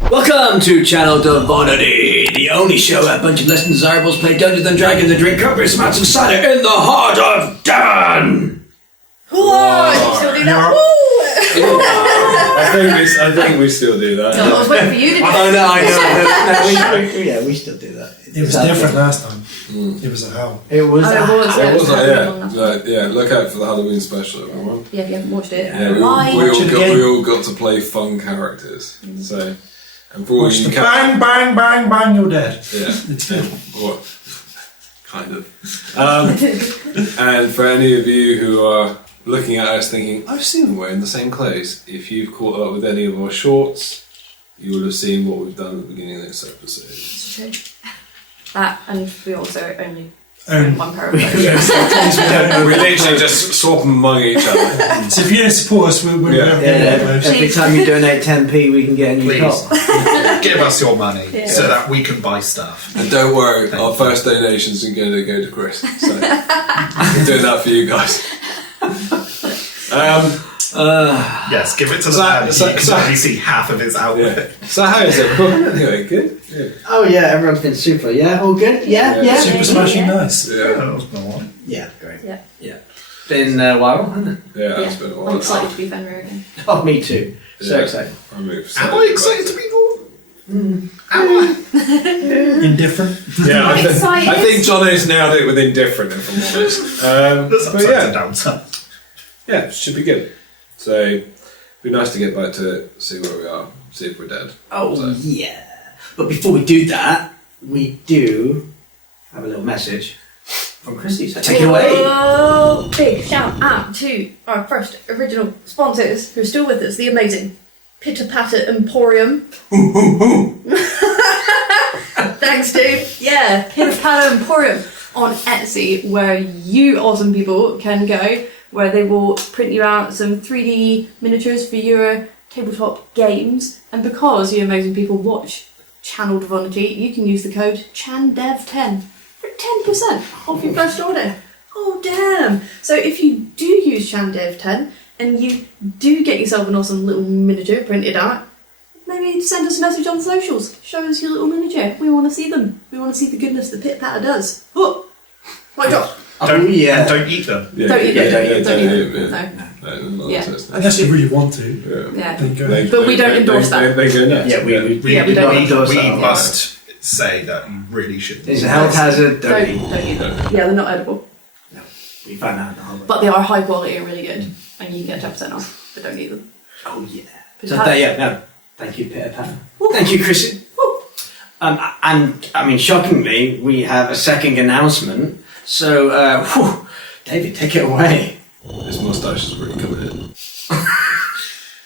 Welcome to Channel Devonity, the only show where a bunch of less than desirables play Dungeons and Dragons and drink copious amounts of cider in the heart of Devon! Whoa! You still do that? Woo! I think we still do that. No, I was waiting for you to do it. I know. We still do that. It was different last time. It was a hell. It was. Look out for the Halloween special, everyone. Yeah, if you haven't watched it. Yeah, we all got to play fun characters. So, and for all Watch you the bang, bang, bang, bang, you're dead. Yeah. It's good. What? Kind of. And for any of you who are looking at us thinking, I've seen them wearing the same clothes, if you've caught up with any of our shorts, you will have seen what we've done at the beginning of this episode. It's true. That, and we also only Own. one pair of clothes. We literally just swap them among each other. So if you don't support us, we're never going to get close. Every time you donate 10p, we can get a new Please. top. Give us your money Yeah. so that we can buy stuff. And don't worry, our first donations are going to go to Chris. So we're doing that for you guys. Yes, give it to the man. You can only see half of his outfit. Yeah. So how is it? Anyway, good? Yeah. Oh yeah, everyone's been super. Yeah, all good? Yeah. Super smashing nice. Yeah. That was no one. Yeah, great. Yeah. Been a while, hasn't it? Yeah, it's been a while. I'm excited to be Fenrir again. Oh, me too. So Yeah. excited. I'm Am I excited to be Northern? Am Indifferent. Yeah, I'm excited. I think John has nailed it with indifferent, if I'm honest. There's But upsides yeah. and downsides. Yeah, it should be good. So, it'd be nice to get back to it, see where we are, see if we're dead. Oh So- yeah. But before we do that, we do have a little message from Christy. So take it away. Oh, big shout out to our first original sponsors who are still with us, the amazing Pitter Patter Emporium. Thanks, dude. Yeah, Pitter Patter Emporium on Etsy, where you awesome people can go, where they will print you out some 3D miniatures for your tabletop games. And because you amazing people watch Channel Devonity, you can use the code ChanDev10 for 10% off your first order. Oh damn! So if you do use ChanDev10 and you do get yourself an awesome little miniature printed out, maybe send us a message on the socials. Show us your little miniature. We want to see them. We want to see the goodness that Pit Patter does. Oh my god! Don't, yeah. and don't eat them. Yeah, Don't eat it. Don't eat it. yeah. No. No, Yeah. Unless you really want to. Yeah. Yeah. Then go. They- But we don't they- endorse they- that. They go nuts. Yeah, we Yeah, we don't endorse We that. must say that you really should. It's a health hazard. Don't Don't eat. eat them. Yeah, they're not edible. We found out in the hallway. But they are high quality and really good. And you can get 10% off. But don't eat them. Oh yeah. Pitter So Patter. no. Thank you, Peter Pan. Thank you, Chrissy. And I mean, shockingly, we have a second announcement. So, David, take it away. His moustache is really coming in.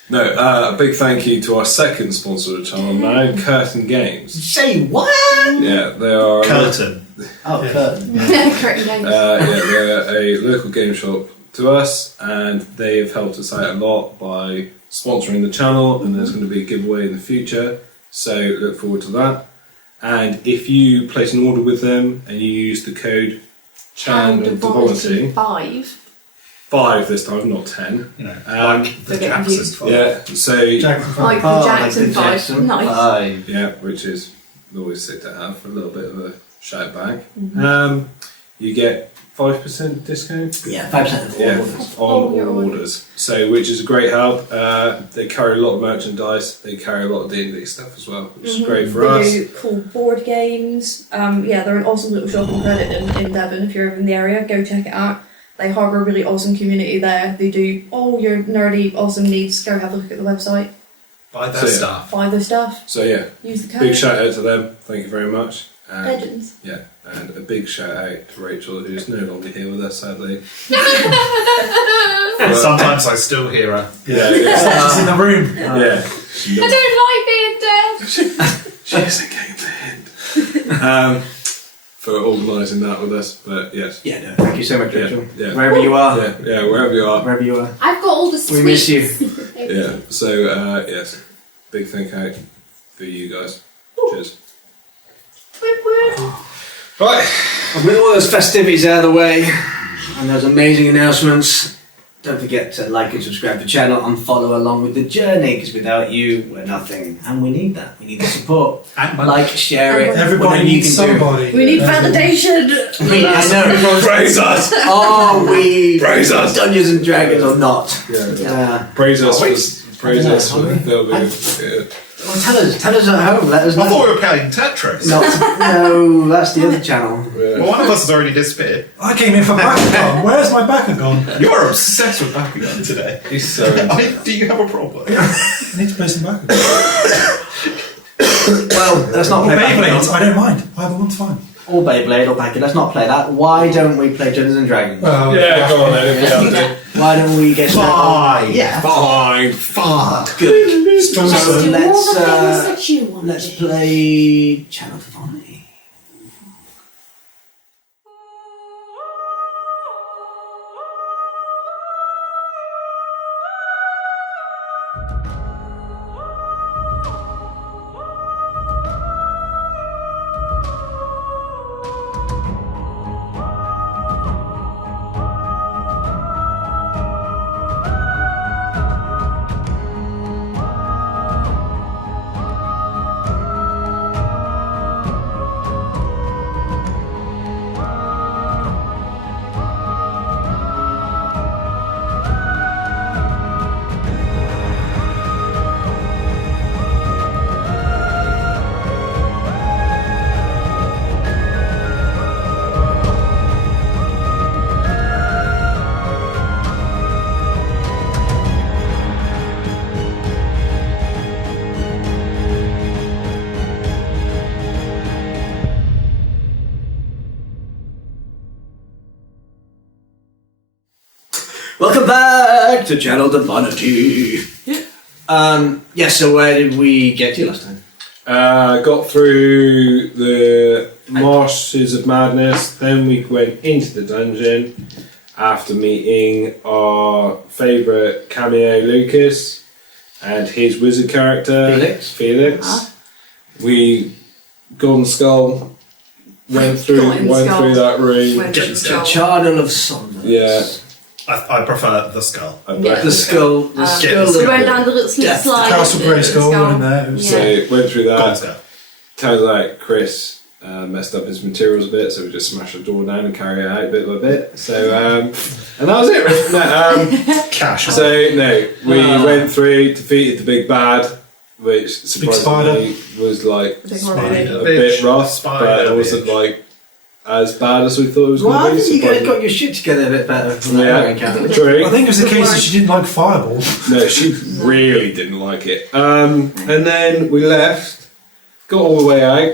No, a big thank you to our second sponsor of the channel now, Curtain Games. Say what? Yeah, they are. Curtain. Oh, curtain. Correct games. They're a local game shop to us, and they've helped us out a lot by sponsoring the channel, and there's going to be a giveaway in the future, so look forward to that. And if you place an order with them and you use the code ChanDev 5 this time, not 10. You know, Um, the Don't get Jaxxon confused. V. Yeah, so Jaxxon V. Like the Jaxxon 5. Jaxxon Nice. 5. yeah, which is always sick to have, a little bit of a shout back. Mm-hmm. You get 5% discount. Yeah, 5% of all Yeah, orders. on your all orders. orders. So, which is a great help. They carry a lot of merchandise. They carry a lot of D&D stuff as well, which is great for they us. do cool board games. Yeah, they're an awesome little shop in Credit in Devon. If you're ever in the area, go check it out. They harbour a really awesome community there. They do all your nerdy, awesome needs. Go have a look at the website. Buy their So, yeah. stuff. Buy their stuff. So yeah, Use the code. big shout out to them. Thank you very much. And, Legends. yeah, and a big shout out to Rachel, who's no longer here with us, sadly. Sometimes I still hear her. Yeah, She's in the room. yeah. I don't like being dead. She isn't getting the hint. For organising that with us, but yes. Yeah, no, thank you so much, Rachel. Yeah. Wherever you are. Yeah, wherever you are. Wherever you are. I've got all the sweets. We miss you. Yeah, so yes, big thank out for you guys. Cheers. Right, And with all those festivities out of the way, and those amazing announcements, Don't forget to like and subscribe to the channel and follow along with the journey, because without you, we're nothing. And we need that. We need the support. And money. Like, share it. Everybody whatever you needs can do. somebody. We need That's it. validation. I know. Praise us! Are we Praise us! Dungeons and Dragons or not? Yeah. Praise us for the filming. Yeah. Well, tell us at home. Let us know. I thought we were playing Tetris. No, that's the other channel. Well, one of us has already disappeared. I came in for Bakugan. Where's my Bakugan? You're obsessed with Bakugan today. He's so Do you have a problem? I need to play some Bakugan. Well, let's not play Beyblades, Bakugan. I don't mind. Either one's fine. Or Beyblade or Bakugan. Let's not play that. Why don't we play Dungeons and Dragons? Well, Yeah, go on then. Yeah, Why don't we get Fine. Yeah. fine. Fine. Good. suppose So so. Do all the let's things that you want let's to do. play Channel Devonity. Welcome back to Channel Devonity. Yeah, so where did we get to last time? Got through the Marshes of Madness, then we went into the dungeon after meeting our favourite cameo Lucas and his wizard character Felix. Uh-huh. We Golden Skull went through that room. Went through the The skull. Charnel of Somnus. Yeah. I prefer the skull. Yeah. The skull. The Yeah, skull. we went down the little slip Death. slide. Castle into the Grayskull skull. in there. It was- Yeah. So went through Golden that. skull. Turns out Chris messed up his materials a bit, so we just smashed the door down and carry it out bit by bit. So and that was it. Really. No, Cash. so no, we went through, defeated the big bad, which surprisingly was like Big Spider. horror. a bit rough, Spider but it wasn't bitch. like as bad as we thought it was Well, I going to think be. you guys got Surprisingly- your shit together a bit better from that Yeah, encounter. true. I think it was the case that she didn't like Fireball. No, she really didn't like it. And then we left, got all the way out,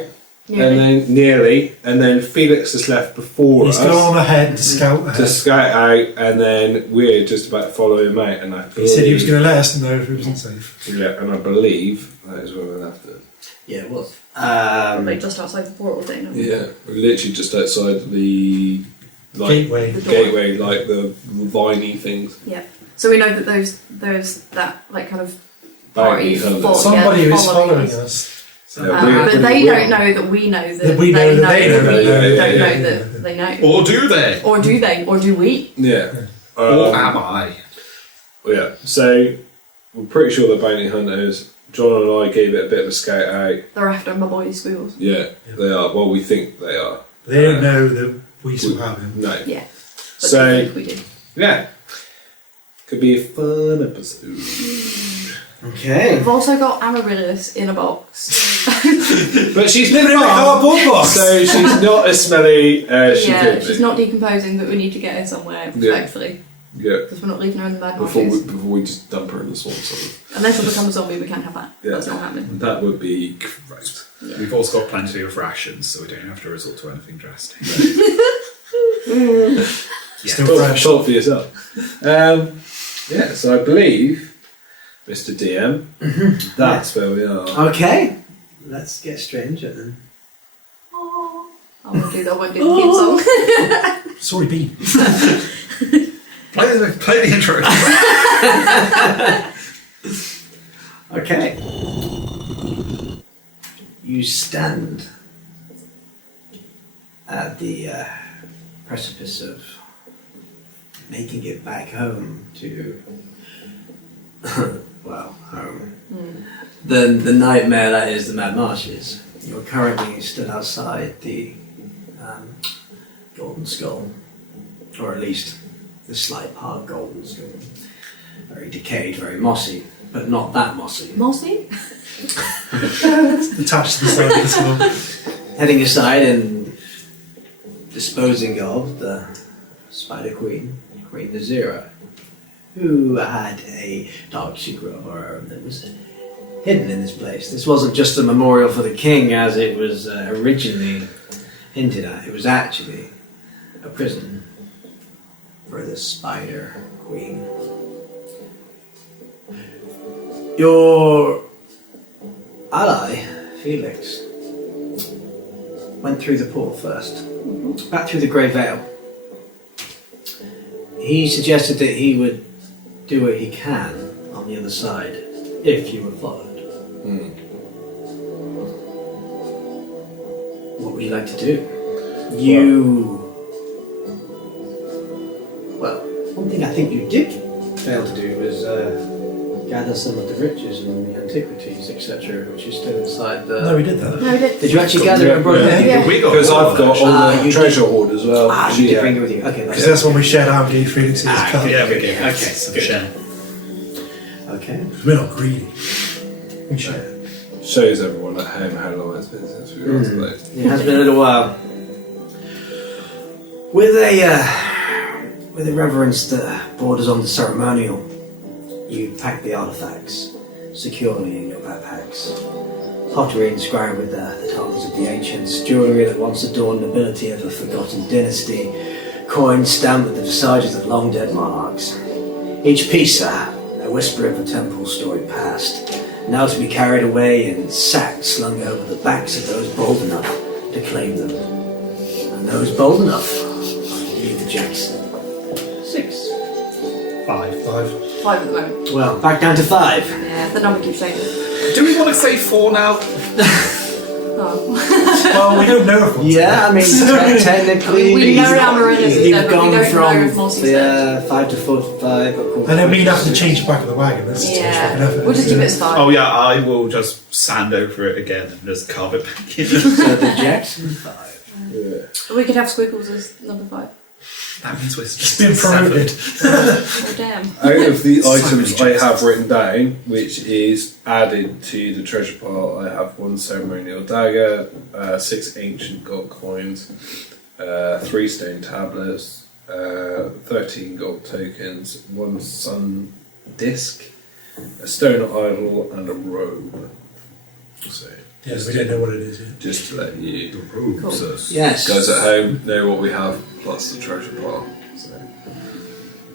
and then Felix has left before He's us gone on ahead to scout to ahead. scout out, and then we're just about to follow him out. And I He said he was going to let us know if it wasn't safe. Yeah, and I believe that is where we left it. Yeah, it was. Probably just outside the portal thing. Yeah, we're literally just outside the Gateway. The door. gateway, like the viney things. Yeah. So we know that there's that like kind of Bounty party hunters. for Somebody who is following following us. us. But they don't know that we know that We know they that know they that know. we Yeah, don't yeah, know yeah. that they know. Or do they? Or do they? Or do we? Yeah. Or am I? Yeah. So we're pretty sure they're bounty hunters. John and I gave it a bit of a scout out. They're after my boy's schools. Yeah, they are. Well, we think they are. They don't know that we still have him. No. Yeah. But So- they think we do. Yeah. Could be a fun episode. Okay. We've also got Amaryllis in a box. But she's Living in a cardboard box! so she's not as smelly as she yeah, could be. she's not decomposing, but we need to get her somewhere respectfully. Yeah. Because we're not leaving her in the bad Before marshes. we just dump her in the swamp. Sort of. Unless she'll become a zombie, we can't have that. Yeah. That's not happening. That would be great. We've also got plenty of rations, so we don't have to resort to anything drastic. Still Well, fresh. talk for yourself. Yeah, so I believe, Mr. DM, that's where we are. Okay. Let's get stranger then. I won't do that. I won't do the theme song. Sorry, B. Play the intro. Okay. You stand at the precipice of making it back home to, well, home. The nightmare that is the Mad Marshes. You're currently stood outside the Golden Skull, or at least the slight part of Golden Skull. Very decayed, very mossy, but not that mossy. Mossy? Attached to the side of the skull. Heading aside and disposing of the Spider Queen, Queen Jadizzra, who had a dark secret of her own that was hidden in this place. This wasn't just a memorial for the king as it was originally hinted at. It was actually a prison for the Spider Queen. Your ally, Felix, went through the portal first, back through the Grey Veil. He suggested that he would do what he can on the other side if you were followed. What would you like to do? Well, one thing I think you did fail to do was gather some of the riches and the antiquities, etc., which is still inside the... No, we did that. No, we did. Did you actually gather it and brought it with you? Yeah. We got Because all I've of got those. all Ah, the you treasure did. hoard as well. You did bring it with you. Okay, Because that's when we shared out and gave Felix's colour. Yeah, we gave Okay, some good. share. Okay. We're not greedy. We share. Shows everyone at home how long it's been since we were today. It has been a little while. With a reverence that borders on the ceremonial, you pack the artifacts securely in your backpacks. Pottery inscribed with the titles of the ancients, jewellery that once adorned nobility of a forgotten dynasty, coins stamped with the visages of long-dead monarchs. Each piece a whisper of a temple storied past, now to be carried away in sacks slung over the backs of those bold enough to claim them. And those bold enough leave the Jaxxon. 6. 5. 5 at the moment. Well, back down to 5. Yeah, the number keeps changing. Do we want to say 4 now? Oh. Well, we don't know if Yeah, I mean, technically, We know down Marilla's you've instead, but we gone don't know if from Mossy said. 5 to 45. And then we'd have to change the back of the wagon. That's too much fucking Yeah, effort. we'll just keep it as 5. Oh yeah, I will just sand over it again and just carve it back in. So the Jaxxon 5. We could have Squiggles as number 5. That means we're It's been promoted. Oh damn. Out of the So items many I have written down, which is added to the treasure pile, I have 1 ceremonial dagger, 6 ancient gold coins, 3 stone tablets, 13 gold tokens, 1 sun disc, a stone idol, and a robe. So, Yes, we didn't know what it is yet. just to let you Cool. Yes. guys at home know what we have, plus the treasure pile. So.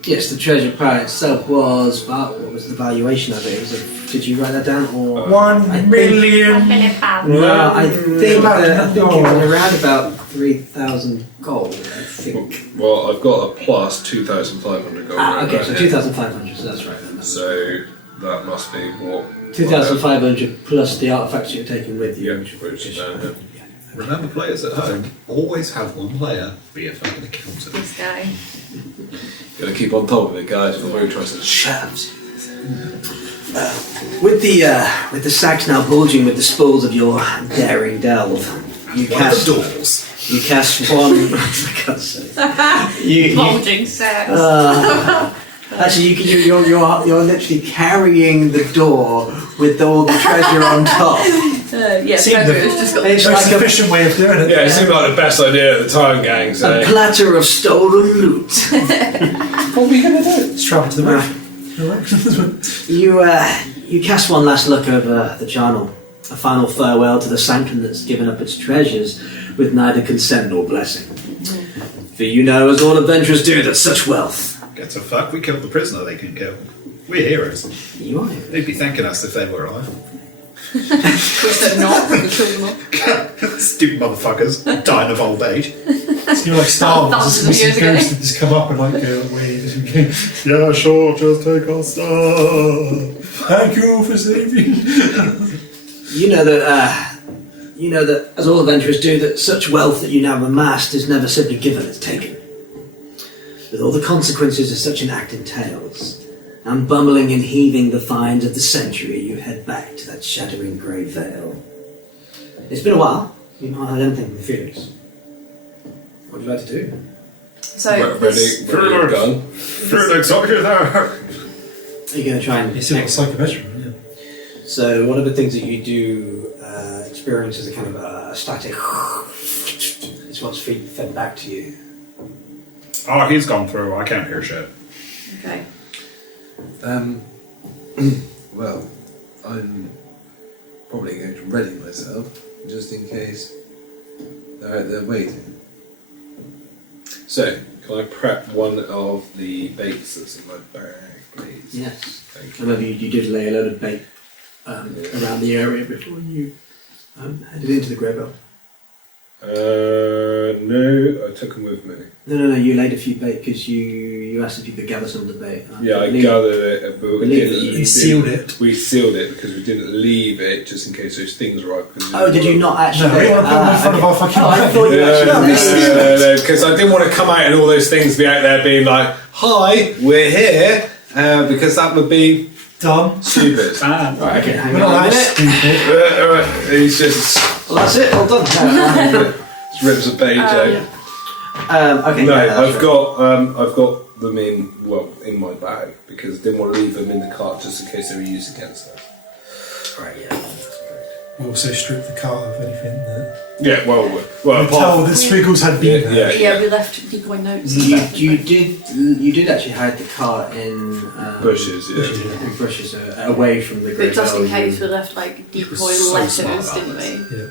Yes, the treasure pile itself was, but what was the valuation of it? Did you write that down? Or 1 million. No, I think it was around about 3,000 gold, I think. Well, I've got a plus 2,500 gold. right Okay, now, so yeah. 2,500, so that's right then. So that must be what? 2,500 plus the artifacts you're taking with you. Yeah, which is down here. Remember, players at home, always have one player be a fucking accountant. This guy. Gotta keep on top of it, guys. We're very trusted shavs. With the sacks now bulging with the spoils of your daring delve, you One of cast the doors. you cast one. For God's sake. You, Bulging sex. actually, you're literally carrying the door with all the treasure on top. Yeah, Seemed Trevor's just got It's Most like a efficient way of doing it. Yeah, it seemed like the best idea at the time, gang. So. A platter of stolen loot. What are we gonna do? Let's travel to the right. You cast one last look over the charnel, a final farewell to the sanctum that's given up its treasures with neither consent nor blessing. For you know, as all adventurers do, that such wealth. Get to fuck, we killed the prisoner they couldn't kill. We're heroes. You are. They'd be thanking us if they were alive. Which they're not, we killed them all. Stupid motherfuckers, dying of old age. It's like Star Wars. Thousands of This years is ago. ghosts that just come up and like wave. Yeah, sure, just take our stuff. Thank you for saving. You know that as all adventurers do, that such wealth that you now have amassed is never simply given, it's taken. with all the consequences of such an act entails, and bumbling and heaving the fines of the century, you head back to that shattering grey veil. It's been a while. You've not heard anything from Felix. What would you like to do? So Ready gun. Felix, up here there. Are you going to try and... He's still got psychometric, yeah. So one of the things that you do experience is a kind of a static... It's what's fed back to you. Oh, he's gone through. I can't hear shit. Okay. Well, I'm probably going to ready myself just in case they're out there waiting. So, can I prep one of the baits that's in my bag, please? Yes. Thank I you. remember you did lay a load of bait around the area before you headed into the grey belt. No, I took them with me. No, you laid a few bait because you asked if you could gather some of the bait. Yeah, I gathered it, but we didn't. You sealed it. We sealed it because we didn't leave it just in case those things were open. Oh, did you not actually? No, we want to put them in front of our fucking I bag. thought you actually... No, because I didn't want to come out and all those things be out there being like, "Hi, we're here," because that would be Dumb. stupid. Right, okay, hang We're on not a that minute. stupid. He's just Well, that's it, all done. just rips a page out. Okay, No, yeah, that's I've got them in my bag because I didn't want to leave them in the cart just in case they were used against us. right, yeah. We also stripped the cart of anything that... Yeah, well, We're told that Squiggles had been there. yeah. We left decoy notes. You did actually hide the cart in Bushes, yeah. in bushes away from the grey But just in belt. case we left like decoy so letters, smart didn't about we? Yeah.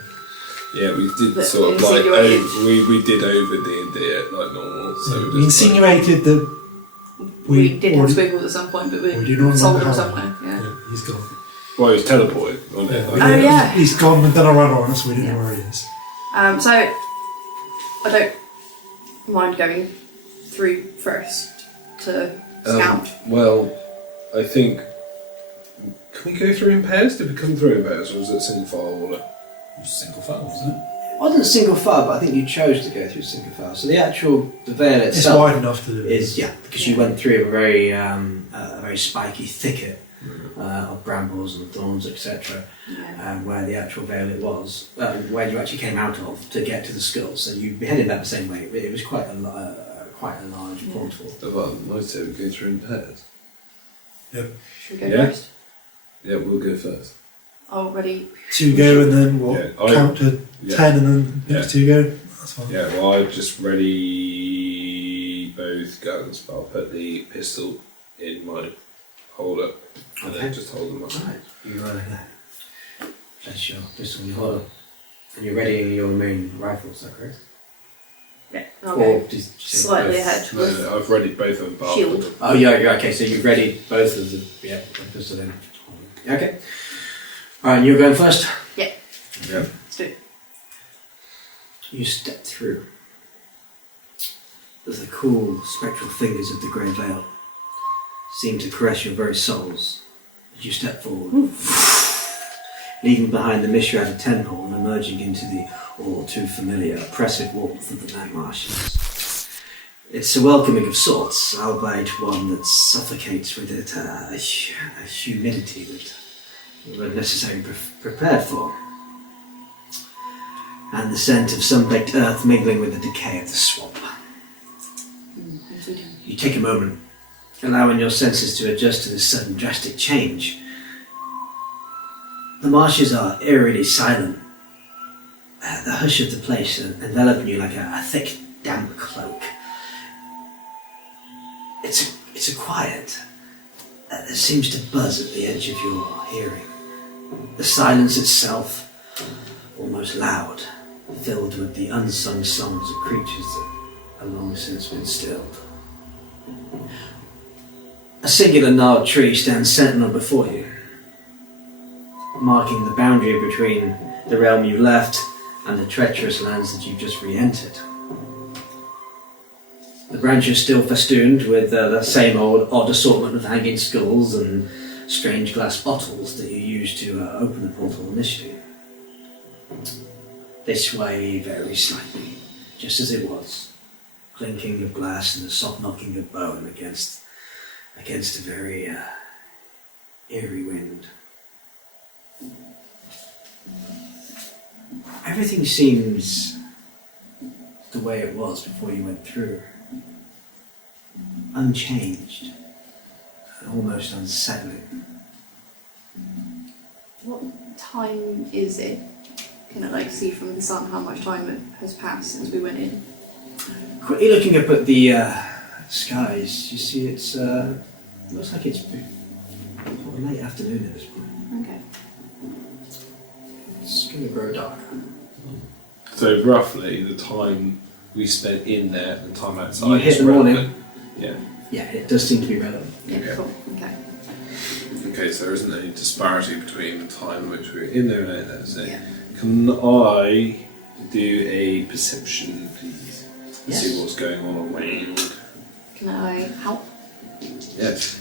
Yeah, we did That sort of like insinuated- we did over D&D it like normal. So We insinuated that We did have already- squiggles at some point, but we we do not sold remember them how. somewhere. Yeah. Yeah, he's gone. well, he was teleported, wasn't it? Yeah. Oh, yeah. He's gone and done a run on us, we didn't know where he is. So I don't mind going through first to scout. Well, I think. Can we go through in pairs? Did we come through in pairs, or was it single file order? Single file, wasn't it? It wasn't single file, but I think you chose to go through single file. So the veil It's itself wide enough to do it. is because you went through a very spiky thicket of brambles and thorns, etc. Yeah. Where the actual veil it was, where you actually came out of to get to the skull. So you headed back the same way. It was quite a large portal. Well, I say we go through in pairs. Should we go Yeah. first? Yeah, we'll go first. Oh, ready? Two go and then what? Yeah, Count to yeah. 10 and then next two go? That's fine. Yeah, well, I just ready both guns, but I'll put the pistol in my holder and then just hold them up. Right, you place your pistol in your holder, and you're readying your main rifle. Is that correct? Yeah. Okay. did you say Slightly both? ahead. No, I've readied both of them. But I'll Shield. put them- Oh yeah, okay. So you've readied both of the the pistol in. Okay. All right, you're going first. Yeah. Let's do it. You step through. As the cool, spectral fingers of the grey veil seem to caress your very souls as you step forward, leaving behind the mishrated temple and emerging into the all too familiar, oppressive warmth of the night marshes. It's a welcoming of sorts, albeit one that suffocates with it a humidity that you weren't necessarily prepared for, and the scent of sun-baked earth mingling with the decay of the swamp. You take a moment, allowing your senses to adjust to this sudden drastic change. The marshes are eerily silent. The hush of the place enveloping you like a thick, damp cloak. It's a quiet that seems to buzz at the edge of your hearing. The silence itself, almost loud, filled with the unsung songs of creatures that have long since been stilled. A singular gnarled tree stands sentinel before you, marking the boundary between the realm you left and the treacherous lands that you've just re-entered. The branches still festooned with the same odd assortment of hanging skulls and strange glass bottles that you used to open the portal initially. They sway very slightly, just as it was, clinking of glass and the soft knocking of bone against a very eerie wind. Everything seems the way it was before you went through. Unchanged. And almost unsettling. What time is it? Can I see from the sun how much time has passed since we went in? Quickly looking up at the skies, you see it's looks like it's probably late afternoon at this point. Okay. It's going to grow darker. So roughly the time we spent in there and the time outside. You hit is the morning. relevant. Yeah. Yeah, it does seem to be relevant. Yeah, Okay. cool. Okay. Okay, so there isn't any disparity between the time in which we were in there and out there. So Yeah. can I do a perception, please? Yes. See what's going on around. Can I help? Yes.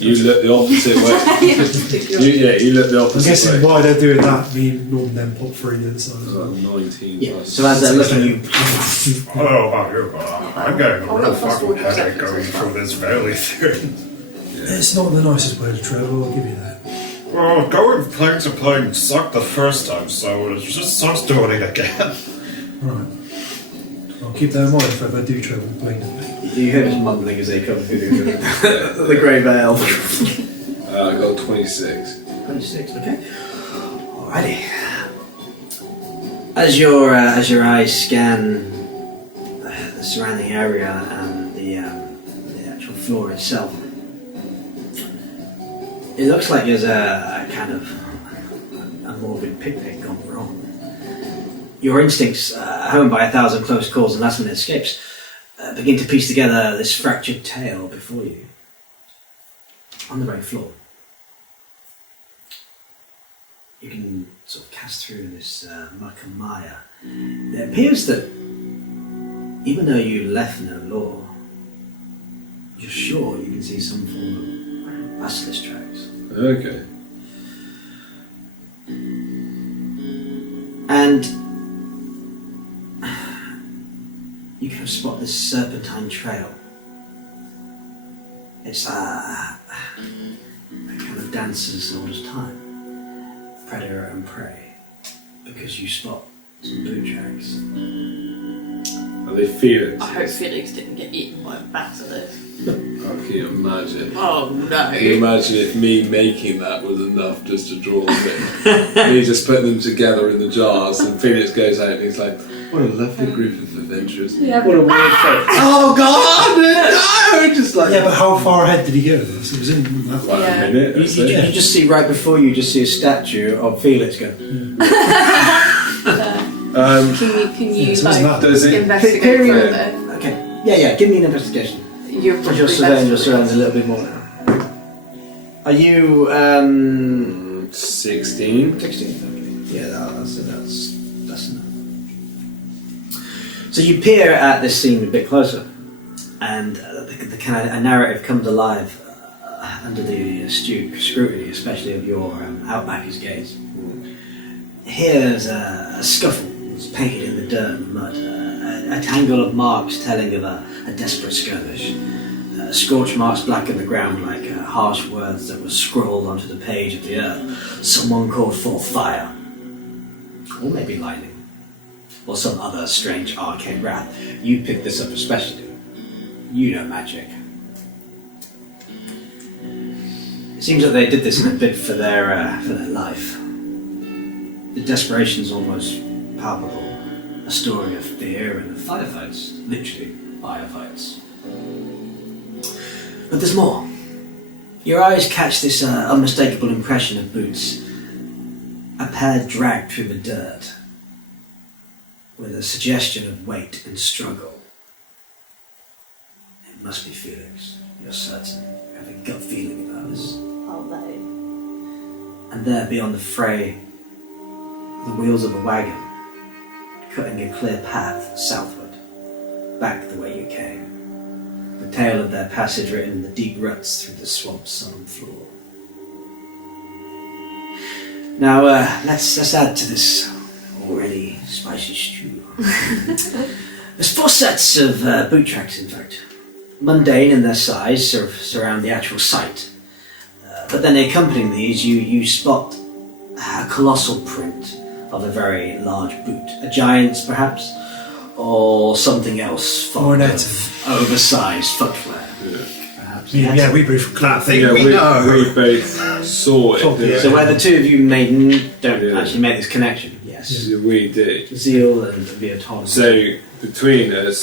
You look the opposite way. You look the I'm opposite guessing way. why they're doing that, me and Norman then pop through the other side. It was like 19 Yeah, plus. so as they're looking, you I don't know about you, but I'm getting a Oh, real no, first of all, fucking headache perception going as well. through this valley thing. It's not the nicest way to travel, I'll give you that. Well, going plane to plane sucked the first time, so it just starts doing it again. Right. I'll keep that in mind if I ever do travel plane to plane. you hear this mumbling as they come through the grey veil. I got 26. 26, okay. Alrighty. As your eyes scan the surrounding area and the actual floor itself, it looks like there's a kind of a morbid picnic gone wrong. Your instincts, honed by 1,000 close calls and last-minute escapes, begin to piece together this fractured tale before you. On the very floor, you can sort of cast through this muck and mire. It appears that even though you left no law, you're sure you can see some form of basilisk tracks. Okay. And you can spot this serpentine trail. It's a kind of dance as old as time. Predator and prey. Because you spot some boot tracks. Are they Felix? I hope Felix didn't get eaten by a basilisk. I can imagine. Oh no. Can you imagine if me making that was enough just to draw them? Me just putting them together in the jars and Felix goes out and he's like, what a lovely group of adventurers. Yeah. What a weird face. Oh God! No! Just like Yeah, but how far ahead did he go with this? It was in that like Yeah. a minute. You, That's you, it. you just see right before you, just see a statue of Felix go. Can you so isn't that- Does it? investigate Period. further? Okay. Yeah, give me an investigation. You're Because probably you're surveying your best surroundings a little bit more now. Are you 16. 16? Okay. Yeah, that's enough. So you peer at this scene a bit closer, and the kind of a narrative comes alive under the astute scrutiny, especially of your outbacker's gaze. Here's a scuffle that's painted in the dirt and mud, a tangle of marks telling of a desperate skirmish. Scorch marks blacken the ground like harsh words that were scrawled onto the page of the earth. Someone called forth fire. Or maybe lightning. Or some other strange arcane wrath. You picked this up especially. You know magic. It seems that they did this in a bid for their life. The desperation's almost palpable. A story of fear and of firefights. Literally, firefights. But there's more. Your eyes catch this unmistakable impression of boots. A pair dragged through the dirt, with a suggestion of weight and struggle. It must be Felix, you're certain. You have a gut feeling about this. Although, And there, beyond the fray, the wheels of a wagon, cutting a clear path southward, back the way you came. The tale of their passage written in the deep ruts through the swamp's sullen floor. Now, let's add to this already spicy stew. There's 4 sets of boot tracks, in fact. Mundane in their size, sort of surround the actual site. But then accompanying these, you spot a colossal print of a very large boot. A giant's, perhaps, or something else Or an fond atom. of oversized footwear. Perhaps. Yeah, we briefed That thing Yeah, we know. we both saw it. Oh, yeah. So where the two of you don't Yeah. actually make this connection, yes. Yeah, we did. Zeal and the autonomy. So between us,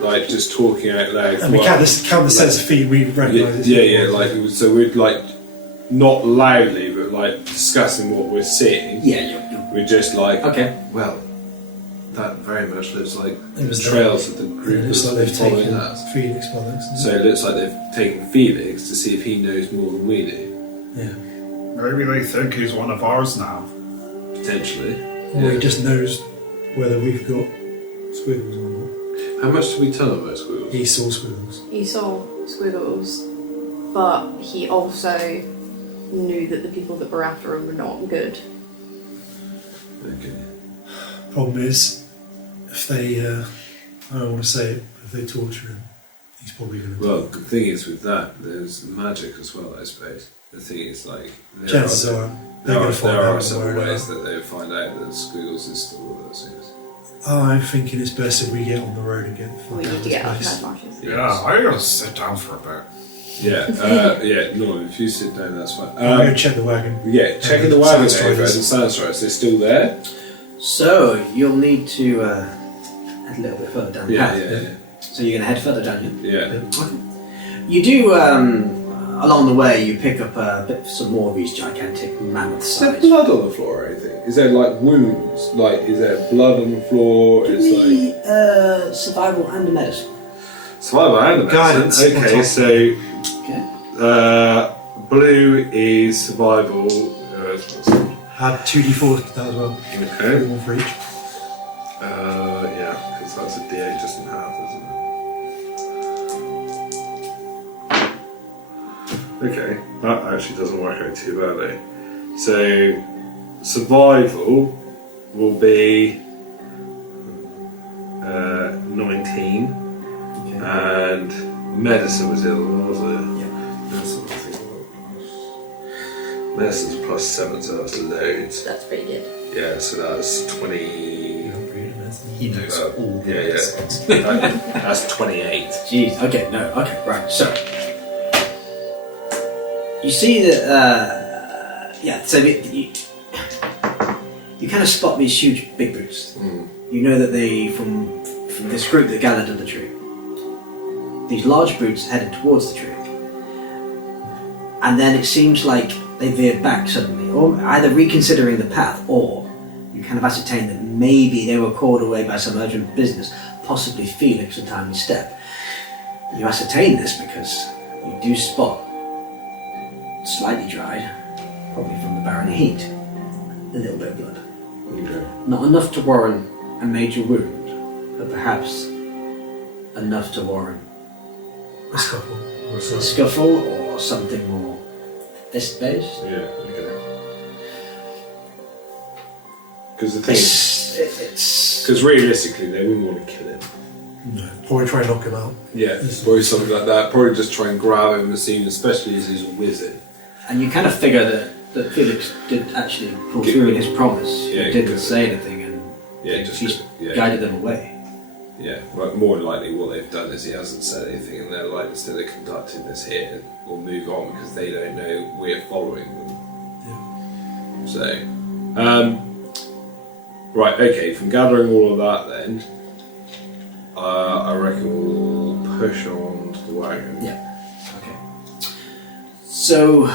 like just talking out loud. And we well, count the sets of feet we recognise. yeah, like so we'd like not loudly, but like discussing what we're seeing. yeah, We're just like, okay. well, that very much looks like It was the trails of the It group looks like was they've following taken that. Felix by this. So it looks like they've taken Felix to see if he knows more than we do, Yeah. Maybe they think he's one of ours now. potentially. Or he just knows whether we've got squiggles or not. How much did we tell them about squirrels? He saw squiggles. He saw squiggles, but he also knew that the people that were after him were not good. Okay. Problem is, if they, I don't want to say it, but if they torture him, he's probably going to Well, the thing is with that, there's magic as well, I suppose. The thing is, like, Chances are they're there going to find are out several one way or ways another. that they would find out that Squiggles is still with us. Yes. I'm thinking it's best if we get on the road and get the fuck We out need of to this get out of place. Mad Marshes. Yeah, I gotta sit down for a bit. Yeah, no, if you sit down, that's fine. I'm going to check the wagon. Yeah, checking the And wagon Sandstriders. over and the Sandstriders, they're still there? So you'll need to head a little bit further down the Yeah, path. yeah, So you're going to head further down, yeah? yeah. You do, along the way, you pick up some more of these gigantic mammoth Is there size. blood on the floor or anything? Is there like wounds? Like, is there blood on the floor? Give Is like me survival and a medicine. survival and medicine. Guidance. Okay, so Okay. blue is survival. Had 2d4 that as well. Okay. One for each. Yeah, because that's a D8 just in half, isn't it? Okay, that actually doesn't work out too badly. So, survival will be 19, Okay. and medicine was the other one, wasn't it? Yeah. Medicine, I think, medicine's plus 7, so that's loads. That's pretty good. Yeah, so that's 20. He knows all the Yeah, medicines. That's 28. Jeez, okay, no, okay, right, so. You see that, so you kind of spot these huge big boots. Mm. You know that they, from this group that gathered at the tree, these large boots headed towards the tree. And then it seems like they veered back suddenly, or either reconsidering the path, or you kind of ascertain that maybe they were called away by some urgent business, possibly Felix a timely step. You ascertain this because you do spot, slightly dried, probably from the barren heat, a little bit of blood. Okay. Not enough to warrant a major wound, but perhaps enough to warrant A scuffle. Or a a scuffle. scuffle or something more fist-based. Yeah, okay. Because the thing is, It's because realistically they wouldn't want to kill him. No. Probably try and knock him out. Yeah, probably something like that. Probably just try and grab him in the scene, especially as he's a wizard. and you kind of figure that Felix did actually pull through in his promise. Yeah, He didn't good. say anything and Yeah, just yeah. guided them away. Yeah, right, more than likely what they've done is he hasn't said anything and they're like, instead of conducting this here, we'll move on because they don't know we're following them. Yeah. So, right, okay, from gathering all of that then, I reckon we'll push on to the wagon. Yeah. Okay. So,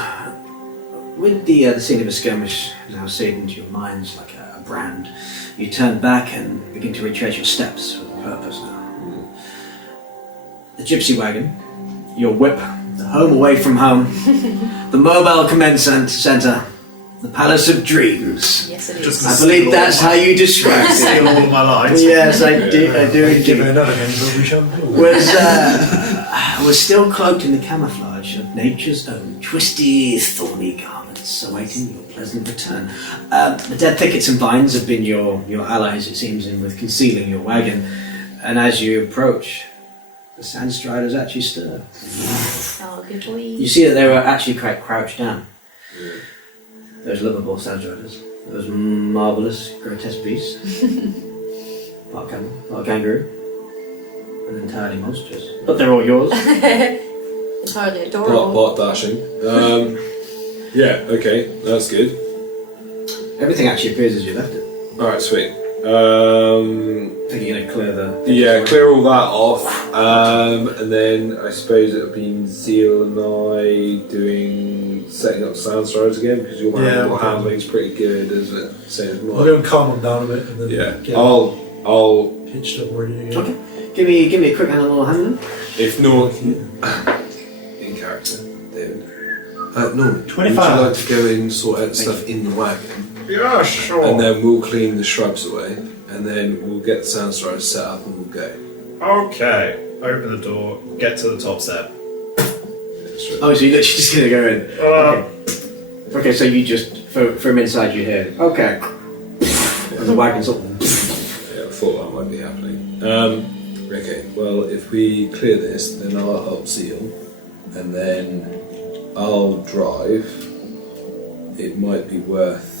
with the scene of a skirmish now seared into your minds like a brand, you turn back and begin to retrace your steps with a purpose now. The gypsy wagon, your whip, the home away from home, the mobile command centre, the palace of dreams. Yes, it is. Just I believe that's how you describe it. Steal all my lights. Yes, I do Give it indeed. another name, but we shall. Was still cloaked in the camouflage of nature's own twisty, thorny garments, awaiting your pleasant return. The dead thickets and vines have been your allies, it seems, in with concealing your wagon. And as you approach, the sand striders actually stir. Oh, good boy. You see that they were actually quite crouched down. Those lovable sand striders. Those marvellous, grotesque beasts. Part camel, part kangaroo. And entirely monstrous. But they're all yours. Entirely adorable. Part dashing. Yeah, okay, that's good. Everything actually appears as you left it. Alright, sweet. I think you're going to clear the... Yeah, clear all that off, and then I suppose it would be Zeal and I setting up sound striders again, because your handling's pretty good, isn't it? Same as I'll mine. go and calm them down a bit and then get I'll pitched up ready to go. Okay. Give me a quick animal handling. if not in character, David. Norman, 25. would you like to go and sort out stuff in the wagon? Yeah, sure. And then we'll clean the shrubs away, and then we'll get the sound striders set up and we'll go. Okay. Open the door, get to the top step. Oh, so you're literally just going to go in. Okay, so you just, from inside you hear, okay. And the wagon's up. Yeah, I thought that might be happening. Okay, well, if we clear this, then I'll help Seal, and then I'll drive. It might be worth.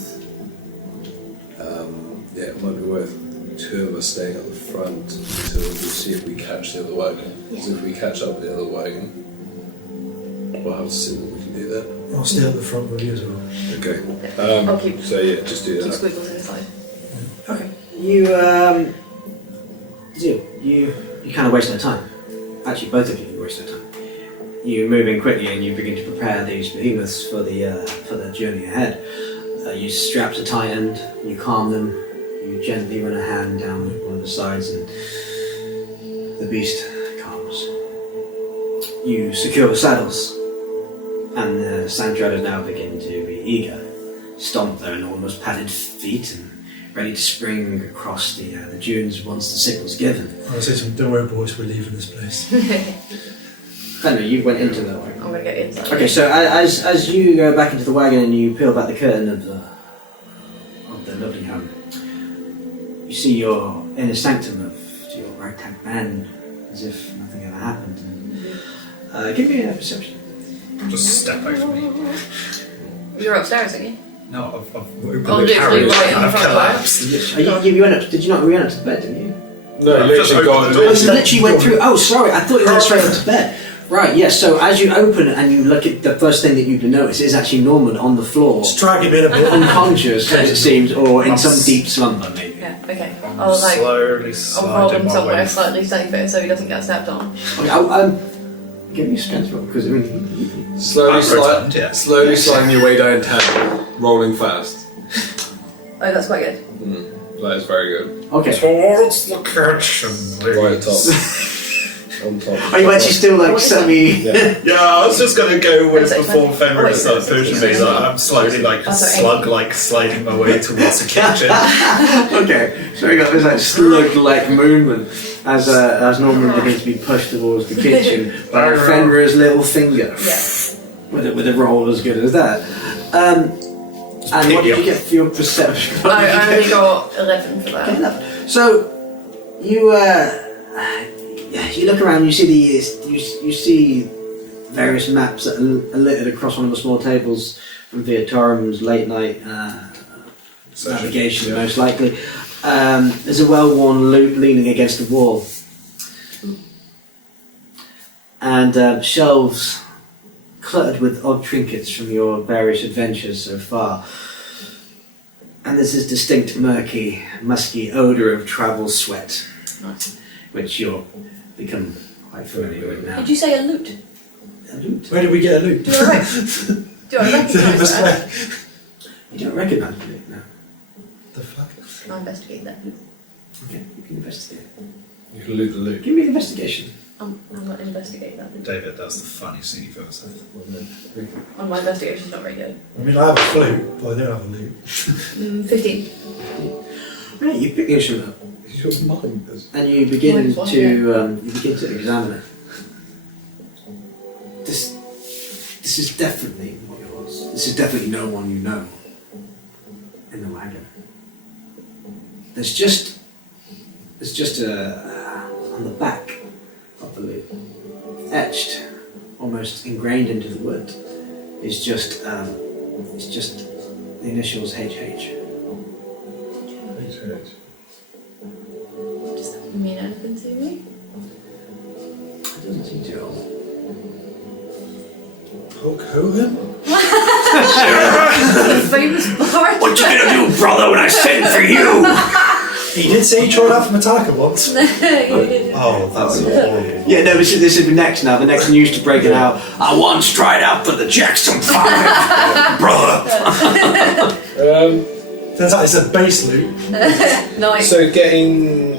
It might be worth two of us staying at the front until we see if we catch the other wagon. Because if we catch up with the other wagon, we'll have to see what we can do there. I'll stay at the front with you as well. Okay. I'll keep So yeah, just do that. squiggles inside. Okay. You, Zeal, you kind of waste no time. Actually, both of you waste no time. You move in quickly and you begin to prepare these behemoths for the journey ahead. You strap to tight end, you calm them, you gently run a hand down one of the sides and the beast calms. You secure the saddles and the sand striders now begin to be eager, stomp their enormous padded feet and ready to spring across the dunes once the signal's given. I'll say something, don't worry boys, we're leaving this place. Henry, you went into the wagon. I'm gonna get inside. Okay, so as you go back into the wagon and you peel back the curtain of the lovely home, you see your inner sanctum of your ragtag band as if nothing ever happened. And, give me a perception. Just step over me. You're upstairs, aren't you? No, I've opened Oh, the literally carriage right in and I've front of collapsed. Did you not run up to bed, didn't you? No, I've you just literally got opened the the Oh, door. you literally went through. Oh, sorry, I thought you went straight up to bed. Right, yes, so as you open it and you look at the first thing that you notice is actually Norman on the floor, Just drag him in a bit. unconscious, as it seems, or in some deep slumber, maybe. Yeah, okay. I'm I'll like, slowly I'll roll sliding him my somewhere way. slightly safer so he doesn't get stepped on. Okay, give me a strength roll, because I mean, Slowly, I'm pretend, yeah. slowly sliding your way downtown, rolling fast. Oh, that's quite good. That is very good. okay. Towards the kitchen. Right at top. On top. Are you actually still like semi? Yeah. Yeah, I was just gonna go with That's before okay. Fenrir Oh, wait, started that's pushing okay. me. Like, I'm slowly like That's okay. slug-like sliding my way towards the kitchen. Okay, so we got this like slug-like movement as Norman begins to be pushed towards the kitchen by Fenrir's little finger, Yeah. with a roll as good as that. And what did you get for your perception? I only got 11 for that. So you you look around, you see you see various maps that are littered across one of the small tables from Viatorum's late night navigation, most likely. There's a well-worn loop leaning against the wall, and shelves cluttered with odd trinkets from your various adventures so far. And there's this distinct murky, musky odour of travel sweat, Nice. which you'll become quite familiar with now. Did you say a loot? A loot? Where did we get a loot? Do I recognise that? You don't recognise the loot now. The fuck? Can I investigate that? Okay, you can investigate. You can loot the loot. Give me an investigation. I'm not investigating that. David, that's the funniest thing you've ever said. Oh, my investigation's not very good. I mean, I have a flute, but I don't have a loot. 15. Right, you pick the instrument up Your mind is. and you begin Mine's one, to examine it. This is definitely not yours. This is definitely no one you know in the wagon. There's just a on the back of the loop, etched, almost ingrained into the wood, is just the initials HH. Does that mean anything to me? It doesn't seem to at all. Hulk Hogan? The famous bard. What you gonna do, brother, when I send for you? He did say he tried out from Attacker once. Oh, that's horrible. Yeah, no, this is the next now. The next news to break it out. I once tried out for the Jaxxon V, brother. Turns out it's a base loop. Nice. So getting...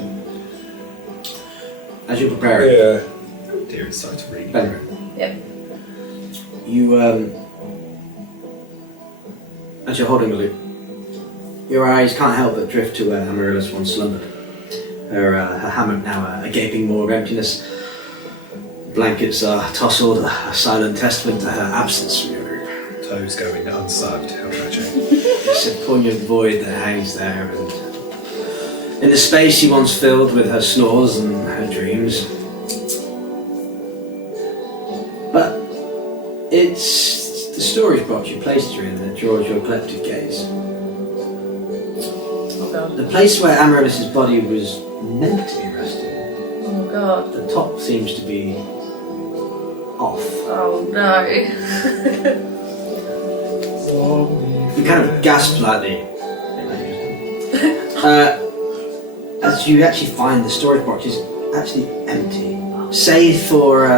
As you're preparing, Yeah. Oh dear, it's starting to read. Benjamin, Yep. you as you're holding the loop, your eyes can't help but drift to where Amaryllis once slumbered. Her hammock now a gaping maw of emptiness. Blankets are tousled, a silent testament to her absence from your group. Toes going unsucked, how tragic. It's a poignant void that hangs there, and in the space she once filled with her snores and her dreams. But it's the storage box you placed her in that draws your collective gaze. Oh god. The place where Amaryllis's body was meant to be resting, Oh god. the top seems to be off. Oh no. You kind of gasp slightly. As you actually find the storage box is actually empty, save for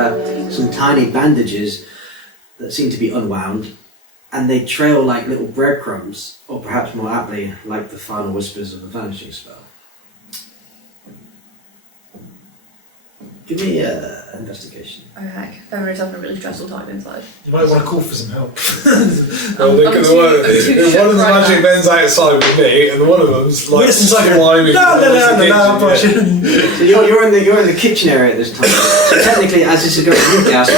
some tiny bandages that seem to be unwound, and they trail like little breadcrumbs, or perhaps more aptly, like the final whispers of a vanishing spell. Give me investigation. Okay. February's having a really stressful time inside. You might want to call for some help. Well, look at the one. I'm too One of the shook right magic now. men's outside with me, and one of them's like Wilson's like, climbing. no, So you're in the kitchen area at this time. So technically, as this is going through the gas,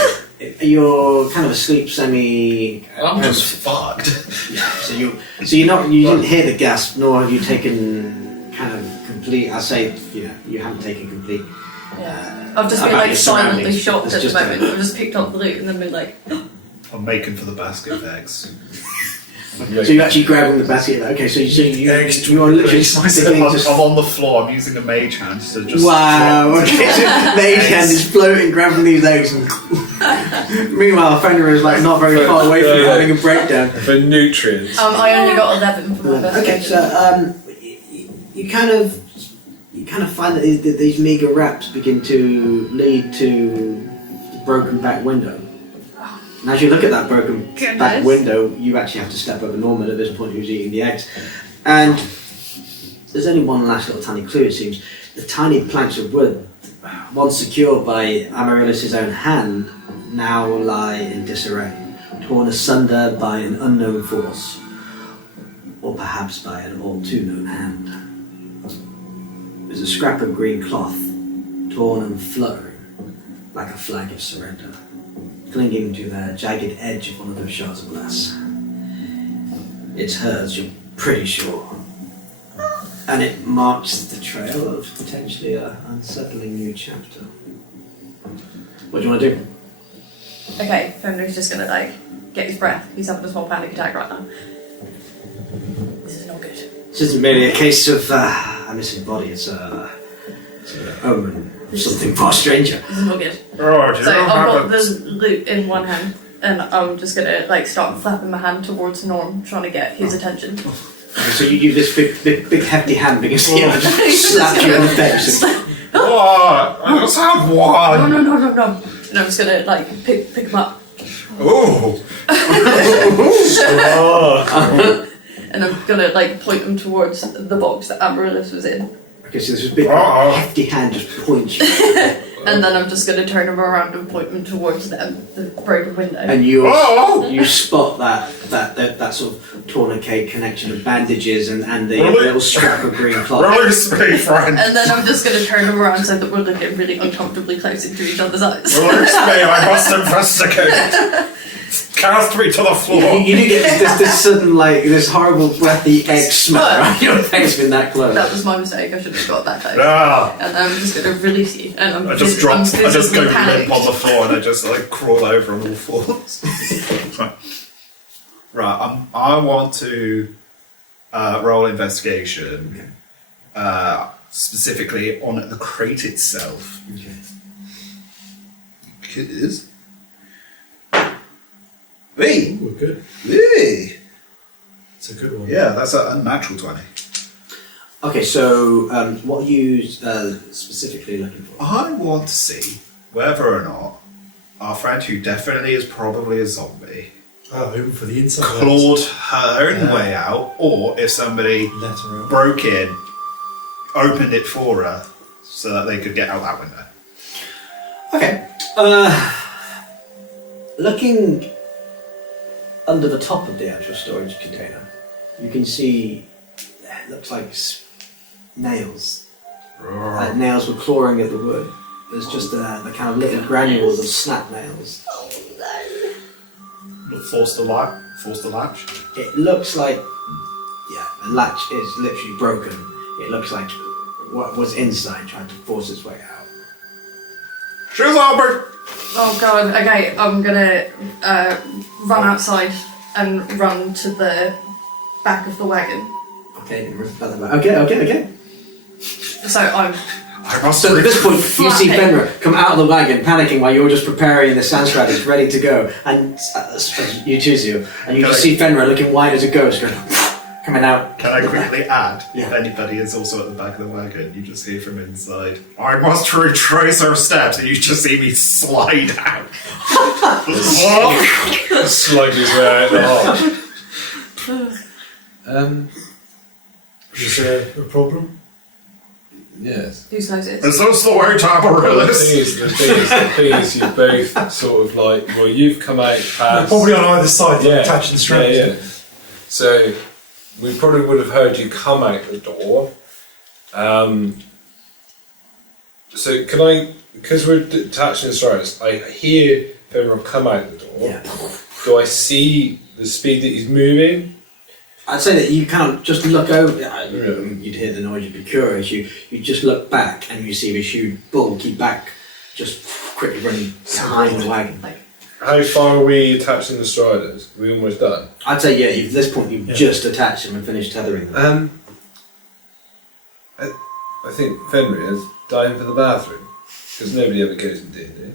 you're kind of asleep, semi. I'm just fucked. You didn't hear the gasp, nor have you taken kind of complete. I say you haven't taken complete. Yeah. I've just been About like your silently surroundings. shocked It's at the just moment. I've just picked up the loot and then been like, I'm making for the basket of eggs. So you're actually grabbing the basket. Okay, so you are literally I'm sticking just. on the floor, I'm using a mage hand to just. Wow. drop Okay, so Mage hand is floating, grabbing these eggs, and meanwhile, Fender is like not very far away from having a breakdown. For nutrients. I only got 11 from my Okay, investigation. so you kind of find that these meager wraps begin to lead to the broken back window. And as you look at that broken back Goodness. window, you actually have to step over Norman at this point, who's eating the eggs. And there's only one last little tiny clue, it seems. The tiny planks of wood, once secured by Amaryllis' own hand, now lie in disarray, torn asunder by an unknown force, or perhaps by an all too known hand. There's a scrap of green cloth, torn and fluttering, like a flag of surrender, clinging to the jagged edge of one of those shards of glass. It's hers, you're pretty sure. And it marks the trail of potentially an unsettling new chapter. What do you want to do? Okay, Fenrir's just gonna like get his breath. He's having a small panic attack right now. This is not good. This isn't merely a case of a missing body, it's an omen of something far stranger. This is not good. Oh, So I've got the loot in one hand, and I'm just gonna like start flapping my hand towards Norm, trying to get his attention. Okay, so you this big hefty hand begins to slap you in the face. Oh, I just have one! No. And I'm just gonna like pick him up, Oh! and I'm gonna like point him towards the box that Amaryllis was in. Okay, so this big hefty hand just points you. And then I'm just gonna turn him around and point him towards them, the broken window. And you spot that sort of tourniquet connection of bandages and the little scrap of green cloth. Release me, friend! And then I'm just gonna turn him around so that we're looking really uncomfortably close into each other's eyes. Release me, I must investigate! cast me to the floor. You do get this sudden, like, this horrible breathy egg smell around your face been that close. That was my mistake. I shouldn't have got that close. Ah. And I'm just going to release you. And I'm I just I'm drop. I just go visibly panicked. limp on the floor and I just like crawl over on all fours. Right. I want to roll investigation, specifically on the crate itself. Okay. Because V. We're good. V. It's a good one. Yeah, that's a unnatural 20. Okay, so what are you specifically looking for? I want to see whether or not our friend, who definitely is probably a zombie, Even for the inside. clawed her own way out, or if somebody Let her out. broke in, opened it for her, so that they could get out that window. Okay. Looking under the top of the actual storage container, you can see it looks like nails. Like nails were clawing at the wood. There's just the kind of little granules of snap nails. Force the latch. It looks like, yeah, the latch is literally broken. It looks like what was inside trying to force its way out. She's over. Oh god, okay, I'm gonna run outside and run to the back of the wagon. Okay, okay. So I'm I must So at this point, you see Flapping. Fenrir come out of the wagon, panicking while you're just preparing the sand radish ready to go, and you choose you, and you Can just I- see Fenrir looking white as a ghost, going, coming out. Can I quickly add, Yeah. if anybody is also at the back of the wagon, you just hear from inside, I must retrace our steps, and you just see me slide out. Slug his way out the hole. Is there a problem? Yes. whose nose it is? Is this the way to The Amaryllis? thing is, you both sort of like, well, you've come out They're past. probably on either side, Yeah, attaching strands. yeah. So we probably would have heard you come out the door. So can I, because we're attaching the strands, I hear Fenrir come out the door. Yeah. Do I see the speed that he's moving? I'd say that you can't just look over. You'd hear the noise. You'd be curious. You just look back and you see this huge bulky back, just quickly running behind the wagon. Like, How far are we attaching the striders? Are we almost done? I'd say at this point you've Yeah. just attached them and finished tethering them. I think Fenrir is dying for the bathroom because nobody ever goes in D&D.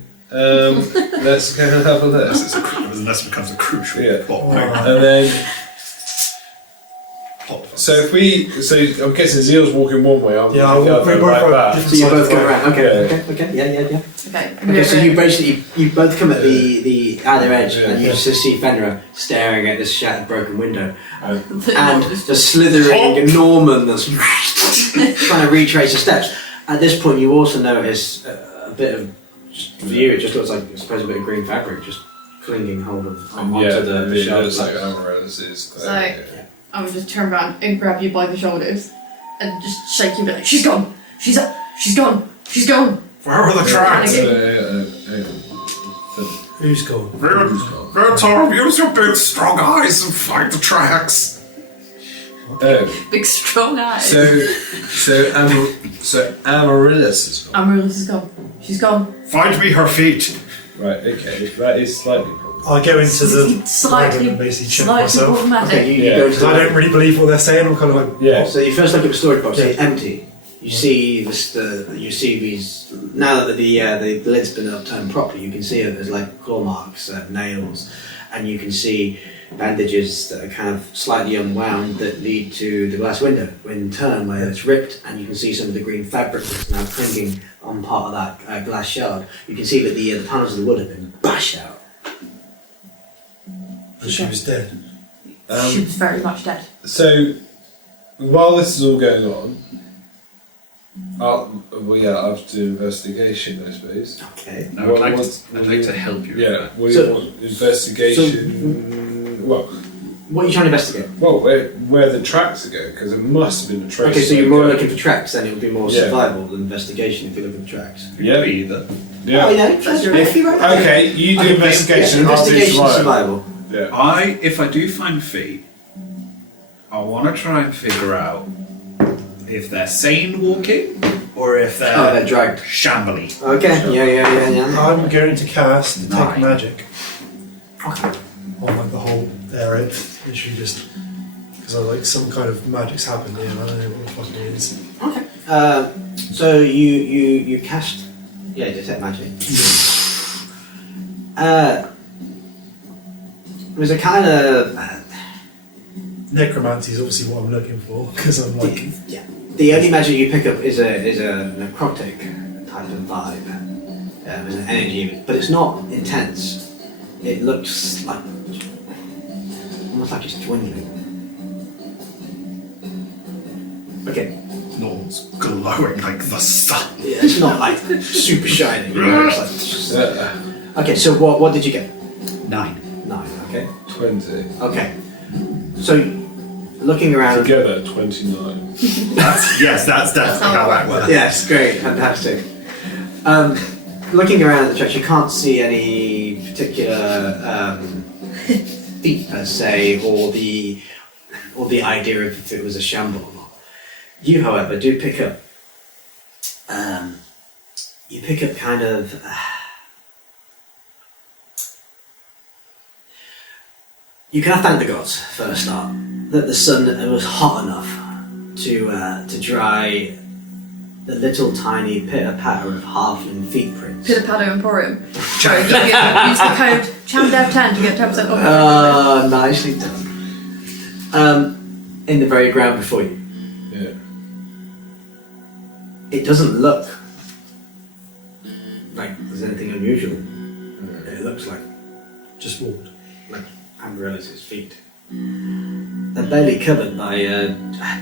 Let's go and have a look. Unless it becomes a crucial Yeah. plot Oh. point. And then, Plot so if we, so I'm guessing Zeal's walking one way, I'm Yeah, walking the we're other, both right on back. different So you're sides both of the going wagon. around. Yeah. Okay. Yeah. okay. Okay, so you basically you both come at the either edge Yeah. and you just see Fenrir staring at this shattered broken window and and the slithering Norman that's trying to retrace the steps. At this point you also notice a bit of, just for you it just looks like I suppose a bit of green fabric just clinging hold of onto Yeah, the it shelf. looks like Amaryllis is. So- I would just turn around and grab you by the shoulders and just shake you and be like, she's gone! She's up! She's gone! She's gone! Where are the tracks? Who's gone? Tom, use your big strong eyes and find the tracks. Big strong eyes. So Amaryllis is gone. Amaryllis is gone. She's gone. Find me her feet. Right, okay, that is slightly problematic. I go into the Slightly- wagon and basically check Slightly myself. problematic. Okay, you Yeah. go to Because the I don't really believe what they're saying. I'm kind of like, Yeah. So you first look at the storage box, Yeah. it's empty. You see you see these, now that the lid's been upturned properly, you can see that there's like claw marks, nails, and you can see bandages that are kind of slightly unwound that lead to the glass window in turn where it's ripped, and you can see some of the green fabric that's now clinging on part of that glass shard. You can see that the panels of the wood have been bashed out. and she was dead. She was very much dead. So, while this is all going on, I'll have to do investigation, I suppose. Okay. I would like What- I'd like to help you. Yeah, what do So- you want? Investigation. Well, What are you trying to investigate? where the tracks are going, because it must have been a trace. Okay, so you're more looking for tracks, then it would be more Yeah. survival than investigation if you're looking for tracks. Yeah. Either. Yeah. Oh, yeah, that's your- right. Okay, you do Okay, investigation. yeah, I'll do investigation survival. survival. Yeah. If I do find feet, I want to try and figure out if they're sane walking or if they're dragged. shambly. Okay. Yeah. I'm going to cast Detect 9. Magic Okay. on like the whole area. Literally just because I like some kind of magic's happened here and I don't know what the fuck it is. Okay. So you cast detect magic. There's a kind of Necromancy is obviously what I'm looking for because I'm like the only magic you pick up is a necrotic type of vibe. There's an energy, but it's not intense. It looks like almost like it's dwindling. Okay. Norm's glowing like the sun. Yeah, it's not like super shiny. You know, it's like okay, so what did you get? 9. 9. Okay. 20. Okay. So looking around. Together, 29. That's definitely how that works. Yes, great, fantastic. Looking around the church, you can't see any particular feet per se, or the idea of if it was a shamble or not. You, however, do pick up. You pick up kind of. You can thank the gods for a start that the sun was hot enough to dry the little tiny pitter patter of halfling feet prints. Pitter patter emporium. Sorry, use the code ChanDev 10 to get 10% off. Nicely done. In the very ground before you. Yeah. It doesn't look like there's anything unusual. It looks like just walked. Amaryllis's feet. They're barely covered by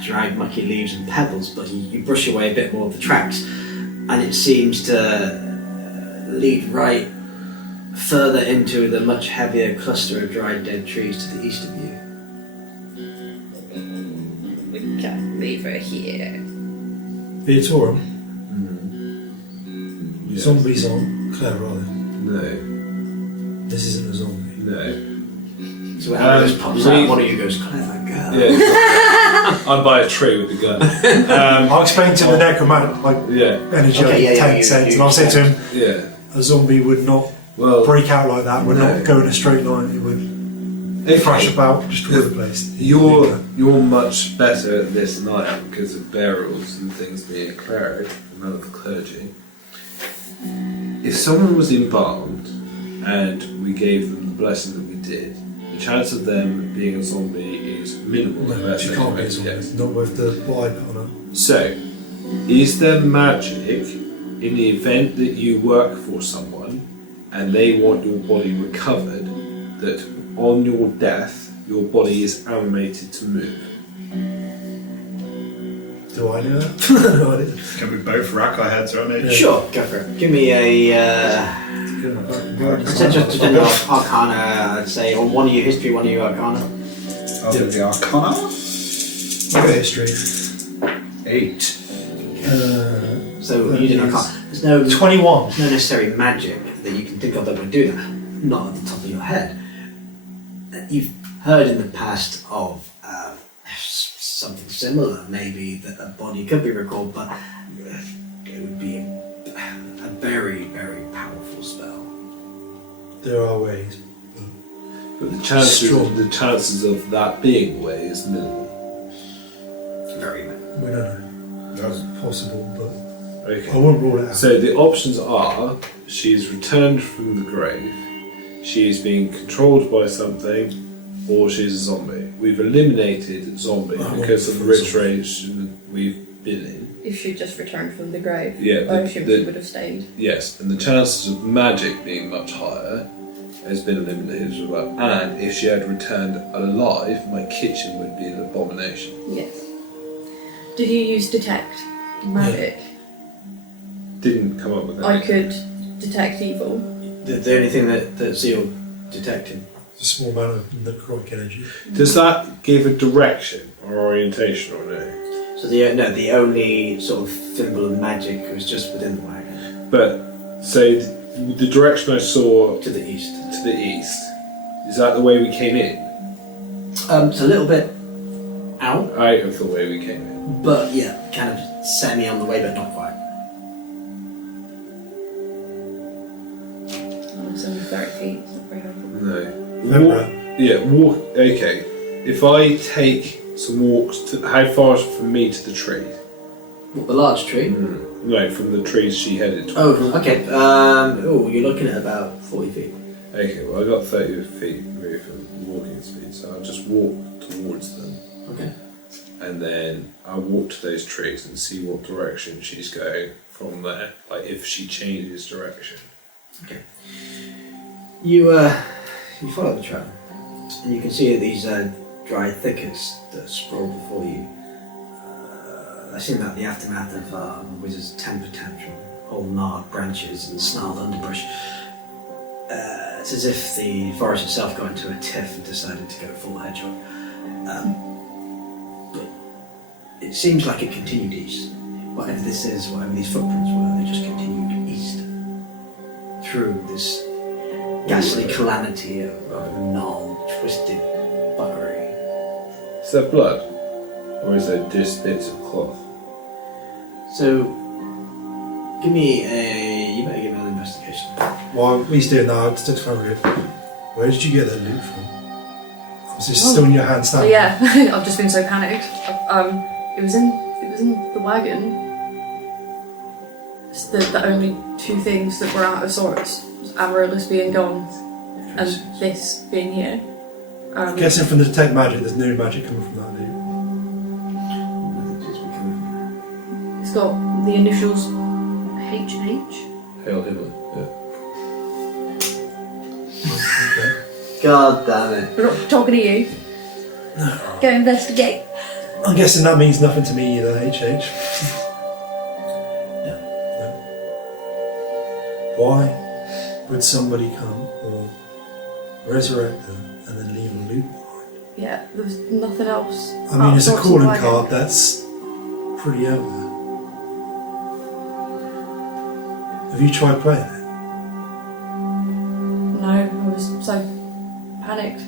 dried mucky leaves and pebbles, but you brush away a bit more of the tracks, and it seems to lead right further into the much heavier cluster of dried dead trees to the east of you. We can leave her here. Viatorum, Yes. zombies on Claire, are they? No. This isn't a zombie. No. So when Alice pops out, one of you goes, "Clever girl." Yeah. I'd buy a tree with the gun. I'll explain to the necromant like Yeah. energy Okay, yeah, 10 you- cents, you and I'll say to him, Yeah. a zombie would not Well, break out like that, would No. not go in a straight line, it would thrash about, destroy the place. You're much better at this than I am because of burials and things being a cleric, none of the clergy. If someone was embalmed and we gave them the blessing that we did, the chance of them being a zombie is minimal. No, That's you can't be a yes. zombie, not with the what I put on So, is there magic in the event that you work for someone and they want your body recovered, that on your death your body is animated to move? it. Do I know that? No, I didn't. Can we both rack our heads on it? Yeah. Sure, go for it. Give me a. Good enough. Just an Arcana, I'd say, or one of your history, one of your Arcana. I'll do the Arcana. Look at history. 8. So you didn't Arcana. There's no 21. no necessary magic that you can think of that would do that. Not at the top of your head. You've heard in the past of something similar, maybe that a body could be recalled, but it would be a very, very powerful spell. There are ways. But the Strong. chances of that being the way is minimal. Very minimal. We don't know. That's possible, but I Okay. wouldn't rule it out. So the options are: she's returned from the grave, she's being controlled by something, or she's a zombie. We've eliminated zombie I because of want the rich zombie. rage we've been in. If she just returned from the grave, Yeah, I assume she would have stayed. Yes, and the chances of magic being much higher has been eliminated as well. And if she had returned alive, my kitchen would be an abomination. Yes. Did you use detect magic? Didn't come up with that. I could detect evil. The only thing that Zeal detected. It's a small amount of necrotic energy. Does that give a direction or orientation or no? So the only sort of thimble of magic was just within the wagon. But so the direction I saw To the east. to the east Is that the way we came in? It's a little bit out, Out of the way we came in. but yeah, kind of semi on the way, but not quite. It's only 30 feet. It's not very helpful. No. Walk, yeah, walk. Okay. If I take some walks, how far is from me to the tree? What, the large tree? No, from the trees she headed towards. Oh, okay. You're looking at about 40 feet. Okay, well I got 30 feet movement walking speed, so I'll just walk towards them. Okay. And then I'll walk to those trees and see what direction she's going from there. Like if she changes direction. Okay. You follow the trail, and you can see these dry thickets that sprawl before you. They seem like the aftermath of a wizard's temper tantrum, all gnarled branches and snarled underbrush. It's as if the forest itself got into a tiff and decided to go full hedgehog. But it seems like it continued east. Whatever this is, whatever these footprints were, they just continued east. Through this ghastly calamity of gnarled, twisted buggery. Is that blood? Or is that just bits of cloth? So, you better give me an investigation. While he's doing that, I'll just find it. Where did you get that loot from? Was it still in your hand So now? yeah, I've just been so panicked. It was in the wagon. It's the only two things that were out of sorts. Amaryllis being gone and this being here. I'm guessing from the detect magic, there's no magic coming from that loot. It's got the initials HH. Hail Hitler. Yeah. Okay. God damn it. We're not talking to you. No. Go investigate. I'm guessing that means nothing to me either, HH. No. Why would somebody come or resurrect them and then leave a loot behind? Yeah, there was nothing else. I mean, it's a sorts of calling wagon. card that's pretty out there. Have you tried playing it? No, I was so panicked.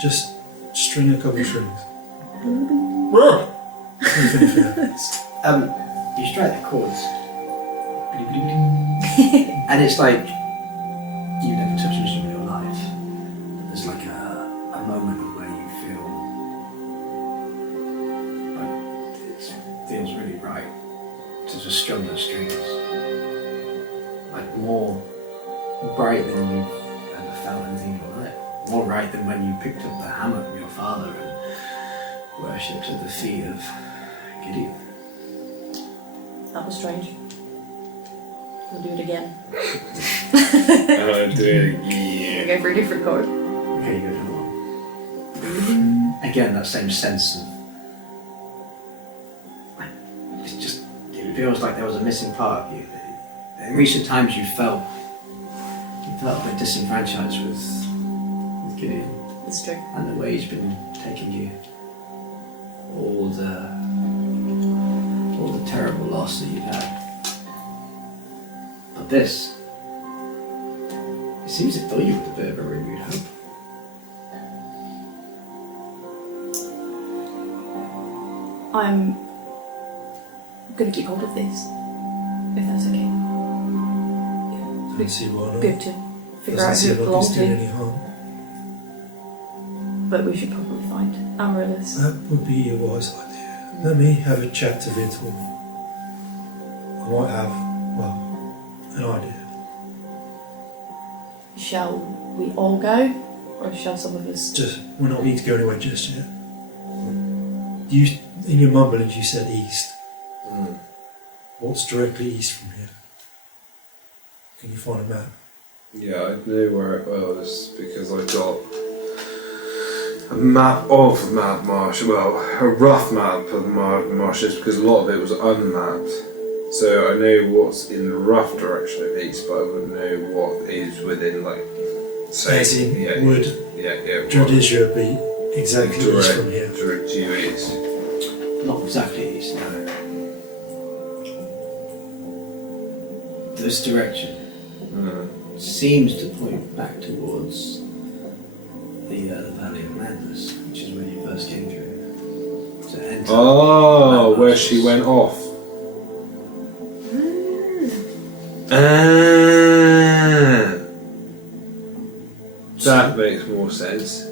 Just string a couple of strings. See if anything happens. You strike the chords. And it's like you've never touched an instrument in your life. There's like a moment where you feel like it feels really right to just strum those strings. Like more bright than you've ever felt anything in your life. More right than when you picked up the hammer from your father and worshipped at the feet of Gideon. That was strange. We'll do it again. Do it We'll again. go for a different chord. Okay, you go to the one. Again, that same sense of. It feels like there was a missing part of you. In recent times, you felt a bit disenfranchised with Gideon It's true. and the way he's been taking you. All the terrible loss that you've had. But this, it seems to fill you with a bit of a renewed hope. I'm going to keep hold of this, if that's okay. I don't see why not. Good to figure Doesn't out who seem it like belongs it's doing to, any harm. but we should probably find Amaryllis. That would be a wise idea. Let me have a chat to Vitor. I might have, well, an idea. Shall we all go, or shall some of us? We're not need to go anywhere just yet. You, in your mumblings, you said east. What's directly east from here? Can you find a map? Yeah, I knew where it was because I got a map of Mad Marsh, well, a rough map of Mad Marshes because a lot of it was unmapped. So I know what's in the rough direction of east, but I wouldn't know what is within, like, say, As in, yeah, would yeah, Jadizzra be exactly east from here? Direct due east. Not exactly east, no. This direction seems to point back towards the Valley of Madness, which is where you first came through. To enter Oh, where Madness. she went off. That makes more sense.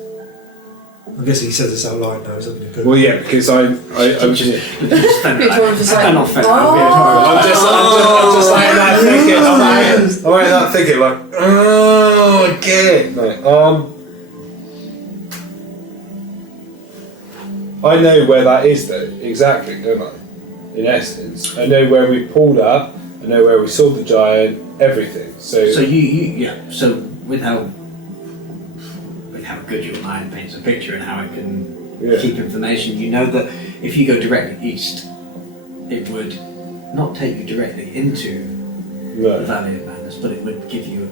I'm guessing he says this out loud now. Is that going to go? Well, yeah, because I'm Which one was just like, not fed oh. I'm just like that thinking. I'm like that thinking, like, oh, again. Like, I know where that is, though. Exactly, don't I? In essence, I know where we pulled up. I know where we saw the giant. Everything. So So with how good your mind paints a picture and how it can keep information, you know that if you go directly east, it would not take you directly into the Valley of Madness, but it would give you,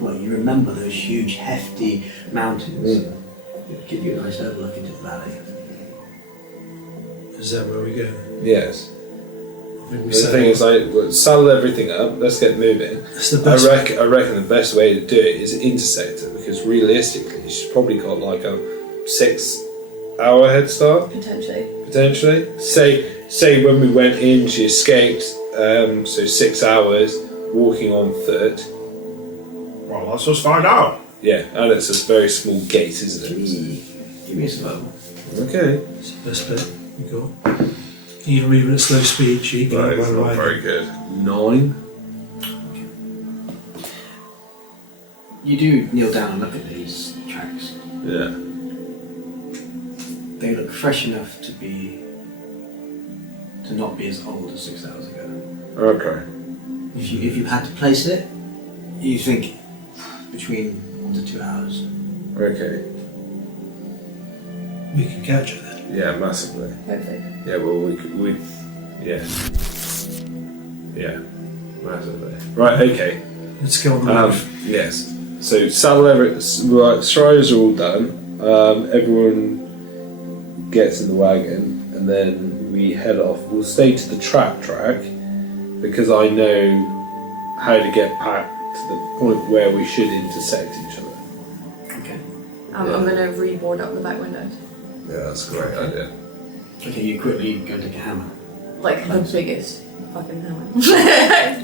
well, you remember those huge, hefty mountains. It would give you a nice overlook into the valley. Is that where we go? Yes. I think we The said thing is, like, we'll saddle everything up. Let's get moving. it's the best. I reckon the best way to do it is intersect it, because realistically, she's probably got like a 6-hour head start potentially. Say when we went in, she escaped. So 6 hours walking on foot. Well, let's just find out. Yeah, and it's a very small gate, isn't it? Give me a slow. Okay. It's the best bit we got. Even moving at slow speed, she can That is run not away. very good. 9. You do kneel down and look at these tracks. Yeah. They look fresh enough to not be as old as 6 hours ago. Okay. If you had to place it, you think between 1 to 2 hours. Okay. We can catch her then. Yeah, massively. Hopefully. Yeah, well, yeah, massively. Right, okay. Let's go on the roof. Yes. So saddle right, striders are all done. Everyone gets in the wagon, and then we head off. We'll stay to the track, because I know how to get back to the point where we should intersect each other. Okay. I'm going to reboard up the back windows. Yeah, that's a great idea. Okay, you quickly go take a hammer. Like the biggest fucking hammer.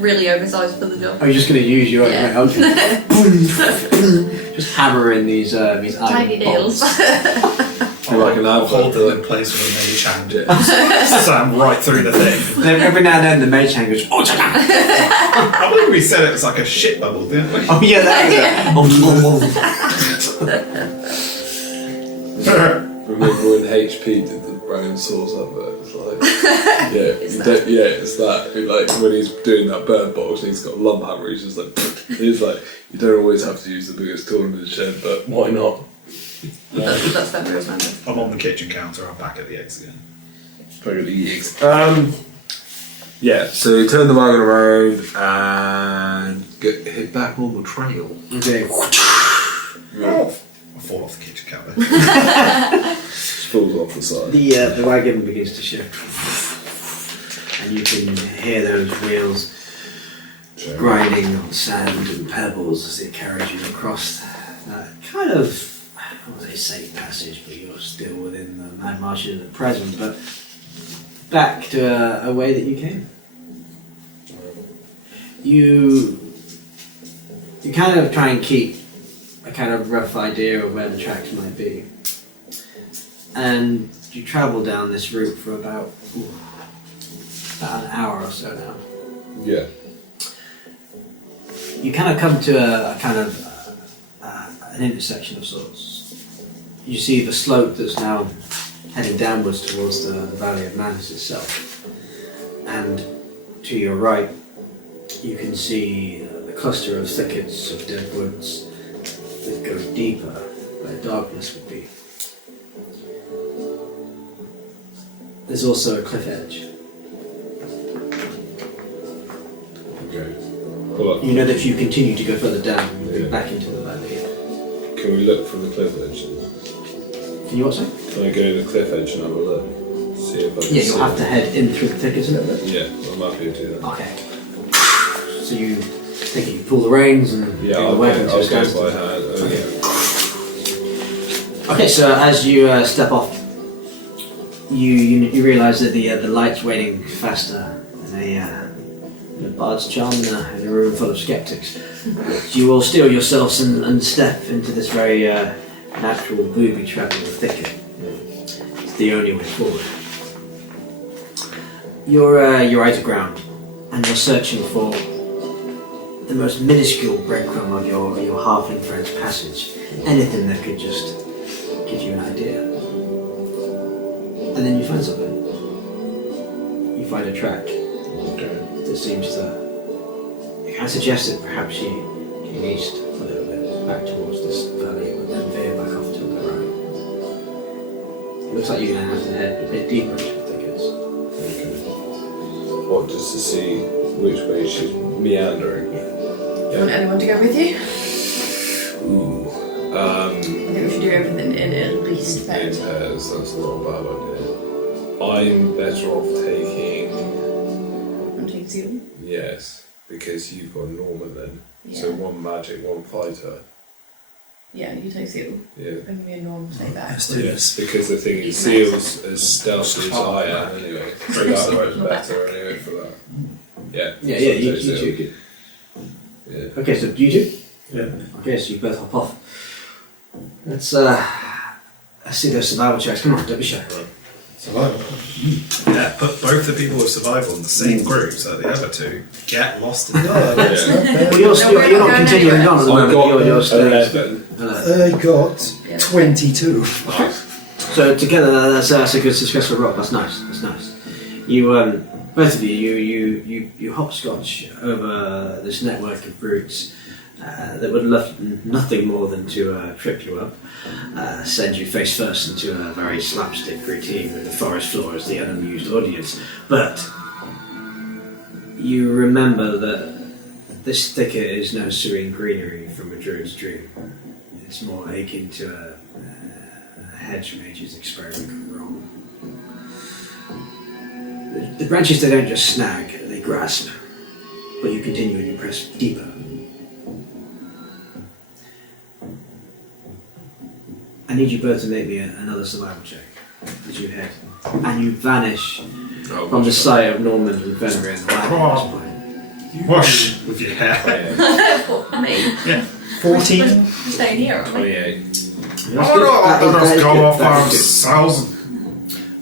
Really oversized for the job. Oh, you're just going to use your Yeah. own. Okay. Just hammer in these Tiny iron nails. bolts. You're like an I'll hold them in place with a mage hand. Slam right through the thing. Then every now and then the mage hand goes. Oh, I believe we said it was like a shit bubble, didn't we? oh yeah, that is it. Remember when HP did the brown sauce advert? It's like, it's that. Like when he's doing that bird box and he's got a lump hammer, he's just like, he's like, you don't always have to use the biggest tool in the shed, but why not? That's that real standard. I'm on the kitchen counter. I'm back at the eggs again. Yeah, so turn the wagon around and hit back on the trail. Okay. I fall off the kitchen counter. Just falls off the side. The wagon begins to shift, and you can hear those wheels grinding on sand and pebbles as it carries you across that kind of, I don't want to say safe passage, but you're still within the mad marshes at present, but back to a way that you came. You kind of try and keep a kind of rough idea of where the tracks might be. And you travel down this route for about an hour or so now. Yeah. You kind of come to a kind of an intersection of sorts. You see the slope that's now heading downwards towards the Valley of Madness itself. And to your right, you can see a cluster of thickets of dead woods that go deeper where darkness would be. There's also a cliff edge. Okay. Pull up. You know that if you continue to go further down, you'll be back into the valley. Can we look from the cliff edge? Can you what, say? Can I go to the cliff edge and have a look? See if I can Yeah, see you'll have to head in through the thickets a little bit. Yeah, I'm happy to do that. Okay. So you pull the reins and Yeah, bring I'll the wagon to a go standstill. by hand. Okay. Okay, so as you step off, you realise that the light's waning faster than a bard's charm in a room full of skeptics. You will steel yourselves and step into this very natural booby-trapping thicket. It's the only way forward. Your eyes are ground, and you're searching for the most minuscule breadcrumb of your halfling friend's passage. Anything that could just give you an idea. And then you find something. You find a track that seems to... It can suggest that perhaps you came east a little bit, back towards this valley, but then veer back off to the right. It looks like you're going to have to head a bit deeper into the thickets. What, just to see which way she's meandering? Do you want anyone to go with you? Ooh. I think we should do everything in at least pairs. That's not a bad idea. I'm better off taking... I'm taking Seal. Yes, because you've got Norma then. Yeah. So one magic, one fighter. Yeah, you take Seal. Yeah. And me and Norm stay back. Let's do this. Because the thing is, Seal's as stealthy as I am anyway. So that works better anyway for that. Yeah. Yeah, so you take Seal. two. Good. Yeah. Okay, so you two? Yeah. Okay, so you both hop off. Let's see those survival checks. Come on, don't be shy. Survival. Yeah, put both the people with survival in the same group so the other two get lost in the Oh, that's not bad. Well, you're not going continuing anywhere. on at the I've moment. You're got staying. 11. I got Yeah. 22. So together, that's a good successful roll. That's nice. That's nice. You both of you hopscotch over this network of routes that would love nothing more than to trip you up, send you face first into a very slapstick routine with the forest floor as the unamused audience. But you remember that this thicket is no serene greenery from a druid's dream. It's more akin to a hedge mage's experiment gone wrong. The branches, they don't just snag, they grasp, but you continue and you press deeper. I need you both to make me another survival check as you head. And you vanish from the sight of Norman and Fenrir in the wagon at this point. Whoosh with your hair. Me? 14. We're staying here, aren't we? 28. That's Oh good. no, That is- let that us is go good. off That is ourselves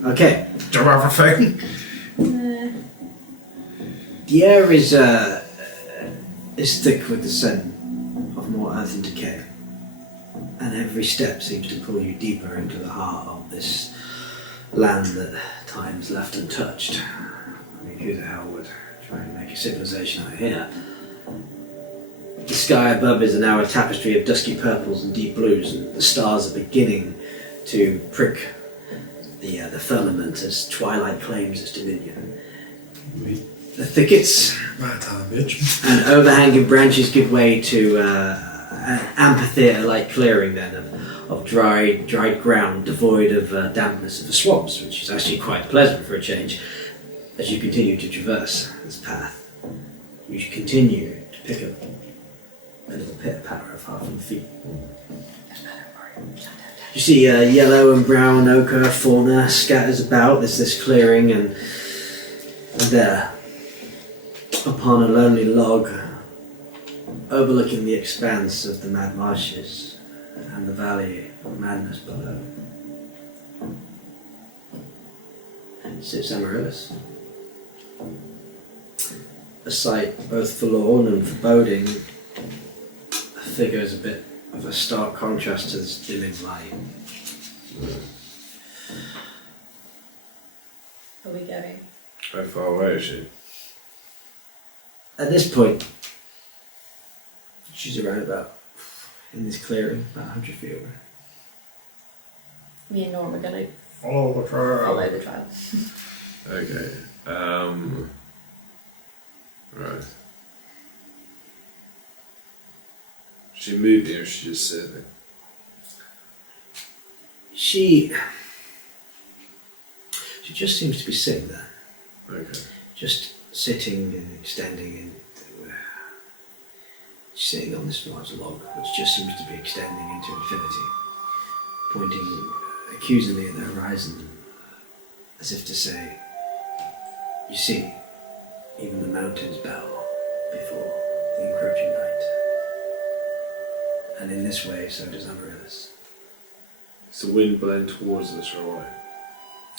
good. Okay. do everything. The air is thick with the scent of more earth and decay, and every step seems to pull you deeper into the heart of this land that time's left untouched. I mean, who the hell would try and make a civilization out here? The sky above is now a tapestry of dusky purples and deep blues, and the stars are beginning to prick the firmament as twilight claims its dominion. The thickets Right time, bitch. and overhanging branches give way to an amphitheatre-like clearing then of dried ground devoid of dampness of the swamps, which is actually quite pleasant for a change. As you continue to traverse this path, you continue to pick up a little pitter-patter of half feet. You see yellow and brown ochre fauna scatters about. There's this clearing, and there, upon a lonely log, overlooking the expanse of the mad marshes and the valley of madness below, sits Amaryllis. A sight both forlorn and foreboding. A figure is a bit of a stark contrast to this dimming light. Are we going? How far away is she? At this point, she's around about, in this clearing, about 100 feet away. Me and Norm are going to Follow the trail. follow the trail. Okay. Right. She moved here, she just sitting. She just seems to be sitting there, Okay. just sitting and extending, and sitting on this large log, which just seems to be extending into infinity. pointing accusingly at the horizon, as if to say, "You see, even the mountains bow before the encroaching night. And in this way, so does Amaryllis. It's the wind blowing towards us, right?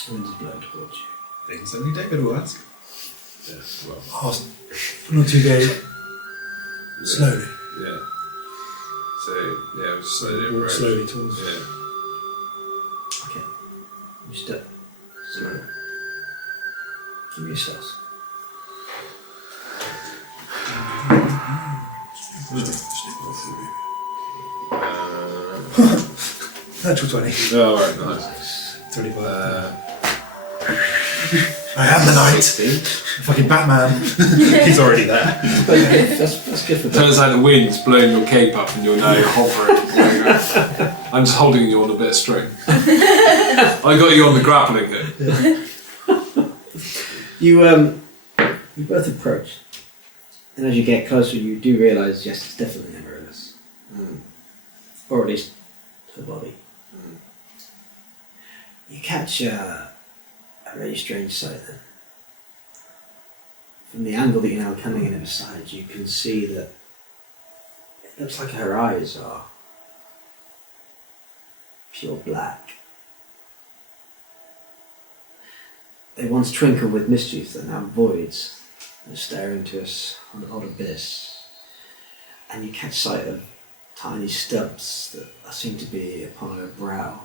The wind is blowing towards you. Things only David will ask. Yeah, well, Awesome. Not too gay. Slowly. yeah. So, yeah, we'll slowly Walk approach. slowly towards. Yeah. Okay. You step slow. Give me a stealth. Natural 20. Oh, alright, nice. 25. Uh, I am the knight. 16. Fucking Batman. He's already there. That's good for that. Turns out the wind's blowing your cape up and you're now hovering. I'm just holding you on a bit of string. I got you on the grappling hook. You both approach, and as you get closer, you do realise, yes, it's definitely Amaryllis. Or at least her body. You catch a very strange sight then. From the angle that you're now coming in at the side, you can see that it looks like her eyes are pure black. They once twinkled with mischief, they're now voids. They're staring into us on an odd abyss. And you catch sight of tiny stubs that seem to be upon her brow,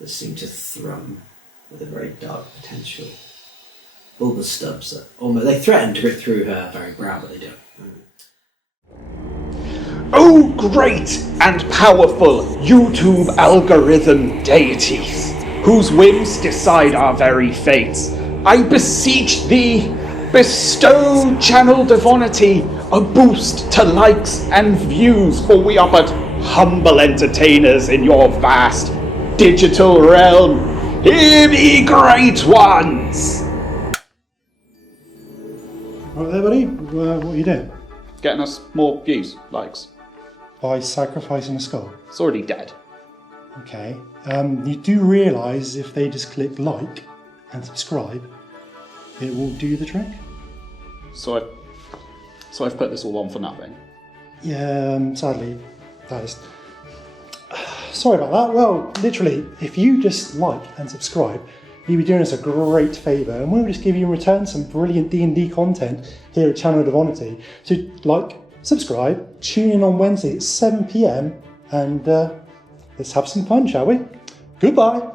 that seem to thrum with a very dark potential. Bulbous stubs that almost, they threaten to rip through her very brow, but they don't. Oh, great and powerful YouTube algorithm deities, whose whims decide our very fates, I beseech thee, bestow channel Devonity a boost to likes and views, for we are but humble entertainers in your vast digital realm. Hear me, great ones! Right there, buddy. What are you doing? Getting us more views, likes. By sacrificing a skull. It's already dead. Okay. You do realise if they just click like and subscribe, it will do the trick. So I've put this all on for nothing. Yeah, sadly, that is... Sorry about that. Well, literally, if you just like and subscribe, you'll be doing us a great favour, and we'll just give you in return some brilliant D&D content here at Channel Devonity. So, like, subscribe, tune in on Wednesday at 7 PM, and let's have some fun, shall we? Goodbye.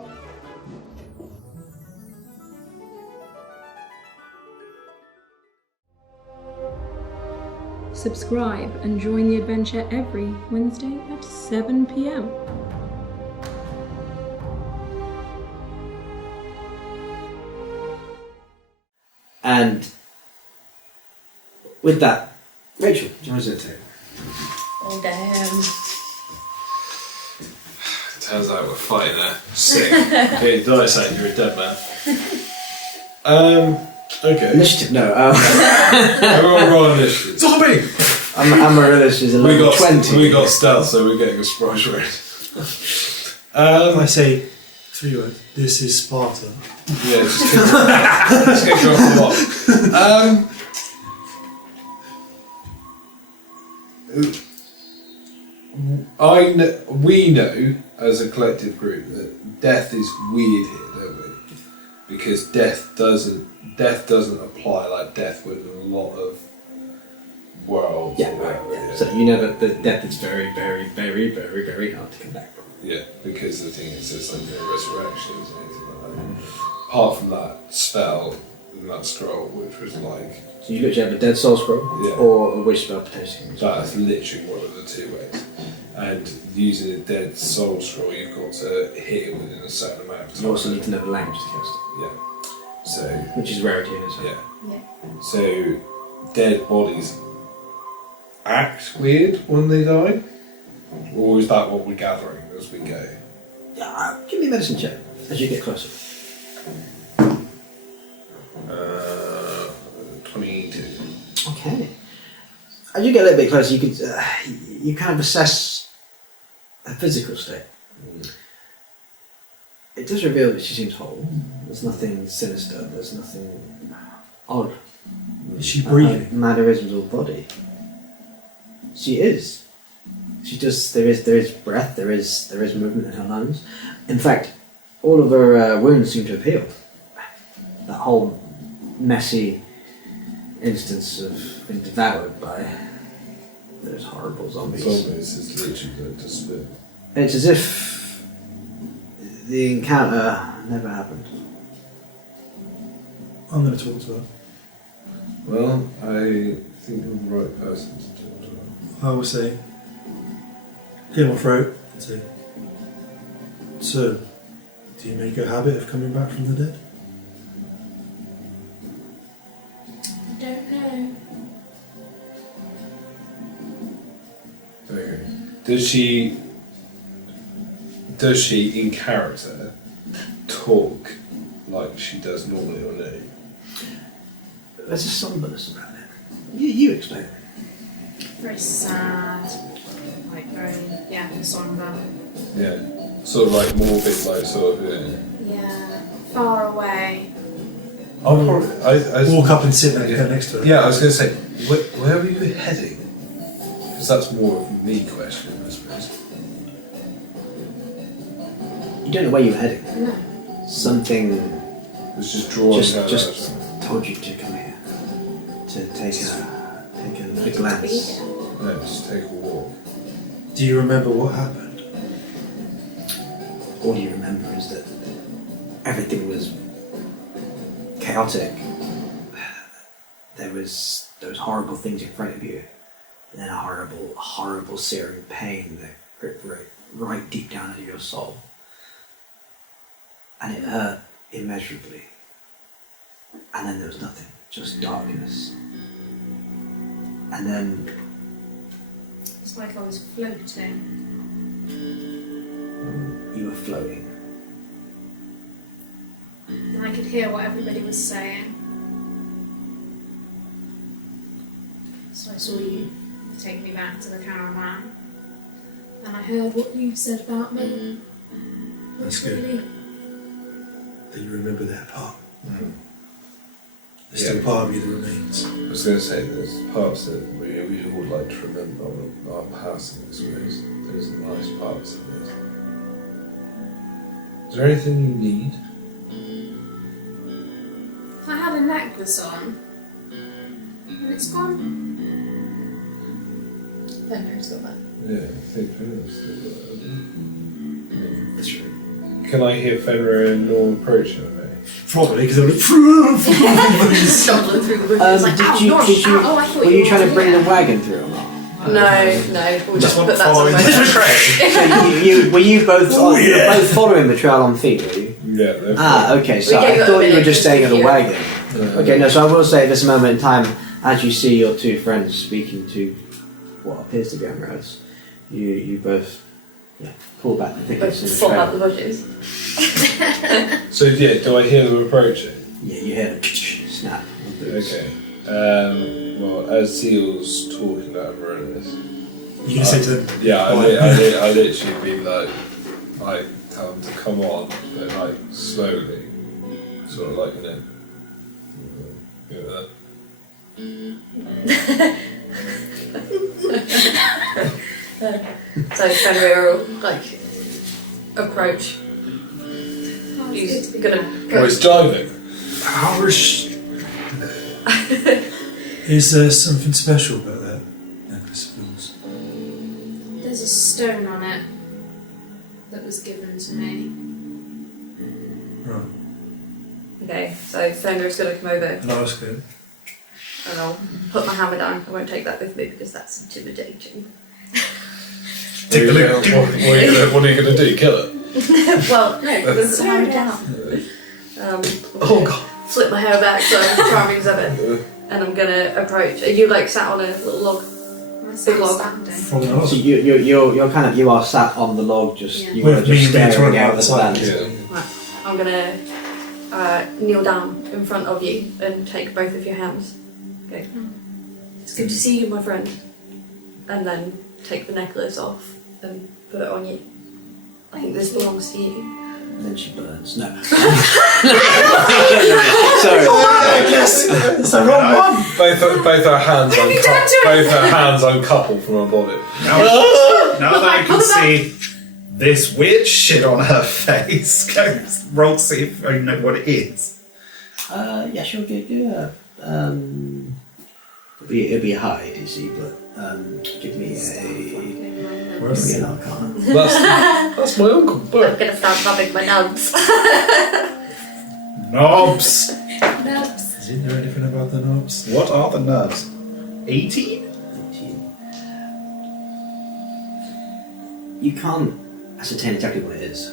Subscribe and join the adventure every Wednesday at 7 PM. And with that, Rachel, joins it too. Oh, damn. Turns out we're fighting a sick. Okay, dice out, you're a dead man. Okay. Initiative, no. Everyone roll initiative. Zombie! Amaryllis is a level 20. We got stealth, so we're getting a surprise round. I say 3 words. This is Sparta. Yeah, just get you off the block. We know as a collective group that death is weird here, don't we? Because death doesn't apply like death would in a lot of worlds. Yeah, right. So you know that the death is very, very, very, very, very hard to come back from. Yeah, because the thing is, there's like no resurrections and anything like that. Apart from that spell and that scroll, which was like... So you literally have a dead soul scroll, Yeah. or a wish spell potentially. That's literally one of the two ways. And using a dead soul scroll, you've got to hit it within a certain amount of time. You also need to know the language to cast Yeah. So... it, which is rarity in itself. Yeah. So, dead bodies act weird when they die? Or is that what we're gathering as we go? Yeah, give me a medicine check as you get closer. 22. Okay. As you get a little bit closer, you could you kind of assess a physical state. it does reveal that she seems whole. There's nothing sinister. There's nothing odd. Is she breathing? Mannerisms or body. She is. She does. There is breath. There is movement in her lungs. In fact, all of her wounds seem to have healed. That whole messy instance of being devoured by those horrible zombies. Zombies is literally going to spit. It's as if the encounter never happened. I'm going to talk to her. Well, I think you're the right person to talk to. I will say, get my throat and say, so, do you make a habit of coming back from the dead? I don't know. Okay. Does she in character talk like she does normally or no? There's a somberness about it. You explain it. Very sad. Like very, somber. Yeah. Sort of like morbid, like sort of, Yeah. Far away. I'll probably, I Walk up and sit next to her. Yeah, I was going to say, where are you heading? Because that's more of a me question, I suppose. You don't know where you're heading. No. Something It's just drawing her just out. told you to come here. To take a glance. No, just take a walk. Do you remember what happened? All you remember is that everything was chaotic. There was those horrible things in front of you, and then a horrible searing pain that gripped right deep down into your soul. And it hurt immeasurably. And then there was nothing, just darkness. And then It's like I was floating. you were floating. And I could hear what everybody was saying. So I saw you take me back to the caravan. And I heard what you said about me. That's good. Really, That you remember that part. There's Yeah. still part of you that remains. I was going to say, there's parts that we would like to remember our past in this ways. There's nice parts of this. Is there anything you need? I had a necklace on. And it's gone. Fenrir's got that. Yeah, I think Fenrir's still there. Can I hear Fenrir and Norm approaching me? Probably, because they were Stumbling through the bushes. like, ow, Did you, I thought were you were trying to bring the here. wagon through or not? No, we'll just put that follow somewhere. the trail. So were you both you were both following the trail on feet, were you? Yeah, they're Okay, so We gave I it a thought you were minute just staying at the here. wagon. Okay, no, so I will say at this moment in time, as you see your two friends speaking to what appears to be unrest, you both pull back the thickets in the Fall out the trail. bushes. So yeah, do I hear them approaching? Yeah, you hear them snap. Okay. Well, as Seal's talking about Relics, You can say to them, yeah, I literally be like tell them to come on, but like slowly, sort of like So Fenrir will like approach. He's gonna Oh, it's diving. is there something special about that necklace of yours? There's a stone on it that was given to me. Right. Okay, so Fenrir's gonna come over And I was good. and I'll put my hammer down. I won't take that with me because that's intimidating. What are you going to do? Kill it? Well, no, because the hammer down. Oh god. Flip my hair back so I'm charming as ever. And I'm gonna approach. Are you like sat on a little log? Big log. Standing. From the So house. you are sat on the log, just Yeah. you are With me just being staring turned out out at the the side. land. Yeah. I'm gonna kneel down in front of you and take both of your hands. Okay. It's good to see you, my friend. And then take the necklace off and put it on you. I think this belongs to you. And then she burns. No. Sorry. It's the wrong one. Both our hands uncoupled from her body. Now that I can see this weird shit on her face, roll to see if I know what it is. Yeah, sure. Give you it'll be a high DC, but give me an arcana. That's my uncle, I'm but gonna start rubbing my nubs. Knobs! Nubs. Isn't there anything about the knobs? What are the nubs? 18? You can't ascertain exactly what it is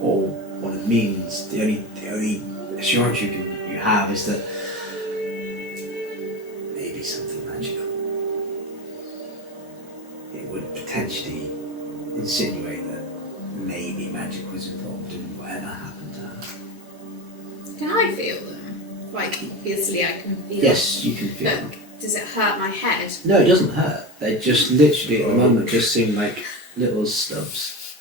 or what it means. The only assurance you have is that maybe something magical. It would potentially insinuate that maybe magic was involved in whatever happened to her. Can I feel them? Like, obviously I can feel Yes, you can feel them. them. Does it hurt my head? No, it doesn't hurt. They just literally at the moment just seem like little stubs.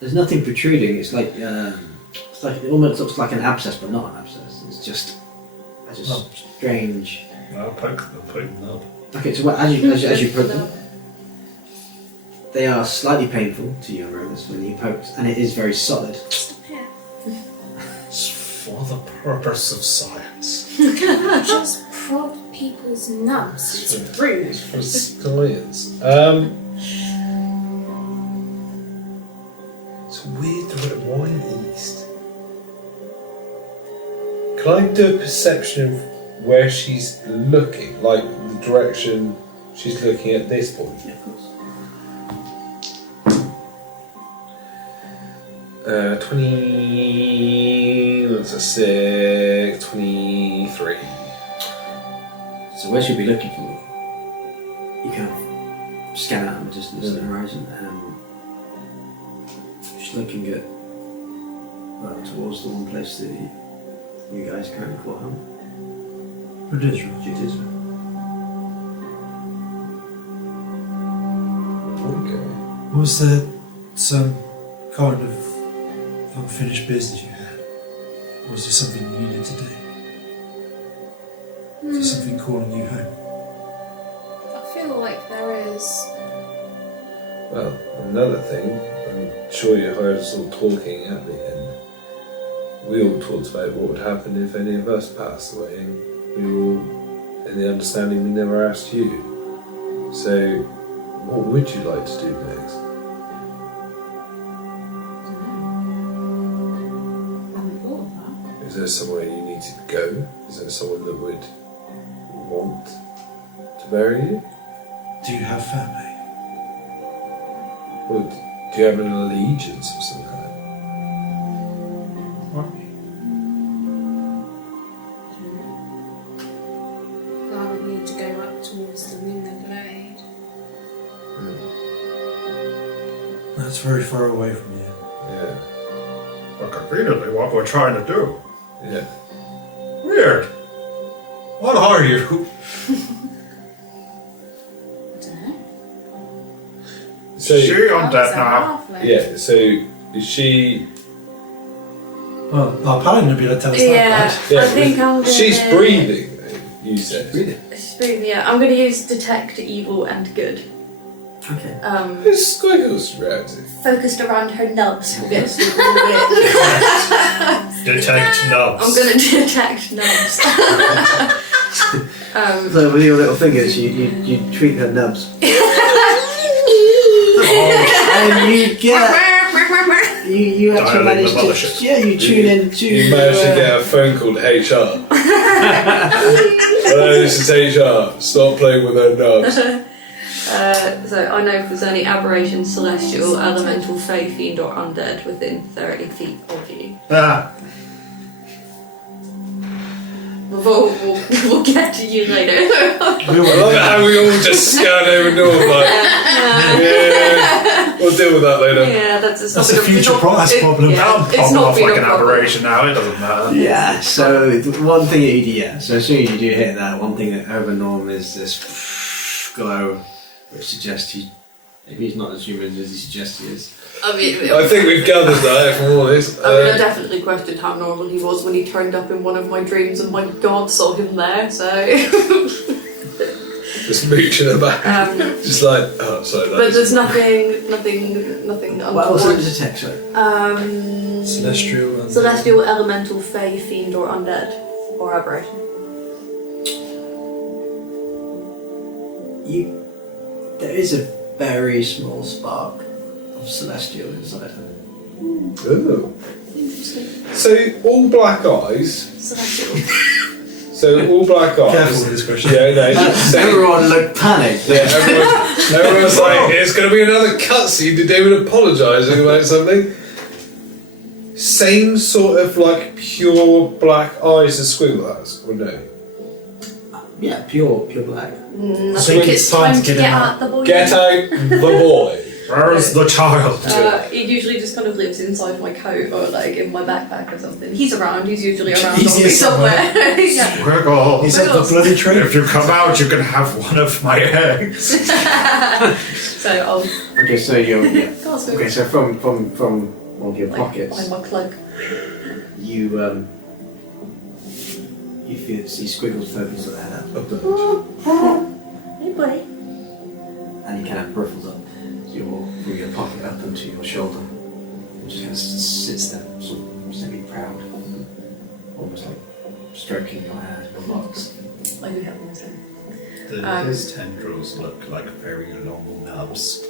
There's nothing protruding. It's like it almost looks like an abscess, but not an abscess. It's just strange. I'll poke them up. Okay, so as you poke them, they are slightly painful to young rogues when you poke, and it is very solid. Stop here. It's for the purpose of science. Just prod people's nubs. It's rude. for science. It's weird the red wine east. Can I do a perception of where she's looking, like the direction she's looking at this point? Yeah, of course. 20. That's a 6. 23. So where she'll be looking for me, you kind of scan out in the distance of the horizon. She's looking at towards the one place that you guys currently call home. Jadizzra. Okay. Was there some kind of unfinished business you had? Or was there something you needed to do? Is there something calling you home? I feel like there is. Well, another thing, I'm sure you heard us all talking at the end. We all talked about what would happen if any of us passed away, and we all, in the understanding, we never asked you. So, what would you like to do next? I haven't thought of that. Is there somewhere you need to go? Is there someone that would want to bury you? Do you have family? Or do you have an allegiance of some kind? I would need to go up towards the lunar glade. That's very far away from you. Yeah. Well, conveniently, what we're trying to do. Yeah. Weird. What are you? I don't know. So, She undead now. yeah, so is she... Well, our paladin would be able to tell us Yeah, that. Yeah, I think I'm gonna... she's breathing, you said. Breathing. She's breathing, yeah. I'm gonna use detect evil and good. Okay. It's Squiggles' reality. Focused around her nubs. We'll get super weird. Detect nubs. I'm gonna detect nubs. So with your little fingers, you treat her nubs. And you get... You actually Dialing manage the to... mothership. Yeah, you tune into... You managed to get a phone called HR. Hello, this is HR. Stop playing with her nubs. So I know if there's any aberration, celestial, elemental, fey, fiend or undead within 30 feet of you. Ah, We'll get to you later. I love it how we all just scan over north like, yeah, we'll deal with that later. Yeah, that's a future problem. I'll it's pop not off been like a an problem. aberration now, it doesn't matter. Yeah, so the one thing that you do, so as soon as you do hit that, one thing that over norm is this glow, which suggests you Maybe he's not as human as he suggests he is. I mean, I think we've gathered that, if I'm honest. I definitely questioned how normal he was when he turned up in one of my dreams and my god saw him there, so... Just mooching about. Just like, oh, sorry. But there's nothing What else untoward. is a text, right? Celestial and Celestial, elemental, fey, fiend, or undead, or aberration. There is a very small spark of celestial inside her. Ooh. So, all black eyes. Celestial. So, all black eyes. Careful with this question. Yeah, no. So, Everyone looked panicked. yeah, everyone's like, it's going to be another cutscene to David apologising about something. Same sort of like pure black eyes as Squiggle has, or no? Yeah, pure black. I So think it's time to get out the boy. Get out the boy. Where's the child? He usually just kind of lives inside my coat or like in my backpack or something. He's around. He's usually around He's here somewhere. Yeah. Squiggle. He's at the bloody tree. If you come out, you can have one of my eggs. So I'll Okay, so you're go on, okay. So from one of your like, pockets, behind my cloak. you see Squiggles focus their head up, Hey, buddy. and he kind of riffles up from your pocket up into your shoulder, and just kind of sits there, sort of semi-proud, almost like stroking your hair, your locks. I do have one, so. His tendrils look like very long nubs.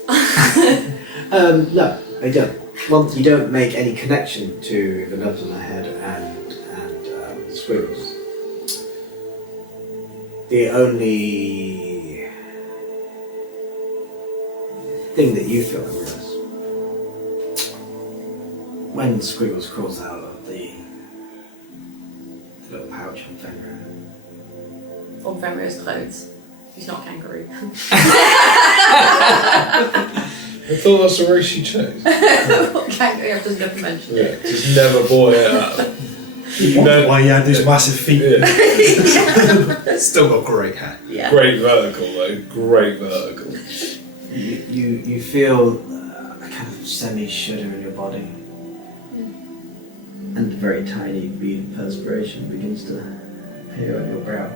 No, they don't. Well, you don't make any connection to the nubs on the head and squiggles. The only thing that you feel is when Squiggles crawls out of the little pouch on Fenrir. On Fenrir's clothes. He's not a kangaroo. I thought that's the race you chose. Kangaroo, I've just never mentioned Yeah, just never boy it up. Wonder why he had these massive feet. Yeah. Still got great hair. Yeah. Great vertical though, great vertical. You feel a kind of semi-shudder in your body, and a very tiny bead of perspiration begins to appear on your brow.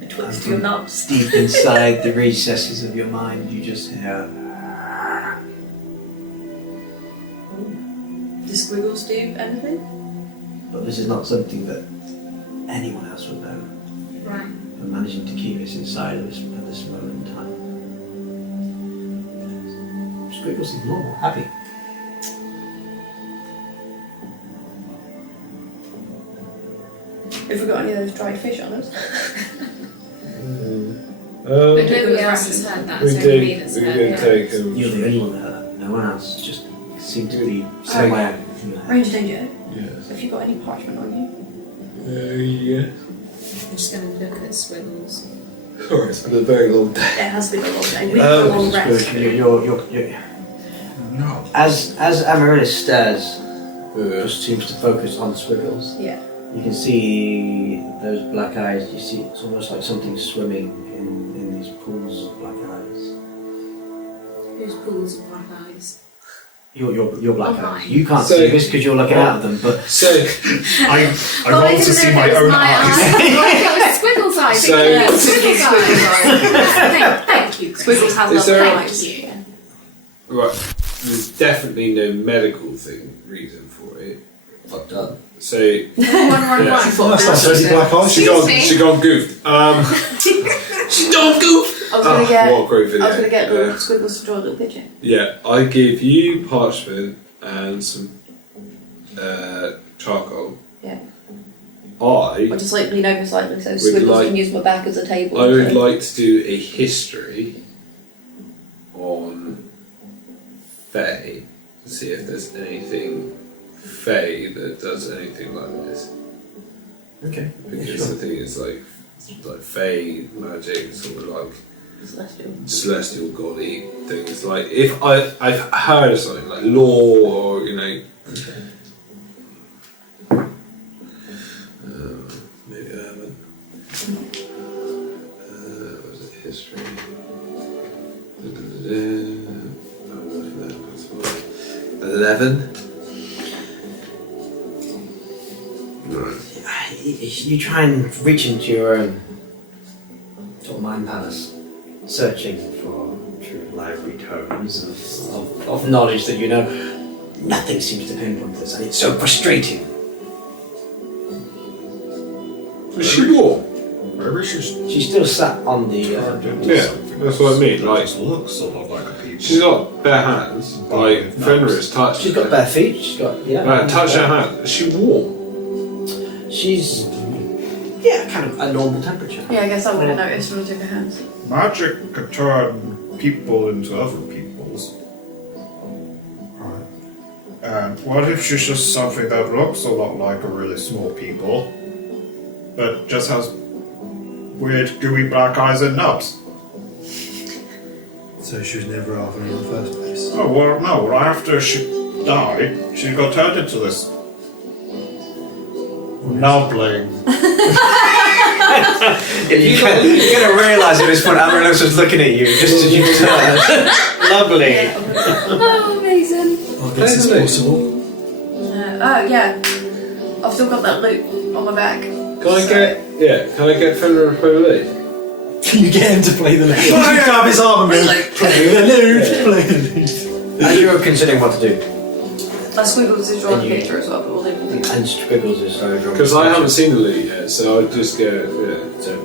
Betwixt your nubs. Deep inside the recesses of your mind, you just hear. Does Squiggles do anything? But this is not something that anyone else would know. Right. For managing to keep this inside at this moment in time. Squiggles is normal, happy. Have we got any of those dried fish on us? But nobody else has heard that, we so only me did, that's we heard did it. take him. You're the only one that heard that. No one else just seemed to be somewhere in your head. Range danger. Yes. Have you got any parchment on you? Yeah. I'm just going to look at Swiggles. Sorry, it's been a very long day. It has been a long day. We've had a long rest. You're No. as Amaryllis stares, just seems to focus on Squiggles. Yeah. You can see those black eyes. You see it's almost like something swimming in these pools of black eyes. Whose pools of black eyes? Your black Oh, eyes. mine. You can't So- see this because you're looking out of them, but So, I want to see my own eyes. Eyes. Squiggles eyes. So- Yeah, Squiggles eyes. Thank you. Squiggles has Is lovely there- eyes. Thank you. right, there's definitely no medical reason for it. fucked up. So, One. That's like dirty black eyes. she gone goofed. She gone goofed! I was gonna get. What a great video. I was gonna get little Squiggles to draw a little picture. Yeah, I give you parchment and some charcoal. Yeah. I Or just like lean over slightly so Would Squiggles like- can use my back as a table. would like to do a history on Fae to see if there's anything Fae that does anything like this. Okay. Because I think it's like Fae magic, sort of like Celestial. celestial godly things. Like if I've heard of something like law or maybe I haven't. What was it? History. 11. You try and reach into your own sort of mind palace, searching for true library tomes of knowledge that you know. Nothing seems to pinpoint this, and it's so frustrating. Is she warm? Maybe she's She's still sat on the. Yeah, that's what I mean. Like, looks sort of like a peach. she's got bare hands. Like, Fenris touched. She's got bare feet. She's got touch her hand. Is she warm? She's kind of a normal temperature. Yeah, I guess I would have noticed when I took her hands. Magic could turn people into other peoples. Right. And what if she's just something that looks a lot like a really small people, but just has weird gooey black eyes and nubs? So she was never Arthur in the first place. Oh, well, no. Well, after she died, she got turned into this nubbling. You're going to realise at this point Amaryllis was looking at you just as you turned. Lovely. Oh, amazing. I guess it's possible. Yeah. I've still got that loop on my back. Can I get Fenrir to play the lead? Can you get him to play the lute? You grab his arm and go, play the lute, play the lute. As you were considering what to do, Squiggles is drawing a And you- picture as well, but we'll leave it with you. and Squiggles is drawing. Because I haven't seen the lead yet, so I'd just go, So,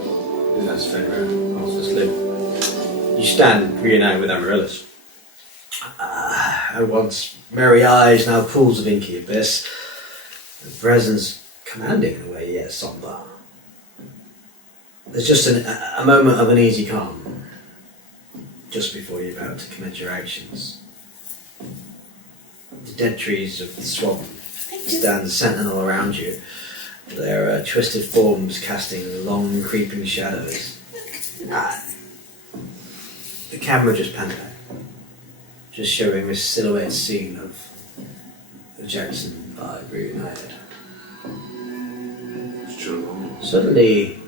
that's Fenrir. You stand reunited with Amaryllis. Her once merry eyes, now pools of inky abyss. The presence commanding in a way, yet somber. There's just a moment of uneasy calm just before you're about to commit your actions. The dead trees of the swamp stand sentinel around you. Their twisted forms casting long creeping shadows. The camera just panned back, just showing this silhouette scene of the Jaxxon V reunited. Suddenly,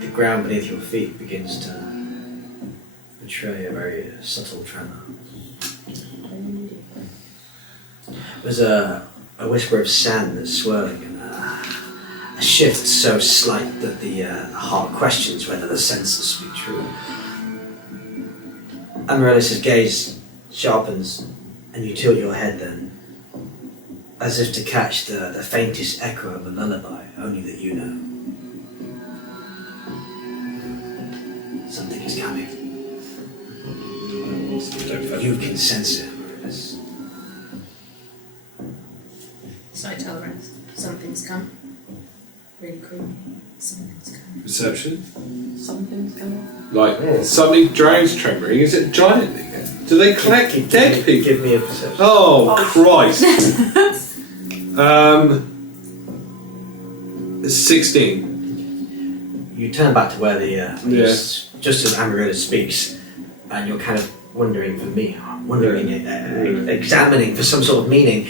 the ground beneath your feet begins to betray a very subtle tremor. There's a whisper of sand that's swirling and a shift so slight that the heart questions whether the senses speak true. Amaryllis' gaze sharpens and you tilt your head then, as if to catch the faintest echo of a lullaby, only that you know. Something is coming. You can sense it, Amaryllis. So I tell the rest, something's come. Really creepy. Something's come. Perception? Something's coming. Like, suddenly drones trembling. Is it giant again? Do they collect dead people? Give me a perception. Oh, Christ. 16. You turn back to where just as Amaryllis speaks, and you're kind of wondering, examining for some sort of meaning,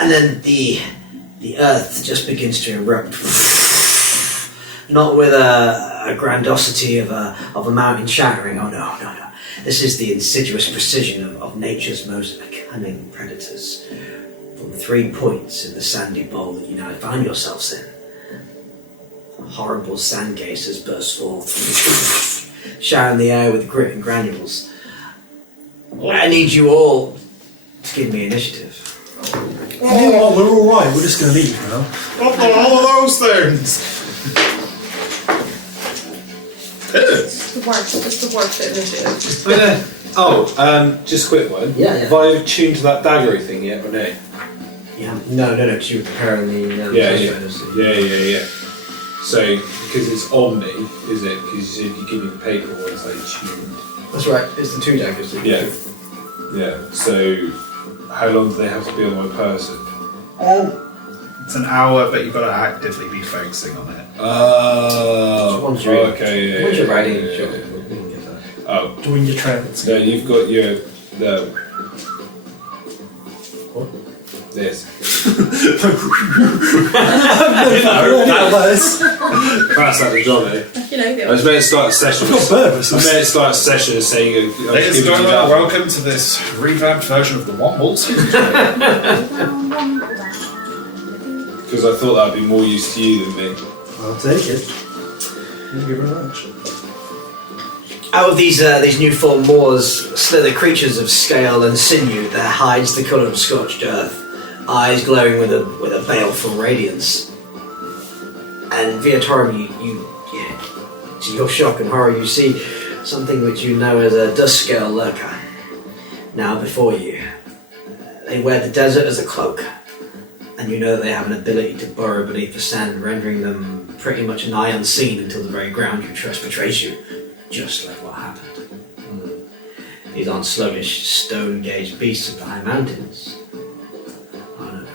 and then the earth just begins to erupt, not with a grandiosity of a mountain shattering. Oh no. This is the insidious precision of nature's most cunning predators. From 3 points in the sandy bowl that you now find yourselves in, horrible sand geysers burst forth, showering the air with grit and granules. I need you all to give me initiative. You know what, we're alright, we're just going to leave now. What the hell are those things? It's the worst initiative. Just a quick one. Yeah. Have I tuned to that daggery thing yet, or no? Yeah. No, because you were preparing the... Yeah. So, because it's Omni, is it? Because if you give me the paper ones, they tuned. That's right, it's the 2 daggers. Yeah. So, how long do they have to be on my person? It's an hour, but you've got to actively be focusing on it. Oh. Once you're okay. Once you're writing, yeah. sure. We can get that. Oh. Doing your travels. No, you've got your... This. That's That's like the job, eh? I was meant to start a session. I was meant to start a session saying. Ladies and gentlemen, welcome to this revamped version of the Wombles. Because I thought that'd be more use to you than me. I'll take it. Thank you very much. Out of these new form moors slither creatures of scale and sinew, their hides the colour of scorched earth, eyes glowing with a baleful radiance. And Viatorum, to your shock and horror, you see something which you know as a dust scale lurker. Now before you, they wear the desert as a cloak, and you know that they have an ability to burrow beneath the sand, rendering them pretty much nigh unseen until the very ground you trust betrays you, just like what happened. These aren't sluggish, stone-gauged beasts of the high mountains. Oh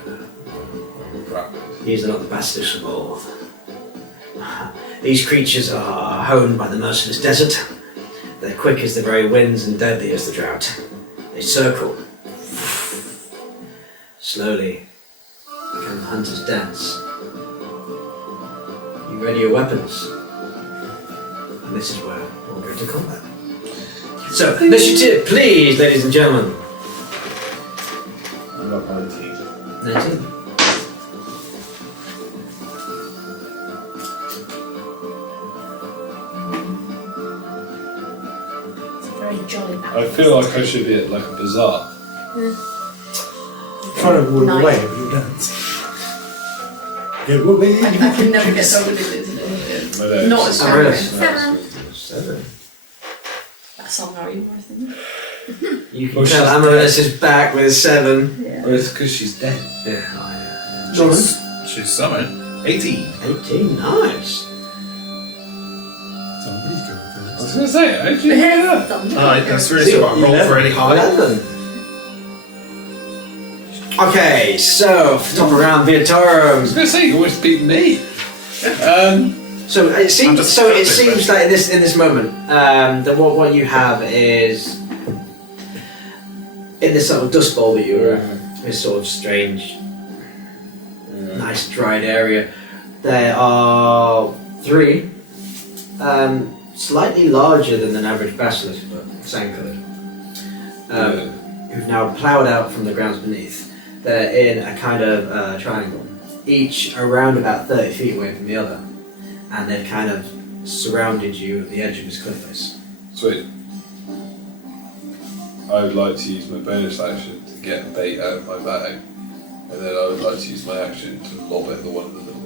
no. These are not the bastards of all. These creatures are honed by the merciless desert. They're quick as the very winds and deadly as the drought. They circle. Slowly, become the hunter's dance. You ready your weapons. And this is where we'll go to combat. So, initiative, please, ladies and gentlemen. I'm not 19. 19. Very jolly. I feel like I should be at like a bazaar. Trying to walk Nine. away, but you'll dance. Get away. I can never get so good at it. Not as strong. Seven. That song are you worth it? You can tell Amaryllis is back with 7. Yeah. Well, it's because she's dead. Yeah. She's summoned. 18. 18, nice. Somebody's going I was first. going to say, how did you do that? Alright, that's really good. I rolled really high. 11. Okay, so top of round I was Viatorum. going to say, you always beat me. So it seems just like in this moment that what you have is in this sort of dust bowl that you were in, this sort of strange, nice dried area. There are 3 slightly larger than an average basilisk, but same colour, who've now ploughed out from the grounds beneath. They're in a kind of triangle, each around about 30 feet away from the other, and they've kind of surrounded you at the edge of this cliff face. Sweet. I would like to use my bonus action to get a bait out of my bag, and then I would like to use my action to lob it at the one in the middle.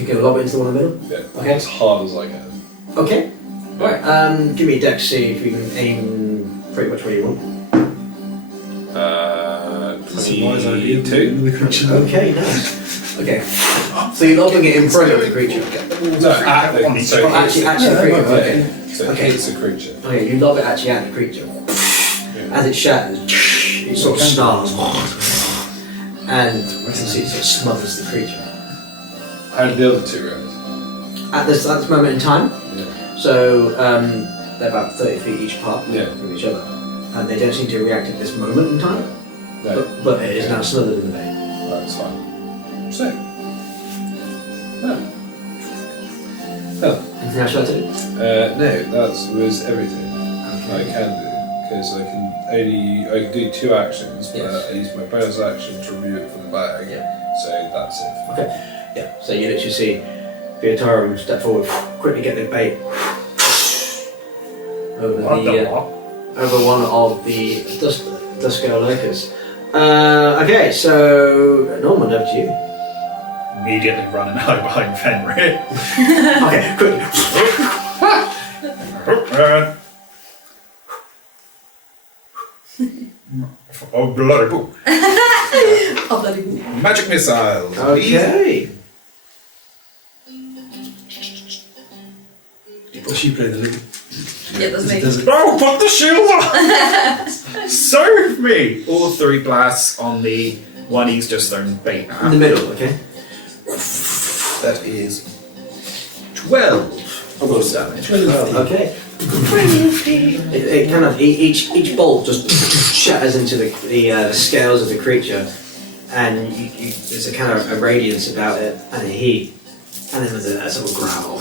You can lob it into the one in the middle? Yeah, Okay. as hard as I can. Okay. Right. Give me a dex, see if you can aim pretty much where you want. That's a wise idea. 22? The creature. Okay, nice. Okay. So you're lobbing it in front of the creature. No, at the creature. So Oh, actually, the creature. Okay. So it hits a creature. Okay, you lob it actually at the creature. As it shatters, it sort of snarls. And you can see it sort of smothers the creature. How did the other 2 react? At this moment in time, Yeah. so they're about 30 feet each apart Yeah. from each other. And they don't seem to react at this moment in time, No. but it is now smothered in the bay. Right, it's fine. So. Oh. Anything else you like to do? No, that was everything I can do. Because I can do 2 actions, but Yes. I use my bonus action to remove it from the bag. Yeah. So that's it. Okay. Yeah. So you literally see Viatorum step forward, quickly get the bait over over one of the dust scale lurkers. Okay, so Norman, over to you. Immediately running out behind Fenrir. Okay, quick. Oh, bloody boo. Oh, bloody hell. Magic missiles. Okay. Does she play the lead? Yeah, that's me. Does it? Oh, put the shield on! Serve me! All 3 blasts on the one he's just thrown bait In at. the middle, okay? That is 12 force damage. Okay. It kind of each bolt just shatters into the scales of the creature, and there's a kind of a radiance about it and a heat, and then there's a sort of growl.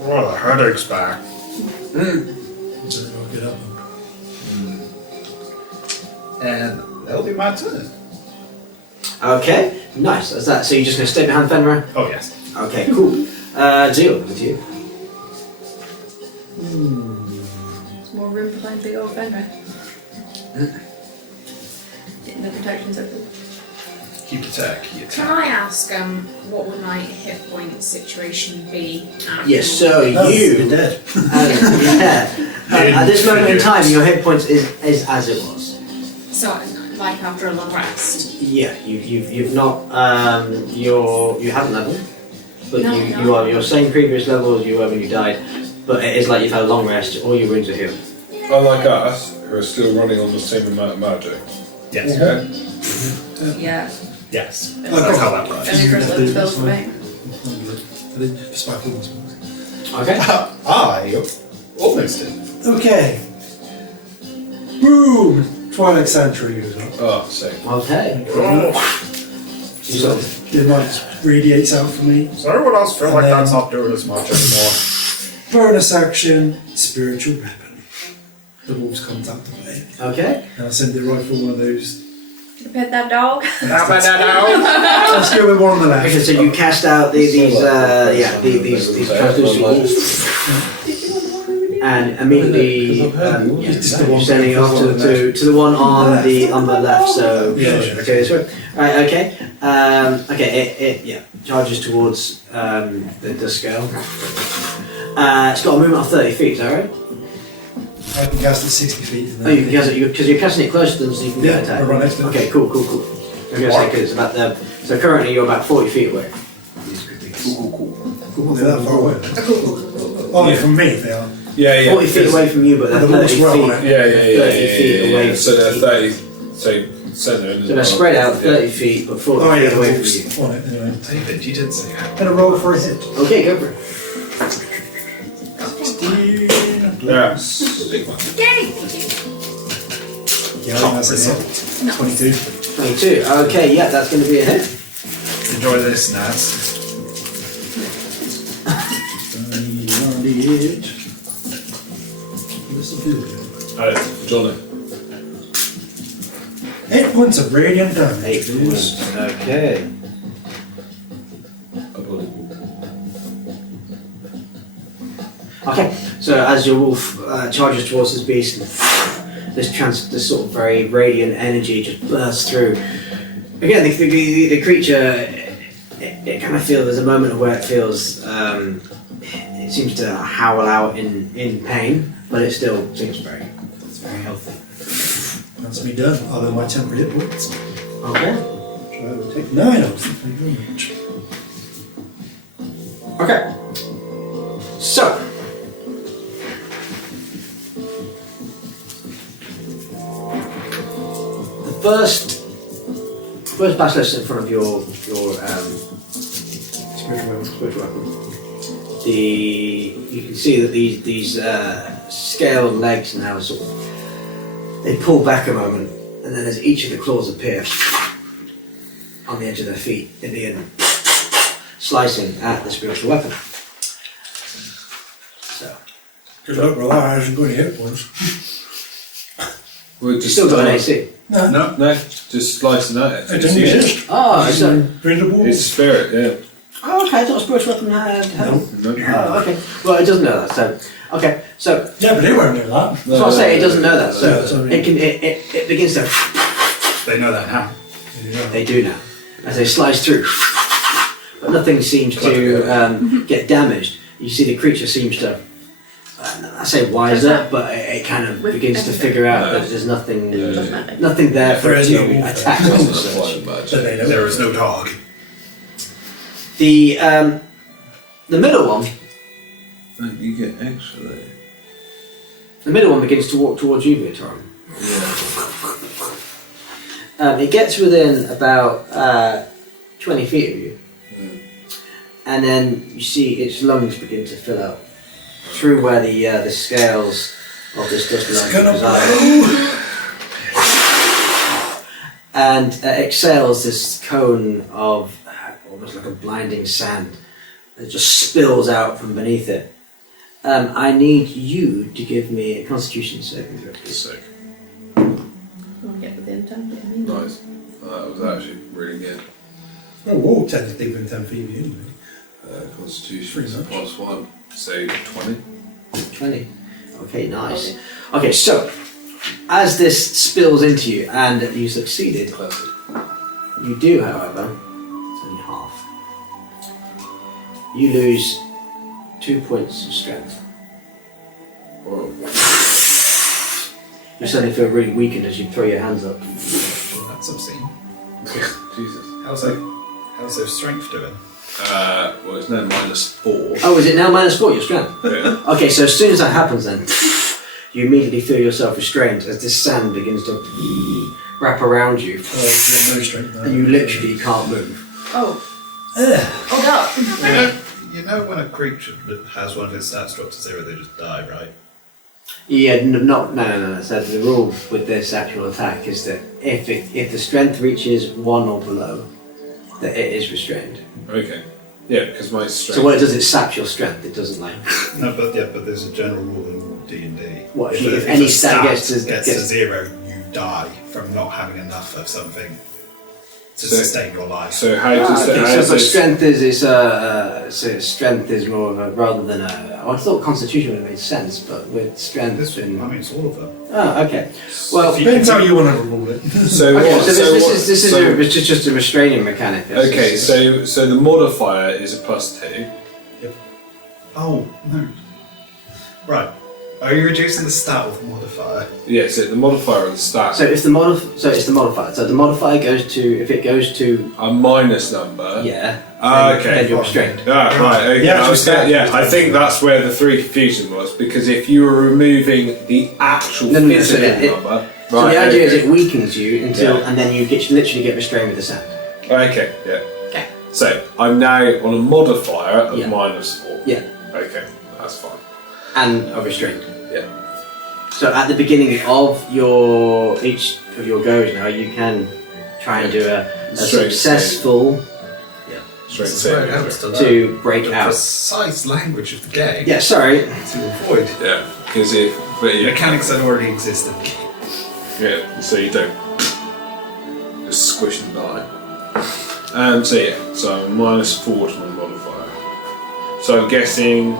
Well, the headache's back. So I'll get up. And that'll be my turn. Okay, nice. That's that. So you're just going to stay behind Fenrir? Oh, yes. Okay, cool. Zeal, with you. There's more room behind big old Fenrir. Getting the protections open. Keep attack. Can I ask, what would my hit point situation be? Yes, so You're you... dead. At this moment in time, your hit points is as it was. So, like after a long rest. Yeah, you've not... you haven't leveled. But No, you no. are your same previous level as you were when you died. But it is like you've had a long rest, all your wounds are healed. Unlike us, who are still running on the same amount of magic. Yes. Okay? Yeah. Yes. That's That's how that works. Only first level spells for me. Despite all this. Okay. I almost did. Okay. Boom! Twilight Sanctuary goes up. Oh, same. Okay. You sort of- The light radiates out from me. So everyone else feel And like then- that's not doing as much anymore. Bonus action, spiritual weapon. The wolves comes out to play. Okay. And I send it right for one of those. Can I pet that dog? Let's go with one on the left. Okay, so you cast out these translucent walls, and immediately you're sending off to the one on the left. So Yeah. okay, this way. Right, okay. It charges towards the scale. It's got a movement of 30 feet. Is that right? I can cast it 60 feet. And Oh, you can cast it because you're casting it close to them, so you can Yeah, get attack. I run next to them. Okay, cool. I'm going to say because it's about the. So currently you're about 40 feet away. Cool, they're that far away. Oh, Yeah. from me they are. Yeah. 40 feet away from you, but they're The 30 walls feet. were on it. Yeah. 30 feet away. So they're 30. So centre. So they're spread out 30 feet, but 40 Oh yeah, feet the away from wolves you. on it anyway. David, you did say that. Gonna roll for a hit. Okay, go for it. Yeah. Yay! Yeah, that's a hit. No. 22. 22. Okay, yeah, that's going to be a hit. Enjoy this, Naz. 98. This will do it. Alright, Johnny. 8 points of radiant damage. 8 points. Okay. Okay, so as your wolf charges towards this beast, this sort of very radiant energy just bursts through. Again, the creature, it kind of feels, there's a moment where it feels, it seems to howl out in pain, but it still seems very healthy. That's me done, other my temporary hit points. Okay. So I will take 9 off. Thank you very much. Okay. So. The first basilisk in front of your spiritual weapon. You can see that these scaled legs now sort of, they pull back a moment, and then as each of the claws appear on the edge of their feet, they begin slicing at the spiritual weapon. So, Good luck with that, I hasn't got any hit points. We're you just still got an AC. No, just slicing at it. I don't need it. Oh, so Breathable. It's spirit, yeah. oh, okay. I thought a spiritual weapon had. No. Oh, okay. Well, it doesn't know that. So, okay. So, Yeah, but they won't know that. so I'll say it doesn't know that. Yeah, So sorry. it can. It begins to. They know that now. They do now, as they slice through, but nothing seems to get damaged. You see, the creature seems to. I say wiser, but it kind of With begins to everything. figure out No. that there's nothing, Doesn't matter. nothing there for There it is to no wolf attack. there. as It's such. not quite much. But they know. There is no dog. The middle one. You get extra there. The middle one begins to walk towards you, Victoria. Yeah. It gets within about 20 feet of you, and then you see its lungs begin to fill up through where the scales of this dust lung reside, and exhales this cone of almost like a blinding sand that just spills out from beneath it I need you to give me a Constitution saving throw, please. Sick. I want to get within 10 feet of me. Nice. That was actually really good. Oh, we're all technically within 10 feet of you anyway. Constitution Pretty much. plus 1, so 20. 20. Okay, nice. Okay, so as this spills into you and you succeeded, Classic. you do, however, it's only half. You lose 2 points of strength. Whoa. You suddenly feel really weakened as you throw your hands up. That's obscene. Jesus. How's their strength doing? Well, it's now -4. Oh, is it now -4 your strength? Yeah. Okay, so as soon as that happens then, you immediately feel yourself restrained as this sand begins to wrap around you. There's no strength there. And you literally can't move. Oh. Oh god. You know when a creature that has one of its stats drop to 0, they just die, right? Yeah, no. So the rule with this actual attack is that if the strength reaches 1 or below, that it is restrained. Okay. Yeah, because my strength. So what it does, it saps your strength. It doesn't like. No, but there's a general rule in D&D. What if any stat gets to 0, you die from not having enough of something to sustain your life. So how does Okay, that? so strength is more of a rather than a. I thought Constitution would have made sense, but with strength It's all of them. Oh, okay. Well, Depends how you want to rule it. So okay, what? so this is so- just a restraining mechanic. Okay, so the modifier is a +2. Oh, no. Right. Are you reducing the stat with the modifier? Yeah, so the modifier of the stat. So it's the modifier. So the modifier goes to if it goes to A minus number. yeah. Okay. Then you're restrained. Ah, right. Okay. Yeah, just that. I think that's where the 3 confusion was, because if you were removing the actual No, so physical it- number, So the idea is okay. it weakens you until, Yeah. and then you literally get restrained with the sand. Okay, yeah. Okay. So I'm now on a modifier of Yeah. -4. Yeah. Okay, that's fine. And are restrained. Yeah. So at the beginning of each of your goes now, you can try and do a Strength successful Strength This is where it saving. helps to to learn break the out. precise language of the game Yeah, sorry. to avoid Yeah, because but yeah, mechanics that already exist in the game. yeah, so you don't just squish and die. So yeah, so I'm -4 to my modifier. So I'm guessing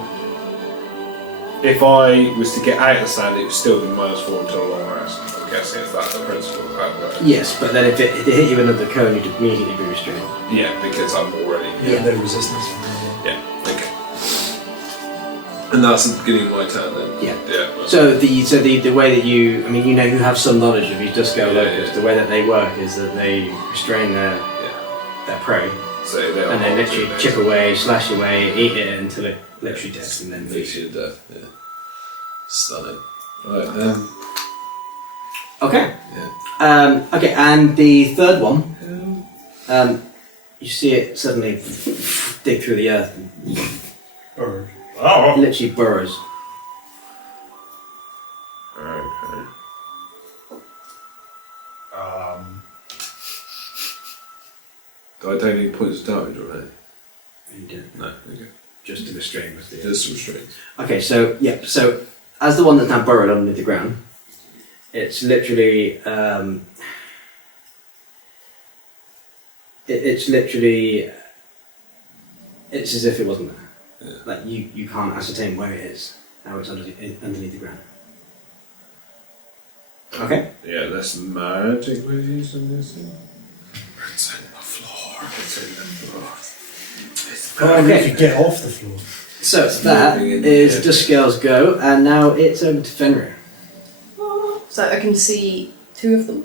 if I was to get out of the sand, it would still be -4 until a long rest. I'm guessing is that the principle of that works? Yes, but then if it hit you with another cone, you'd immediately be restrained. Yeah, because I'm already. Yeah, no resistance from there. Yeah, okay. And that's the beginning of my turn then? Yeah. Yeah. well, So the way that you know, you have some knowledge of these Dusk Elf Yeah, locals. yeah. The way that they work is that they restrain their prey, so they and then literally chip away, slash away, eat it until it literally deaths, and then Makes you to death, yeah. Stunning. Right, Okay. yeah. Okay, and the third one, you see it suddenly dig through the earth and Bird. Oh! literally burrows. Okay. Do I take any points of damage already? You do. No, okay. Just to restrain was the. There's some strings. Okay, so yeah, so as the one that's now burrowed underneath the ground, it's literally it's as if it wasn't there. Yeah. Like you can't ascertain where it is. Now it's underneath the ground. Okay. Yeah, less magic was used on this thing. It's on the floor. It's in the floor. Okay. If you get off the floor. So that moving in is the Duskale's go, and now it's over to Fenrir. So I can see 2 of them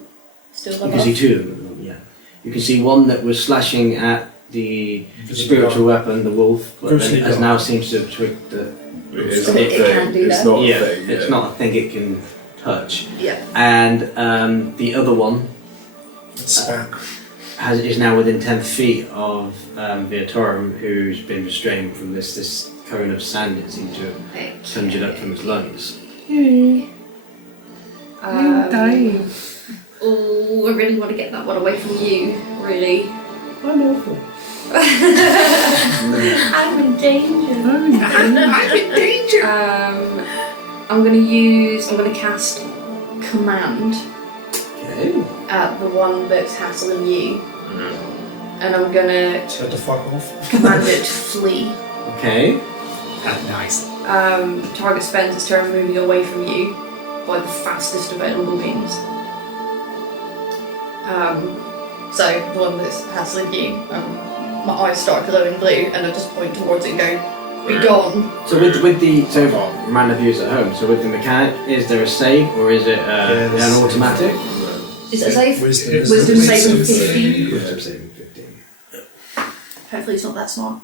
still You above. can see 2 of them. Yeah. You can see one that was slashing at the spiritual weapon, the wolf, but then Ghostly has dog. now seems to have twigged the. It's So not it a thing. can do It's that? not Yeah, a thing. it's not a thing it can touch. Yeah. And the other one Spank. is now within 10 feet of Viatorum, who's been restrained from this cone of sand it seems to have conjured up from his lungs. Oh, I really want to get that one away from you, really. I'm awful. I'm in danger. I'm in danger. I'm gonna cast command Okay. at the one that's hassling you. And I'm gonna Shut the fuck off. command it to flee. Okay. Nice. Target spends its turn moving away from you by the fastest available means. So the one that's hassling you, my eyes start glowing blue, and I just point towards it and go, "Be gone!" So with the random views at home. So with the mechanic, is there a save or is it an automatic? Is it a save? Wisdom. Saving 15. Wisdom saving 15. Hopefully it's not that smart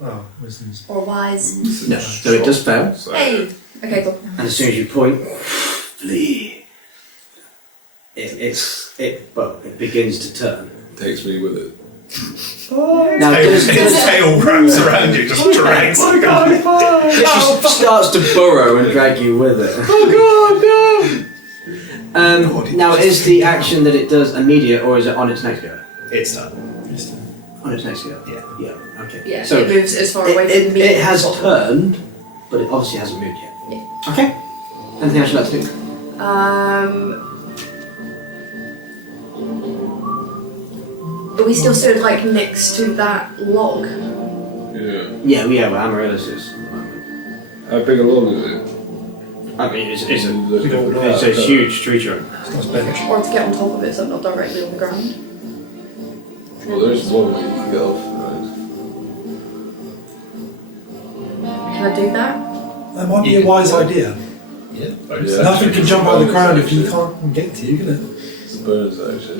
Oh, wisdom's. or wise. No. So it does fail. So, Hey. Okay, cool. And as soon as you point, flee. It begins to turn. takes me with it. Now Its tail wraps around you, just drags. Oh my god! It just starts to burrow and drag you with it. Oh god, no! Now, is the action that it does immediate or is it on its next go? It's done. On its next go? Yeah. Yeah, okay. Yeah, So it moves as far away from me. it has as possible. turned, but it obviously hasn't moved yet. Yeah. Okay. Anything else you'd like to do? But we still stood like next to that log. Yeah. Yeah, where Amaryllis is. How big a log is it? I mean, it's a It's huge tree trunk. It's not bench. Or to get on top of it so I'm not directly on the ground. Well, there's one way you can get off. Can I do that? That might be a wise idea. Yeah. Nothing can jump out of the ground if you can't get to you, can it? It's a bonus action.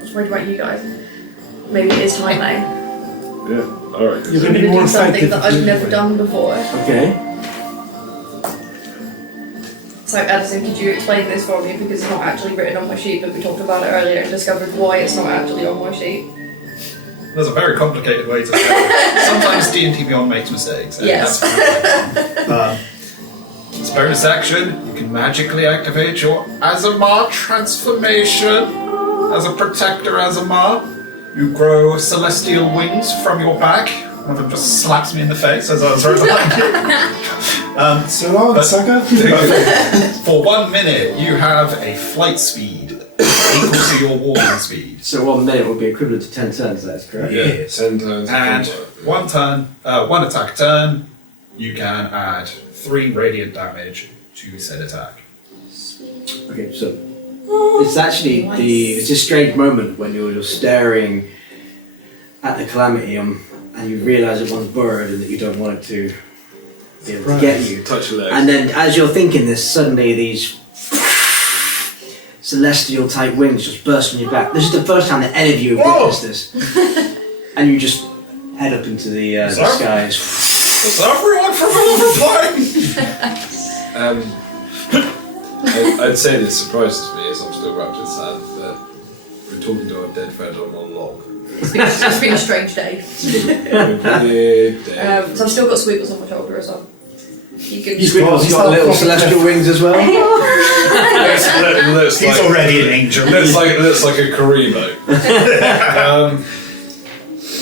Just worried about you guys. Maybe it is time though. Yeah, alright. You're I'm going to be gonna more do something effective. that if I've you do never it. done before. Okay. So Addison, could you explain this for me? Because it's not actually written on my sheet, but we talked about it earlier and discovered why it's not actually on my sheet. There's a very complicated way to say it. Sometimes D&T Beyond makes mistakes. and Yes. that's fine. It's a bonus action. You can magically activate your Azamar transformation. As a protector Azamar, you grow celestial wings from your back. One of them just slaps me in the face as I was right behind you. So long, sucker. For 1 minute, you have a flight speed equal to your walking speed. So 1 minute would be equivalent to 10 turns, that's correct? Yeah, 10 times. And one attack turn, you can add 3 radiant damage to said attack. Okay, so it's actually it's a strange moment when you're staring at the calamity and you realise that one's burrowed and that you don't want it to be able to get you. Touch your legs. And then as you're thinking this, suddenly these celestial type wings just burst from your back. This is the first time that any of you have witnessed this. And you just head up into the skies. Does everyone from overplane? I'd say this surprises me as I'm still wrapped in sand that we're talking to our dead friend on a log. It's just been a strange day. So I've still got sweepers on my shoulder as well. You can. You've got little celestial wings as well. looks He's like, already an angel. looks like a Karibo.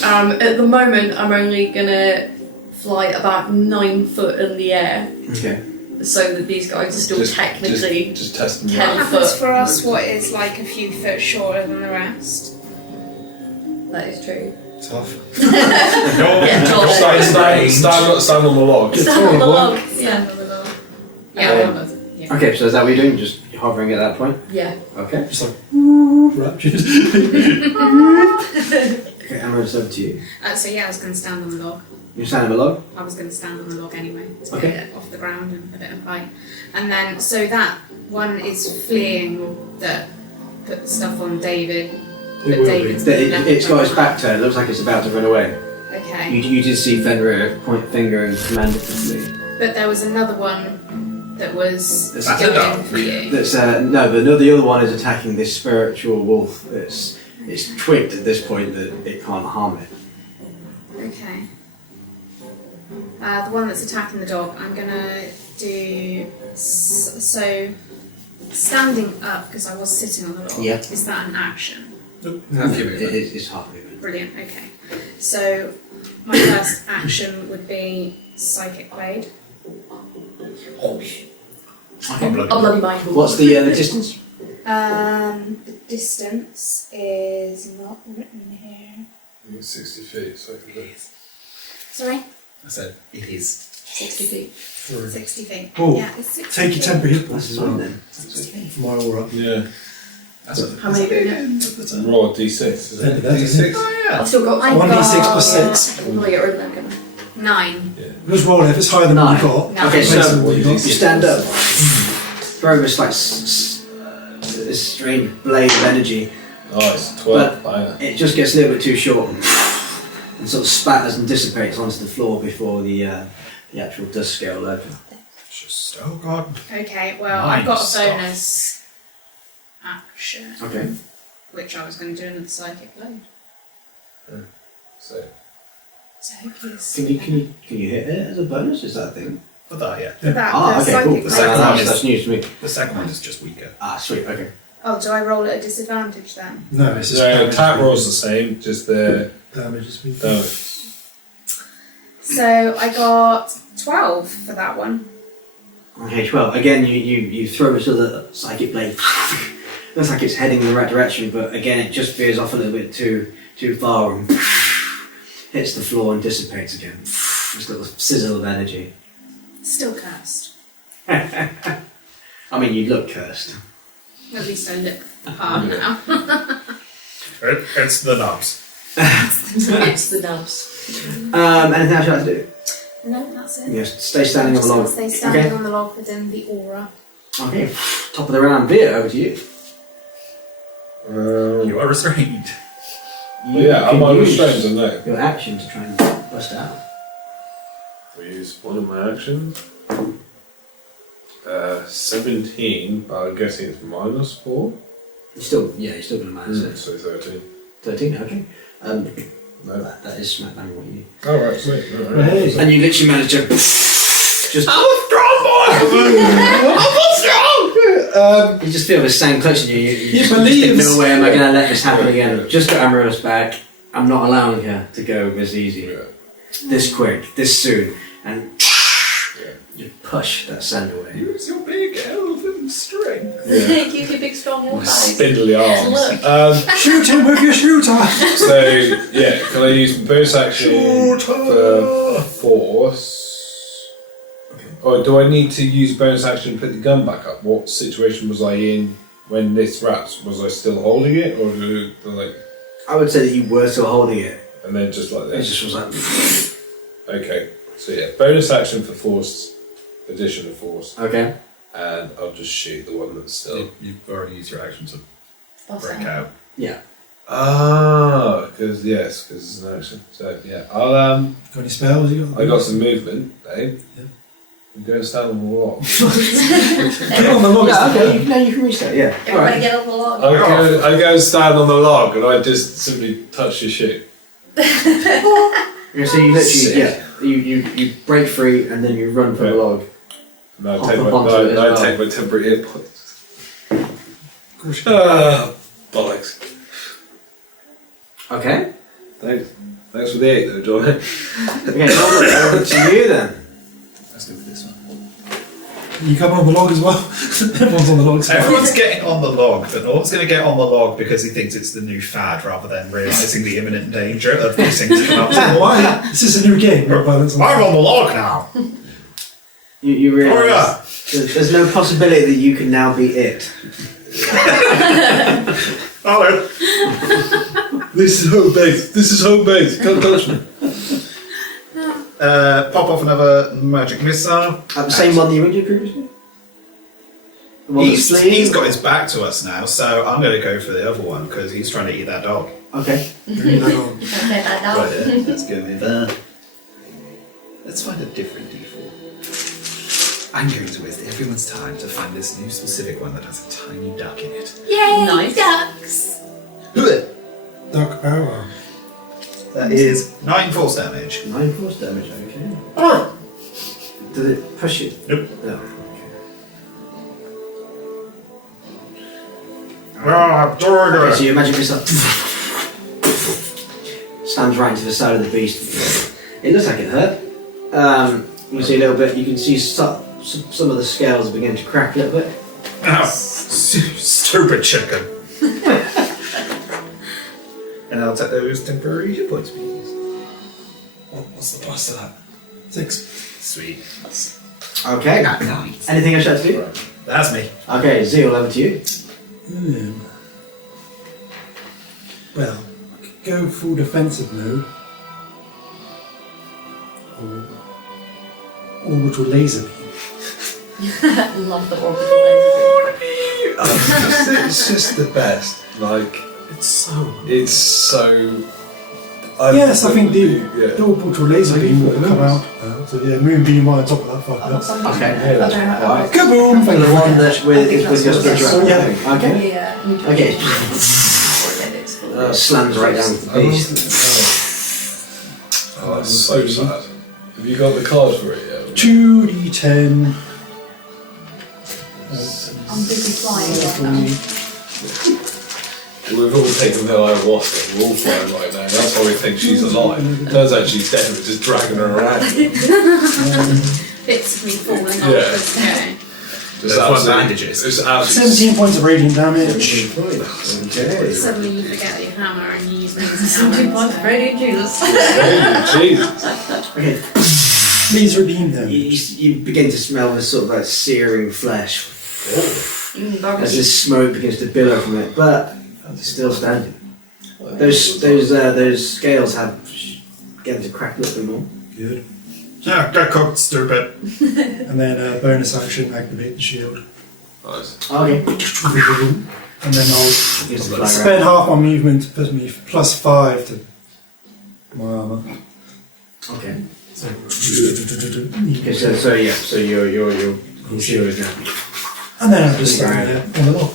At the moment, I'm only gonna fly about 9 foot in the air, Okay. so that these guys are still technically just test them 10 out. Happens foot. for us what is like a few foot shorter than the rest. That is true. Tough. Stand on the log. Stand on the log. Stand Yeah. on the log. Yeah. Okay, so is that what you're doing? Just hovering at that point? Yeah. Okay. Just like, raptured. Okay, Emma, it's over to you. So yeah, I was going to stand on the log. You're standing on the log? I was going to stand on the log anyway to Okay. get it off the ground and a bit of height. And then, so that one is fleeing that put the stuff on David. But David's It's got its back turned. It looks like it's about to run away. Okay. You did see Fenrir point finger and command it to flee. But there was another one that was That's a going dog. for you. That's no, but no, the other one is attacking this spiritual wolf. It's twigged at this point that it can't harm it. Okay. The one that's attacking the dog, I'm gonna do so. Standing up because I was sitting on the log. Yeah. Is that an action? It's half movement. Brilliant, okay. So my first action would be Psychic Blade. Okay. A bloody mind. What's the distance? The distance is not written here. 60 feet, so I can do. Sorry? I said it is. 60 feet. 60 feet. Oh, Yeah, it's 60 take your feet. temporary hit That's points as as well well then. for my aura. Yeah. How many are in it? Roll a d6. Is Then it? that's D6? Oh I've still got 1d6 plus 6. I'm gonna get rid of them, can I? 9. Just roll it. If it's higher than what you got, No. Okay, based on so what you got. you stand up, throw this like this strange blade of energy. Nice, 12. Fire. It just gets a little bit too short and sort of spatters and dissipates onto the floor before the actual dust scale open. Just, oh god. Okay, well, Nine I've got a stuff. bonus action, Okay. which I was going to do another Psychic Blade. So, So hopefully it's... Can you hit it as a bonus? Is that a thing? For that, yeah. For that, Ah, the okay, cool. Psychic The Blade. second one is- That's news to me. The second one is just weaker. Ah, sweet. Okay. Oh, do I roll at a disadvantage then? No, it's just so damage. attack rolls the same, just the Damage is weak. damage. So I got 12 for that one. Okay, 12. Again, you throw it to the psychic blade. Looks like it's heading in the right direction, but again, it just veers off a little bit too far and hits the floor and dissipates again. This little sizzle of energy. Still cursed. I mean, you look cursed. At least I look hard now. It's the nubs. It's the nubs. Anything else you like to do? No, that's it. Yes, stay standing on the Just log. stay standing Okay. on the log within the aura. Okay, top of the round, Veer, over to you. You are restrained. Yeah, can am I use restrained or no? your action to try and bust out. I use one of my actions. 17, but I'm guessing it's -4. You're still going to manage it. So 13. 13, okay. No. That is smack bang what you need. Oh, right, sweet. All right. Hey. And you literally manage to just. I'm a strong boy! I'm strong! You just feel this same clutching you. He just believes. think, no way am I going to let this happen again. Just got Amaryllis back. I'm not allowing her to go this easy, Yeah. this quick, this soon. And you push that sand away. Use your big elven strength. Yeah. Keep your big strong wolf eyes. Spindly arms. Look. Shoot him with your shooter! So, yeah, can I use bonus action for force? Or do I need to use bonus action to put the gun back up? What situation was I in when this wraps? Was I still holding it, or I would say that you were still holding it. and then just like It this? just was like. Okay, so yeah, bonus action for force, addition of force, Okay. and I'll just shoot the one that's still. You've already used your action to Boss break out. out. Yeah. Ah, because it's an action. So yeah, I'll Got any spells? You got? I got some movement, eh? Yeah. I'm going to stand on the wall. Get on the log. Yeah, okay, you can reach that, yeah. Everybody Alright. get on the log. I go and stand on the log, and I just simply touch your shit. Yeah, so you literally, Sick. yeah, you break free and then you run for the Yeah. log. And I Hop take up my onto it as well. take my temporary earpods. Bollocks. Okay. Thanks for the 8 though, John. Okay, over to you then. Let's go for this one. You come on the log as well? Everyone's on the log. Everyone's getting on the log, but no one's going to get on the log because he thinks it's the new fad rather than realising the imminent danger of these things to come up. Why? This is a new game. Not balance on I'm on the log now! You Oh, realise yeah. there's no possibility that you can now be it. Hello! This is home base. This is home base. Can't touch me. Pop off another magic missile. The same one that you injured previously? The one that's fleeing? He's got his back to us now, so I'm going to go for the other one because he's trying to eat that dog. Okay. Okay, that dog. Right, let's go with let's find a different D4. I'm going to waste everyone's time to find this new specific one that has a tiny duck in it. Yay, nice ducks. Duck power. That is 9 force damage. 9 force damage, okay. Did it push it? Nope. No. Okay, so your magic missile slams right into the side of the beast. It looks like it hurt. You see a little bit. You can see some of the scales begin to crack a little bit. Oh, stupid chicken. And I'll take those temporary hit points, please. What's the price of that? 6. Sweet. Okay. Nice. Anything else you have to do? That's me. Okay, Zeal, over to you. Well, I could go full defensive mode. Or orbital laser beam. Love the orbital laser beam. It's just the best. Like, It's so. Yes, I think the yeah. orbital laser beam will come out. So yeah, moonbeam right on top of that fucker. Okay. I don't know how Alright. Kaboom! Thank The you. one that with your spiritual Yeah. weapon. Okay. Yeah. Okay. Slams right down to the beast. Oh, that's so sad. Have you got the card for it yet? 2d10. I'm busy flying right now. We've all taken her ayahuasca, we're all flying right now. That's why we think she's alive. Turns out she's dead, we're just dragging her around. Bits of me falling off. Yeah. Okay. Just That's what absolutely- bandages. It's absolutely 17 points of radiant damage. Okay. Suddenly you forget your hammer and you use me as a 17 hammer. points of radiant Jesus. Jesus. Okay. Please redeem them. You begin to smell this sort of like searing flesh as Barbecue. this smoke begins to billow from it, but it's still standing. Those scales have begun to crack a little bit more. Good. Yeah, get cooked, stupid. And then bonus action, activate the shield. Nice. Okay. And then I'll Begins to fly spend around. half my movement to put me +5 to my armor. Okay. So, Okay. So your shield is now. and then I'll just stand there on the log.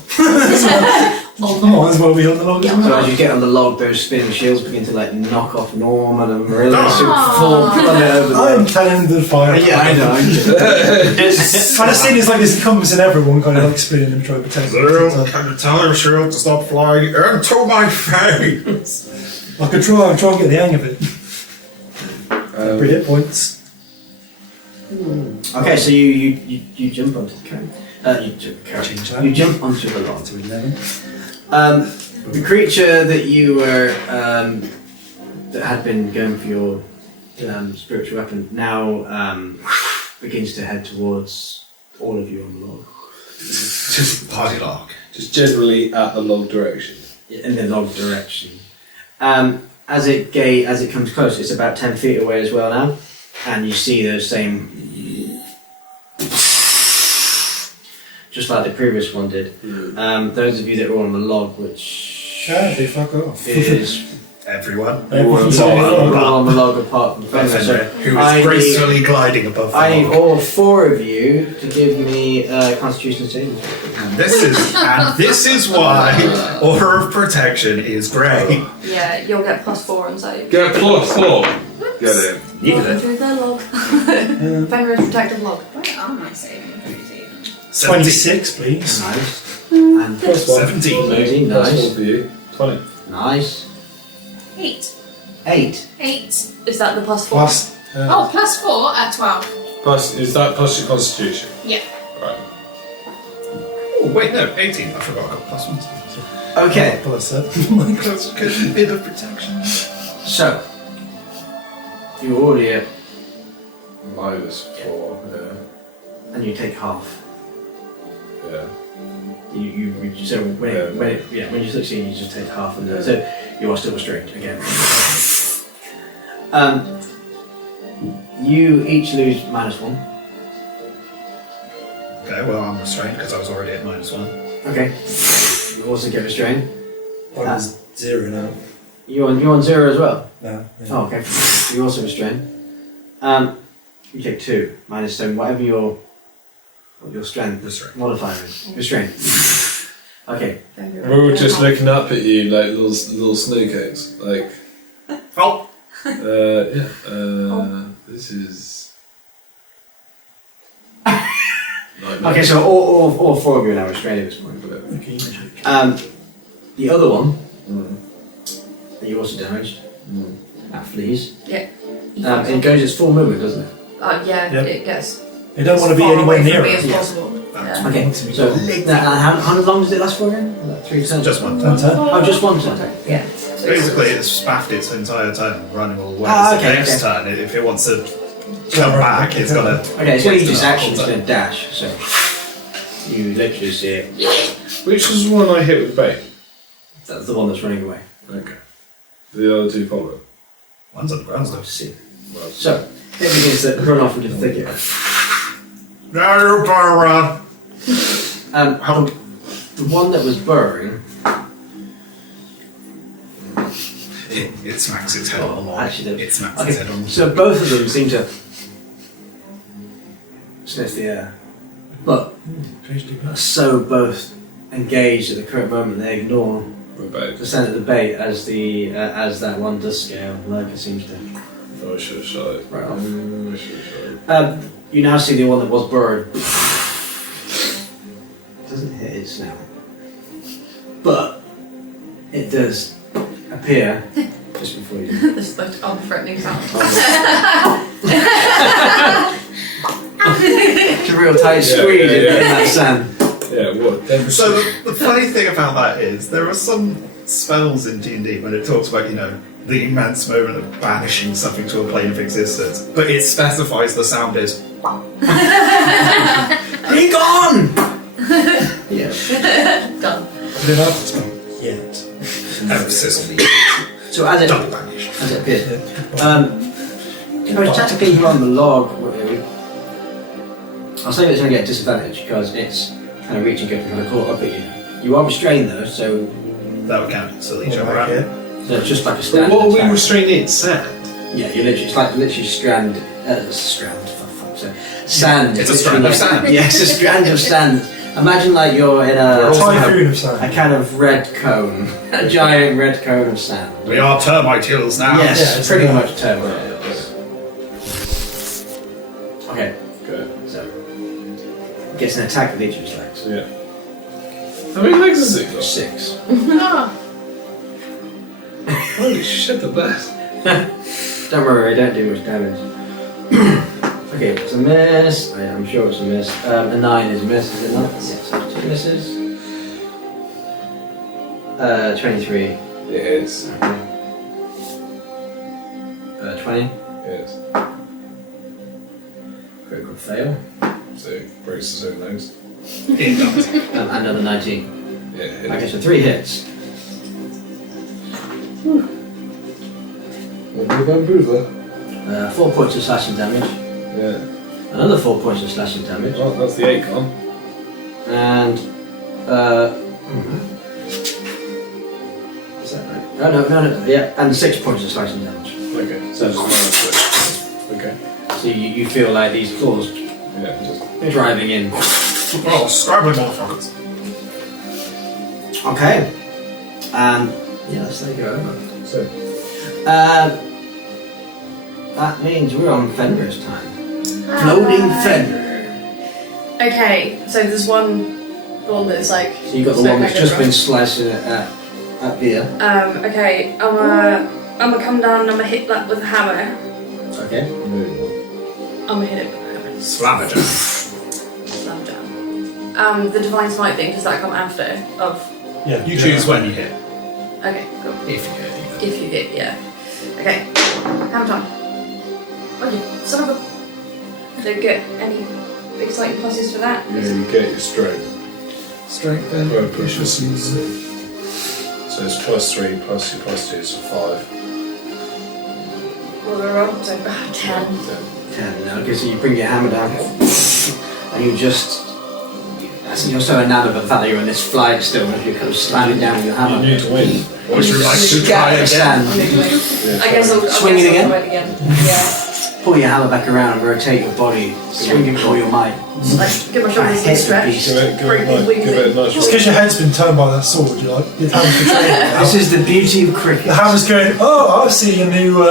Oh, Might as well be on the log. So as you get on the log, those spinning shields begin to like knock off Norman and Marilla, so full plummet over I am there. telling the fire. Yeah, I know. And I've seen it's like this encompassing everyone, kind of like spinning and trying to protect Zero, them. can you tell your shield to stop flying into my face? I could try and get the hang of it. 3 hit points. Okay, so you jump onto the carrot. Change that. You jump onto the log. To 11. The creature that you were that had been going for your spiritual weapon now begins to head towards all of you on the log. Just party log. Just generally at the log direction. In the log direction. As it comes close, it's about 10 feet away as well now, and you see those same, just like the previous one did. Those of you that were on the log, which They fuck off. is Everyone. all Everyone. on the log apart from Fenrir. So Who I is need- gracefully gliding above the I need log. all 4 of you to give me Constitution saving. And this is why Aura of Protection is great. Yeah, you'll get +4 on save. Get +4. Get in. Welcome to the log. Fenrir's protective log. Where are my saving throws even? 26, please. Nice. And +1. 17. amazing. +1 Nice. for you. 20. Nice. 8. 8. 8. Is that the +4? Plus. Oh, +4 at 12. Plus, is that plus your constitution? Yeah. Right. Oh, wait, no, 18. I forgot I got +1. Okay. Plus that. That's a good bit of protection. So you're already at, -4, and you take half. yeah. You so when you succeed, you just take half, and so you are still restrained again. You each lose -1. Okay, well, I'm restrained because I was already at -1. Okay. You also get restrained. I'm 0 now. You on 0 as well. No. Yeah. Oh, okay. You also restrained. You take 2 minus so whatever your strength Restrained. modifier is. Restrained. Okay. We were just looking up at you like little snowcakes. Like, Oh! yeah. This is. Okay, so all four of you are now restrained at this point. The other one, that you also damaged, that flees. Yeah. It goes its full movement, doesn't it? Yeah, it gets. They don't as want to be far anywhere away near from me us. as possible. Yeah. Okay, so how long does it last for again? 3 turns? Just one Turn. Oh, just one turn. Yeah. Basically, it's spaffed its entire turn, running all the way. Ah, So okay, next turn, if it wants to come back, it's got to. Okay, it's going to use its action, it's going to dash, so you literally see it. Which was the one I hit with the bait? That's the one that's running away. Okay. The other two follow. One's on the ground, though. See. So, it begins to run off into the thicket. Now you better run. The one that was burrowing. It smacks its head on the log. Actually, It smacks its head on the so both of them seem to sniff the air, but so both engaged at the current moment they ignore the scent of the bait as that one does scale, like it seems to. Oh, I should have shot it. Right off. I should have shot it. You now see the one that was burrowed. Doesn't hit its snout, but it does appear just before you. This like unthreatening sound. It's a real tight squeeze in that sand. Yeah, what? So the funny thing about that is there are some spells in D&D when it talks about, the immense moment of banishing something to a plane of existence, but it specifies the sound is. Be gone! Yeah. Done. They're not spelled yet. Emphasis on the So as it appears, technically you're on the log. I'll say that it's going to get a disadvantage because it's kind of reaching, kind of caught up at you. You are restrained though, so that would count. So each Oh, other right, out. so it's just like a But standard. what are we attack. restraining it? Sand? Yeah, you're literally, it's like literally sand. Sand. It's a strand of sand. Yeah, it's a strand of sand. Imagine like you're in a Typhoon of sand. a kind of red cone, a giant red cone of sand. We are termite hills now. Yes, Yeah, it's pretty a- much termite. Okay, Good. so gets an attack with each of his legs. Yeah. How many legs has it got? 6. Holy shit, the best. Don't worry, I don't do much damage. Okay, it's a miss. I'm sure it's a miss. A 9 is a miss, is it not? Yes, so 2 misses. 23. It is. 20. Yes. Critical fail. So it breaks his own legs. It does. And another 19. Yeah, it Okay, is. so 3 hits. What do you bamboozler? 4 points of slashing damage. Yeah. Another 4 points of slashing damage. Well, that's the 8 gone. And is that right? Oh no, yeah, and 6 points of slashing damage. Okay. So, Okay. so you feel like these claws Yeah, just. driving in. Oh, scrabbling motherfuckers. Okay. And yeah, let's take it over. So. That means we're on Fenrir's time. Floating Fenrir. Okay, so there's one that's like. So you got the one that's just been slicing at here. Okay, I'm gonna come down and I'm gonna hit that with a hammer. Okay. I'm gonna hit it with a hammer. Slam it. Slam down. The divine smite thing, does that come after? Yeah. You choose when you hit. Okay, cool. If you hit. If you hit, yeah. Okay, hammer time. Okay, son of a. Don't get any exciting pluses for that. Yeah, you get your strength. Strength then. Well, proficiency. So it's +3 plus your +2 is 5. Well, we're wrong, so 10. 10. Okay, so you bring your hammer down, and you just. You're so enamored by the fact that you're in this flight still, and you kind of slamming down with your hammer. You need to win. Would you like to try Scatter again? sand. I guess I'll Swing it again? I'll again. Yeah. Pull your hammer back around and rotate your body, swing it with all your might. Like, give my shoulders a Hit the stretch. beast. Give it a nice. It's because your head's been turned by that sword, you like. Your hammer's betraying This is the beauty of cricket. The hammer's going, oh, I see a new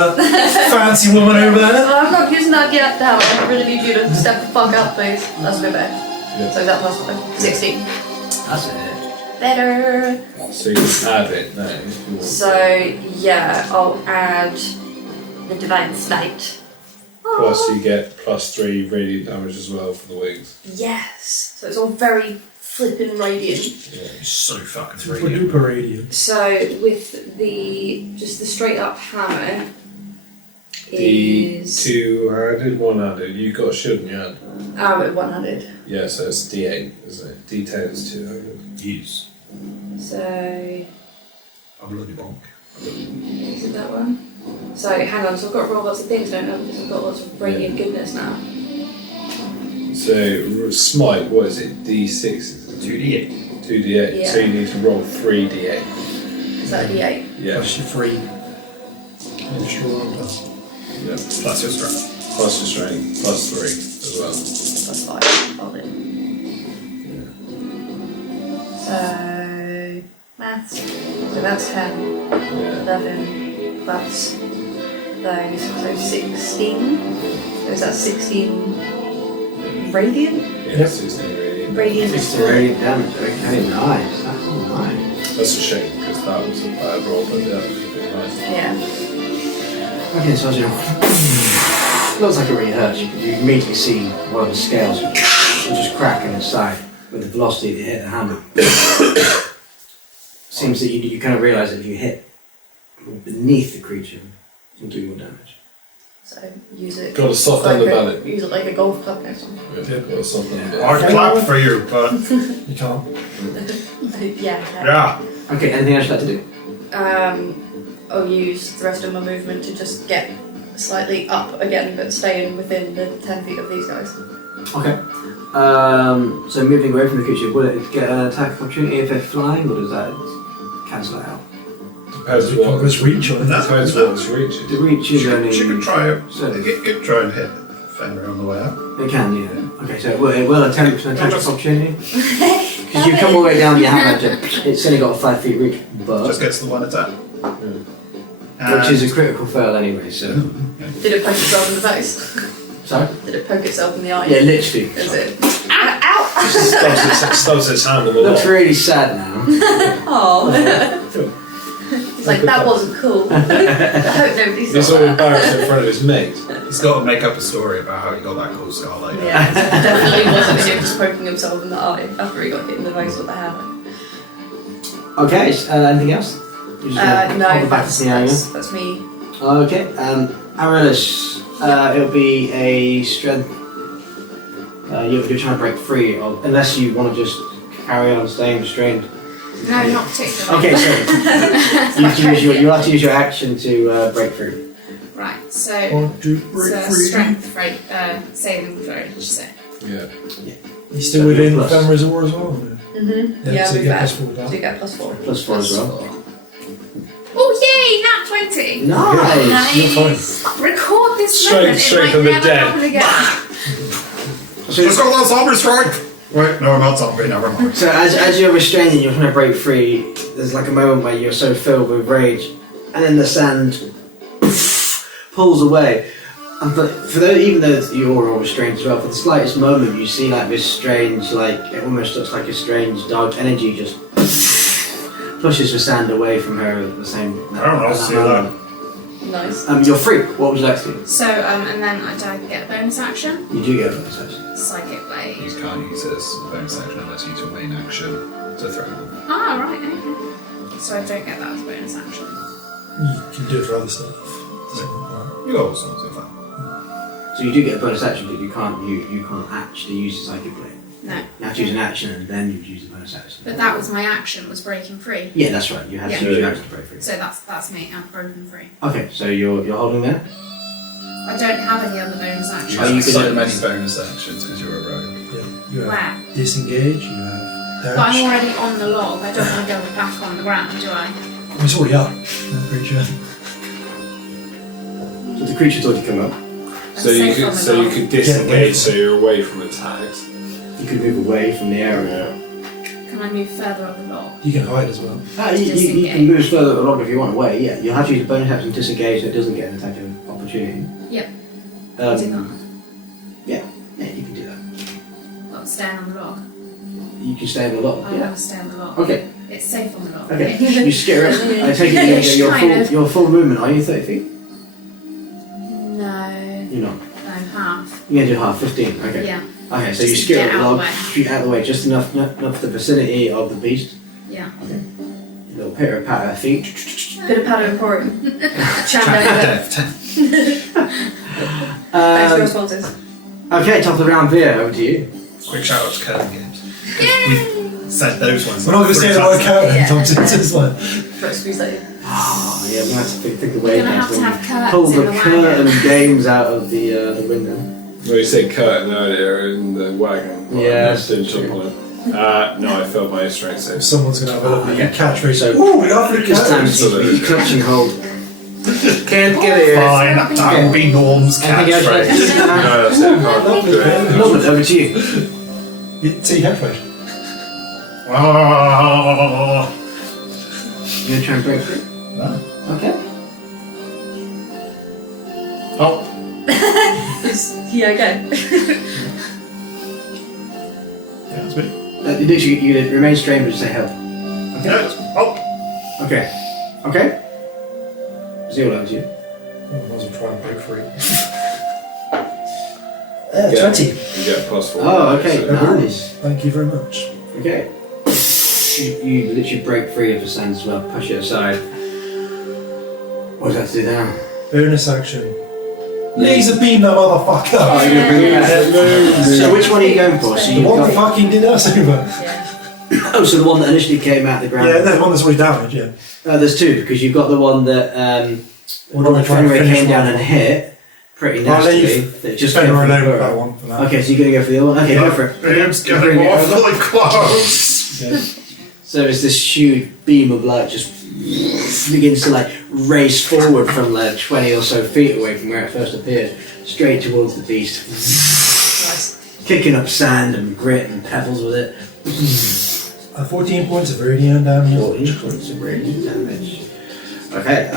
fancy woman over there. Well, I'm not using that yet, now. I really need you to step the fuck up, please. That's a bit bad. Yeah. So is that plus 5? 16. That's it. Better. So you can add it now if you want. So yeah, I'll add the divine state. Plus you get +3 radiant damage as well for the wings. Yes. So it's all very flippin' radiant. It's so fucking Super radiant. duper radiant. So with the straight up hammer The is 2-handed, 1-handed. You got a shield in your hand. one-handed. Yeah, so it's D8, isn't it? D10 is 2-handed. Use. So A bloody bonk. is it that one? So hang on, so I've got to roll lots of things, don't I? Because I've got lots of radiant goodness now. So smite, what is it? D6 is it? 2d8. 2d8. Yeah. So you need to roll 3d8. Is that a D8? Yeah. Plus your 3 extra roll plus. Yeah. Plus your strength. Plus your strength, +3 as well. Plus 5. I'll do. So maths. So that's 10. Yeah. 11 plus those, so 16. So is that 16 radiant? Yeah, 16 radiant. Radiant is 60 radiant damage. Okay, nice. That's all nice. That's a shame because that was a bad roll, but yeah, it was pretty nice. Yeah. Okay, so as you looks like it really hurts. You immediately see one of the scales just crack in its side with the velocity that hit the hammer. Seems that you kind of realise that if you hit beneath the creature, it will do more damage. So use it. Got a soft like underbelly. Use it like a golf club next one. Yeah, got a soft underbelly. I clap for you, but You can't. Yeah. yeah. Okay, anything else you'd like to do? I'll use the rest of my movement to just get slightly up again, but staying within the 10 feet of these guys. Okay. So moving away from the creature, will it get an attack opportunity if they're flying, or does that cancel it out? Depends You can what. just reach on it. Depends what its reach The is. reach is only... She could try it. So Try and hit Fenrir on the way up. it can, yeah. Okay, so it will attempt an attack opportunity. Because you come all the way down the hammer, it's only got a 5 feet reach, but... Just gets the one attack. Which is a critical fail anyway, so... Did it poke itself in the face? Sorry? Did it poke itself in the eye? Yeah, literally. Is it? Ow! Stubs its hand in the Looks wall. really sad now. Oh. It's like, that wasn't cool. I hope nobody saw He's all that. embarrassed in front of his mate. He's got to make up a story about how he got that cool scar later. Yeah, it definitely wasn't him just poking himself in the eye after he got hit in the face with the hammer. Okay, anything else? You're just gonna No, hop back to the area? that's me. Okay, Aurelius, it'll be a strength. You're trying to break free, unless you want to just carry on staying restrained. No, not particularly. Okay, so you have to use your action to break free. Right, so Want to break it's a free. strength saving throw, did you say? Yeah. You still So within plus. Fem Resort as well? Mm-hmm. Yeah, so we've you get got. plus 4 So down. you get plus 4. Plus 4 as well. Oh yay, nat 20! Nice! You're fine. Record this Strength- moment, strength it of might the never dead. happen again. So, Just got that zombie strike! Wait, no, not zombie, never mind. so as you're restrained and you're trying to break free, there's like a moment where you're so filled with rage, and then the sand pulls away. But even though you're all restrained as well, for the slightest moment you see like this strange, like it almost looks like a strange dark energy just pushes the sand away from her at the same. I don't know, see that. Nice. You're free. What would you like to do? So, and then I get a bonus action. You do get a bonus action. Psychic Blade. You can't use it as a bonus action unless you use your main action to throw them. Ah, right, okay. So I don't get that as a bonus action. You can do it for other stuff. You also do that. So you do get a bonus action, but you can't actually use the psychic blade. No. You have to use an action and then you use the bonus action. But that was my action, was breaking free. Yeah, that's right. You have to use your action to break free. So that's me, I'm broken free. Okay, so you're holding there. I don't have any other bonus You actions. Oh, you have could so do- many bonus actions because you're a rogue. Yeah, you have Where? disengage, you have But I'm dash. already on the log, I don't want to go back on the ground, do I? It's already up, I'm pretty sure. So the creature's already come up. So you safe on could the so you log. could disengage so you're away from attacks. You could move away from the area. Can I move further up the log? You can hide as well. You can move further along if you want away, yeah. You'll have to use a bonus action to disengage so it doesn't get an attack of opportunity. Yep. Um, Do that. Yeah, you can do that. Well, staying on the log. You can stay on the log. I want to stay on the log. Okay. It's safe on the log. Okay. You skitter it. I take it your full movement. Are you 30 feet? No. You're not. No, half. You're gonna do half. 15. Okay. Yeah. Okay. So Just you skitter get the out of log, the way. shoot out of the way, just enough the vicinity of the beast. Yeah. Okay. A little pitter patter feet. Bit of pattern emporium. ChanDev. Thanks for your sponsors. Okay, top of the round, Veer, over to you. Quick shout out to Curling Games. Yay! Said those ones. We're not going to say the word curtain, Yeah. Tom. It's just like. First we say. Oh, yeah, we have to think the way We're gonna have to have curtains pull in the the curtain wagon. games out of the window. Well, you said curtain earlier in the wagon. Well, Yeah, I didn't jump on it. No, I failed my strength save. Someone's going to have a lovely Okay. catchphrase. So- Ooh, we got the This time curtain. you clutch and hold. Can't get it. Fine, that will be Norm's Anything else? catchphrase. No, that's it. I can't do it. Norman, over to you. See, catchphrase. Oh. You gonna try and break free? No. Okay. Oh. Is he okay? Yeah, that's me. Literally, you remain strained but just say help. Yeah, oh. Okay. Okay. Zero over to you. Oh, I wasn't trying to break free. Yeah. 20. You get +4. Oh, okay. So- Nice. Thank you very much. Okay. You literally break free of the sand as well, push it aside. What does that to do now? Bonus action. Laser beam that motherfucker! Oh, you're gonna bring it back. So which one are you going for? So The you've one that got, fucking did us over. Yeah. oh, so the one that initially came out of the ground. Yeah, no, the one that's already damaged, yeah. There's two because you've got the one that Fenrir came down and hit pretty nastily. That just Fenrir came from the alone with floor. that one for that. Okay, so you're gonna go for the other one. Okay, go for it. It's Bring getting it over. awfully close. Yeah. So there's this huge beam of light just begins to like race forward from like 20 or so feet away from where it first appeared, straight towards the beast. Nice. Kicking up sand and grit and pebbles with it. 14 points of radiant damage. 14 points of radiant damage. Okay,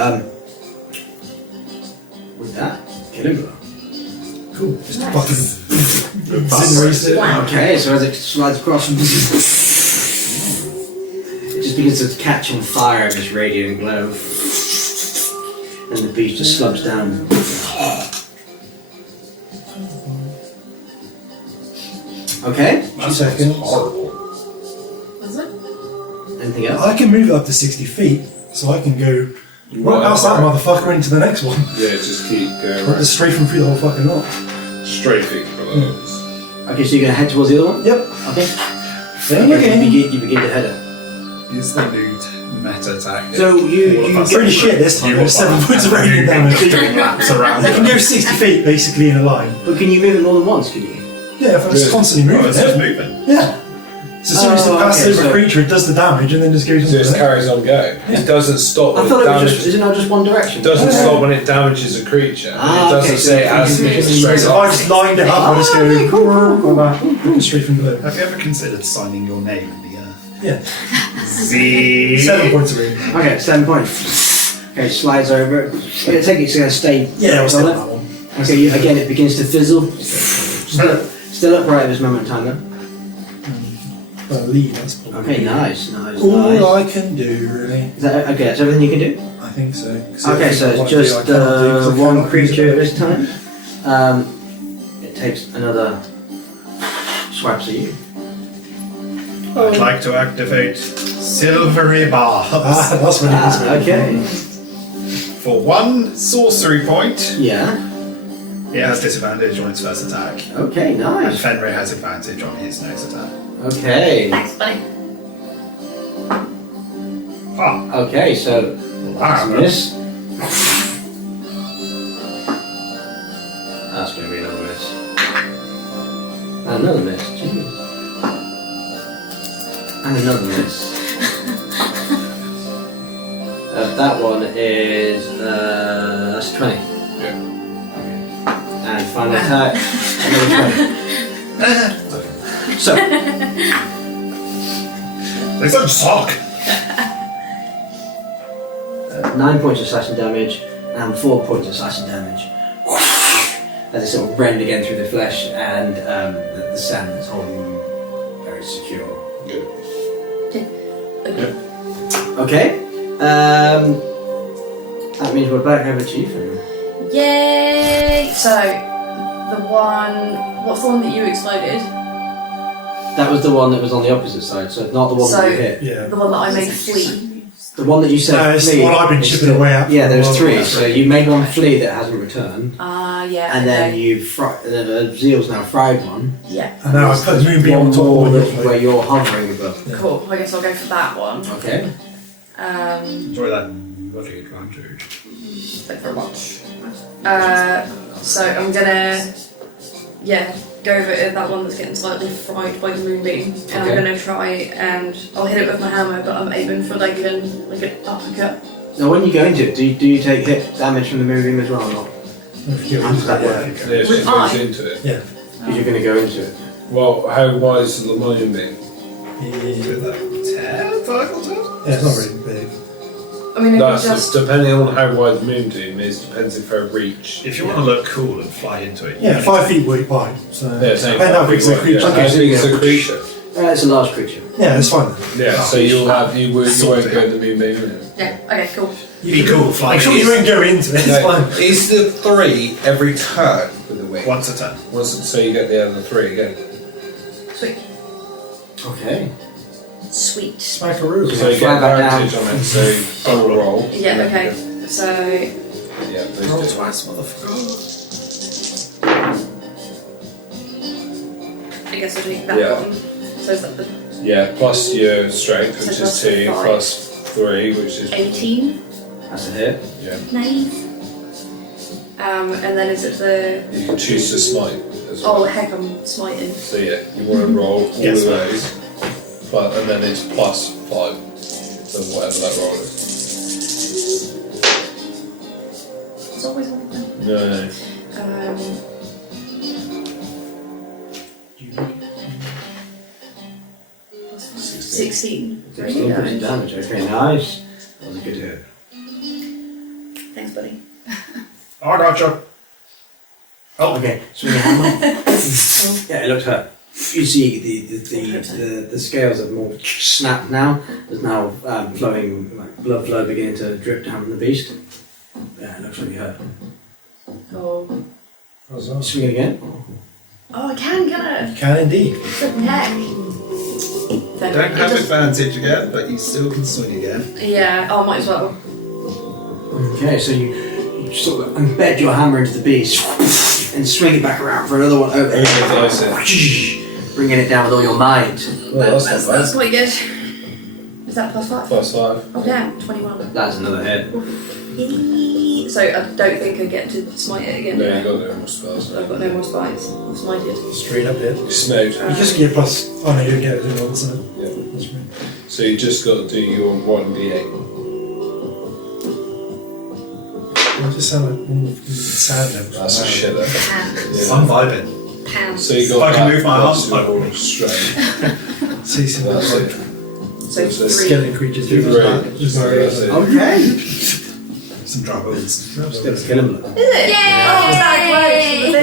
with that, killing blow. Cool. Just Nice. fucking incinerates it. Okay, so as it slides across, it just begins to catch on fire in this radiant glow. And the beast just slumps down. Okay, 2 seconds. Horrible. Was it? anything else? I can move up to 60 feet, so I can go right past that motherfucker into the next one. Yeah, just keep going But just straight from through the whole fucking lot. straight feet below. Okay, so you're going to head towards the other one? Yep. Okay. Same Okay, again. you begin to head it. Use the new meta tactic. So you Pretty shit this time. There's 7 points of radiant damage. Doing laps around. I can go 60 feet basically in a line. But can you move it more than once, can you? Yeah, if I was Yeah. constantly Oh, moving it's just it. moving. Yeah. So as soon as it Oh, passes okay, over a so- creature, it does the damage and then just goes So into it just the next. carries on going. It doesn't stop I when thought it it was damages. just, is it not just one direction? It doesn't Yeah. stop when it damages a creature. Ah, it doesn't okay, so say you as can me just straight So if I off. just lined it up, I just go okay, cool. like that, straight from below. Have you ever considered signing your name in the earth? Yeah. See? 7 points of radiant. Okay, 7 points. Okay, slides over. I take it's going to stay. Yeah, I'll on still it. that one. Okay, again, it begins to fizzle. Still upright at this moment in time, though. Lead, that's probably. Okay, nice. All I can do, really. Is that okay? That's everything you can do. I think so. 'Cause Okay, everything so I it's want to just do, I cannot do 'cause I one cannot use creature it. this time. It takes another swipes at you. I'd like to activate Silvery Barbs. Ah, that's what it is. Okay. For 1 sorcery point, Yeah. it has disadvantage on its first attack. Okay, And nice. Fenrir has advantage on his next attack. Okay. Thanks, buddy. Ah, Okay, so wow. miss. That's going to be another miss. Another miss. Jeez. And another miss. That one is that's 20. Yeah. And final attack, another 20. So, They don't suck. 9 points of slashing damage and 4 points of slashing damage. As it sort of rend again through the flesh and the sand that's holding it's secure. Good. Okay. That means we're back over to you. Yay! So, what's the one that you exploded? That was the one that was on the opposite side, so not the one that you hit. Yeah. The one that I made flee. The one that you said It's flee. the one I've been is chipping still- away at. Yeah, for a there's while. 3. So you made one flee that hasn't returned, Yeah. and then you Zeal's now fried one. Yeah. And now I put the moonbeam on One top more of that- it. where you're hovering above. Cool. I guess I'll go for that one. Okay. Enjoy that bloody advantage. Thank you very much. So I'm gonna, go over to that one that's getting slightly fried by the moonbeam, and Okay. I'm gonna try and I'll hit it with my hammer, but I'm aiming for like an uppercut. Now, when you go into it, do you take hit damage from the moonbeam as well or not? How does that work? Yeah, so it goes into it. Yeah. Because you're going to go into it. Well, how wide is the moonbeam? With that 10, 5 or 10? Yeah, it's not really big. I mean, That's just depending on how wide the moonbeam is, depends if I reach. If you want to look cool and fly into it. Yeah, 5 feet wide. So Yeah, same. depending how big the creature. Yeah. Okay, How so big you is go. the creature? It's a large creature. Yeah, it's fine. Yeah, so you won't go in the moonbeam. yeah. Okay, cool. Be cool, fly. I'm sure you won't go into it. It's fine. Is the 3 every turn with the wing? Once a turn. So you get the other 3 again. Sweet. Okay. Sweet. Smackaroo. So you fly get back advantage on it, so double roll. Yeah. Okay. So Yeah, Roll those two. twice, motherfucker. I guess I'll take that Yeah. one. So is that the Yeah, plus your strength, So which plus is 2, 5. plus 3, which is 18? That's a hit. yeah. Nice. And then is it the? You can choose to smite as Oh well. heck, I'm smiting. So yeah, you want to roll all Yes. of those, but and then it's plus 5, so whatever that roll is. It's always one of them. No. Sixteen. 16. That's still pretty damage. Okay, nice. That was a good hit. Thanks, buddy. I gotcha. Oh, Okay, swing your hammer. Yeah, it looks hurt. You see the scales have more snapped now. There's now flowing, like blood flow beginning to drip down from the beast. Yeah, it looks really hurt. Oh. Swing it again. Oh, I can I? You can indeed. Flip heck. Then don't it have just- advantage again, but you still can swing again. Yeah, oh, might as well. Okay, so you sort of embed your hammer into the beast and swing it back around for another one over. Dice it. Bringing it down with all your might. Well, that's not That's bad. quite good. Is that plus 5? Plus 5. Oh damn, 21. That's another hit. Yay. So I don't think I get to smite it again. No, do I? you got no more spells. I've got no more spies. I'm smited. Straight up hit. You smoked. You just get plus. Oh no, you get it in once, isn't it? Yeah. That's right. So you just got to do your 1d8. It just sound like one of the sound levels. That's a shit there. Pounds. I'm vibing. Pounds. So you got If I can that move my plus arms, your strength. See, see, That's that's it. like So So 3. skeleton creatures. Two, Just three. back, just So back. that's it. Okay. Some dry bones. Still kill him. Is it? Yay! Oh, was that close? Was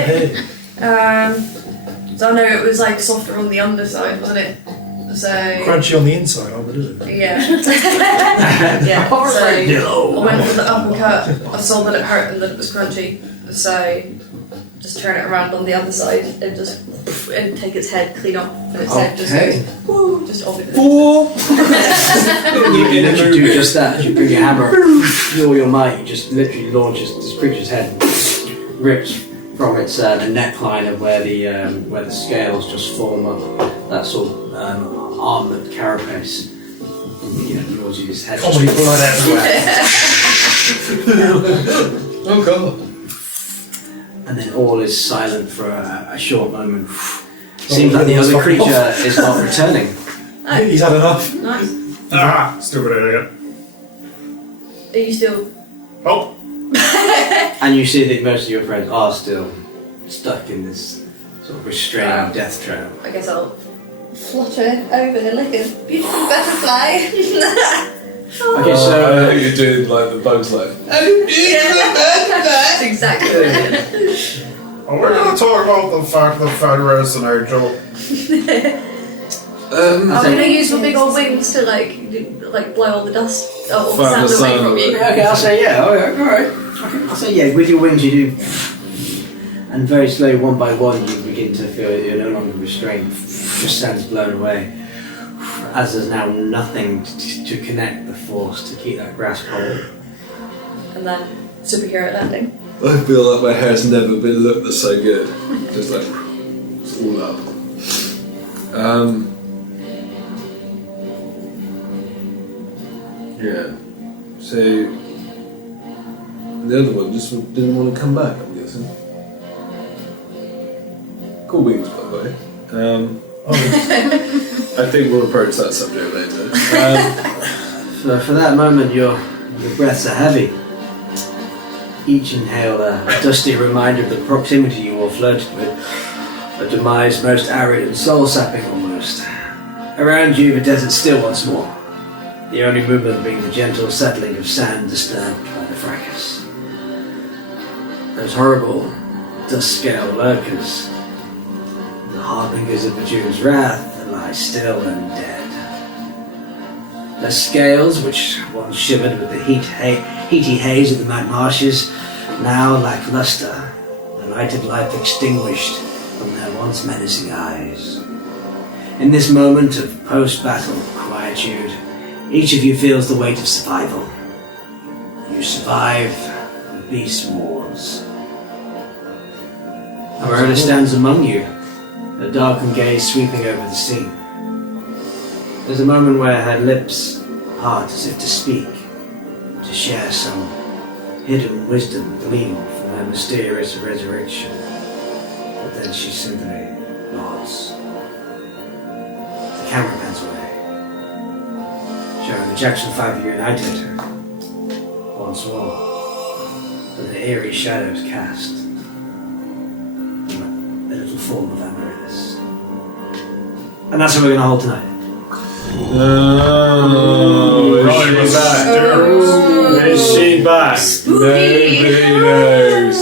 it? So I know it was like softer on the underside, wasn't it? So Crunchy on the inside, I would do it. yeah. Yeah. So I went for the uppercut. I saw that it hurt and that it was crunchy. So just turn it around on the other side and just and take its head clean off, and its head just Okay. goes woo, just off into the You literally do just that. As you bring your hammer, with all your might, you just literally launches this creature's head, rips from its the neckline of where the scales just form up that sort of armored carapace. And, you know, yours his head. Comedy blood everywhere. Oh god. And then all is silent for a short moment. Seems like the other creature is not returning. He's had enough. nice. Ah, stupid idiot. Are you still? Oh, And you see that most of your friends are still stuck in this sort of restrained death trail. I guess I'll flutter over like a beautiful butterfly. Okay, I so think you're doing like the Bugs Life. That's exactly what it is. we're going to talk about the fact that Fenris and Angel. I'm gonna use my big old wings to like blow all the dust, all the sand away from you. Okay, I'll say yeah. Alright. Okay, I'll say yeah. With your wings, you do, and very slowly, one by one, you begin to feel that you're no longer restrained. Just sand's blown away, as there's now nothing to connect the force to keep that grasp hold. And then superhero landing. I feel like my hair's never been looked so good. Just like it's all up. Yeah. So the other one just didn't want to come back, I'm guessing. Cool wings, by the way. I think we'll approach that subject later. So for that moment, your breaths are heavy. Each inhale a dusty reminder of the proximity you all flirted with. A demise most arid and soul-sapping almost. Around you, the desert still once more. The only movement being the gentle settling of sand disturbed by the fracas. Those horrible dust-scale lurkers, the harbingers of the June's wrath, lie still and dead. The scales, which once shimmered with the heaty haze of the mad marshes, now lackluster, the light of life extinguished from their once menacing eyes. In this moment of post-battle quietude, each of you feels the weight of survival. You survive the beast wars. Aurora stands among you, her darkened gaze sweeping over the scene. There's a moment where her lips part as if to speak, to share some hidden wisdom gleaned from her mysterious resurrection. But then she simply nods. The camera pans away, showing the Jaxxon V united once more, with the eerie shadows cast from the little form of Amaryllis. And that's what we're going to hold tonight. Oh, is she back? Is she back? Nobody knows.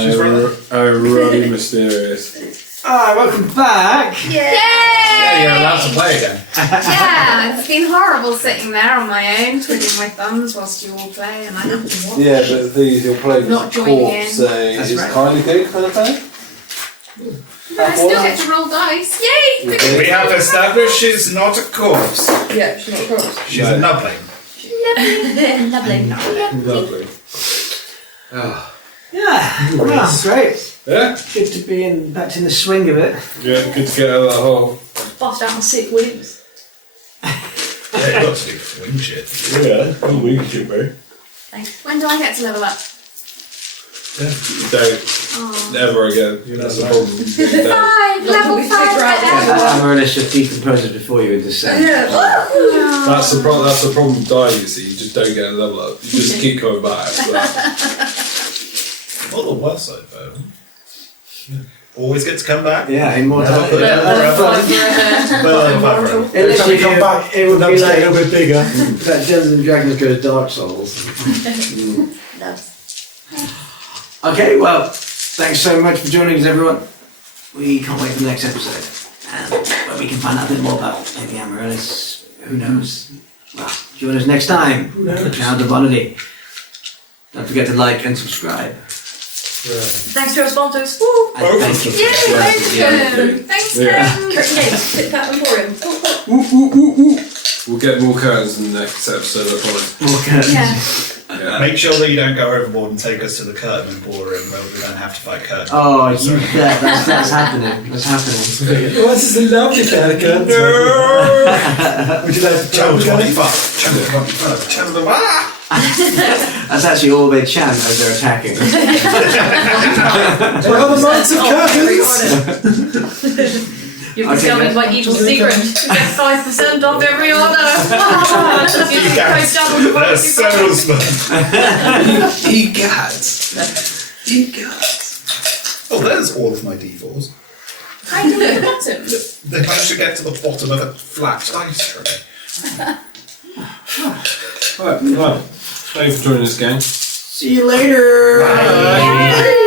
She's right. Oh, really mysterious. Ah, welcome back! Yeah! Yeah, you're allowed to play again. Yeah, it's been horrible sitting there on my own, twiddling my thumbs whilst you all play, and I have to watch. Yeah, but the thing is, you're playing Not with joining corpse, in. so That's it's right. kind of good kind of thing. But I still get to roll dice. Yay! We have established she's not a corpse. Yeah, she's not cross. She's a nubbling. Lovely. Lovely. Oh. Yeah, well, great. Yeah? Good to be back in the swing of it. Yeah, good to get out of that hole. Bust out my sick wings. Yeah, you got to do wing shit. Yeah, cool wing shit, bro. Thanks. When do I get to level up? Don't. Never again. That's the problem. Don't. 5! Level 5! Amaryllis just decomposes before you into sand. That's the problem with dying, you see. You just don't get a level up. You just keep coming back. So. Not the worst side, though. Always get to come back. Yeah, immortal. Never put it It literally Come back, it would be numbers get a like little bit bigger. that Dungeons and Dragons goes Dark Souls. Okay, well, thanks so much for joining us, everyone. We can't wait for the next episode. And where we can find out a bit more about maybe Amaryllis. Who knows? Well, join us next time. Who knows? Now, Devonity. Don't forget to like and subscribe. Thanks to our sponsors. Woo! And thank you. Yay, thanks, Jen. Thanks, Yeah. Jen. Curtain Cakes, Pit Pat Emporium. We'll get more curtains in the next episode, I promise. Okay. Yeah. Yeah. Make sure that you don't go overboard and take us to the curtain emporium where we don't have to fight curtain. Oh, you bet. That's happening. That's happening. Oh, this is a lovely Falcon. Would you like to Channel jump 25. Channel 25. Channel 25. That's actually all they chant as they're attacking. Well, the Knights of Curtains. You've Okay, discovered guys. my evil secret. You get 5% off every order. Using the code double The the salesman. Egads. Oh, there's all of my D4s. I did at the bottom. They managed to get to the bottom of a flat dice tray. Right, well, thanks for joining us, gang. See you later. Bye.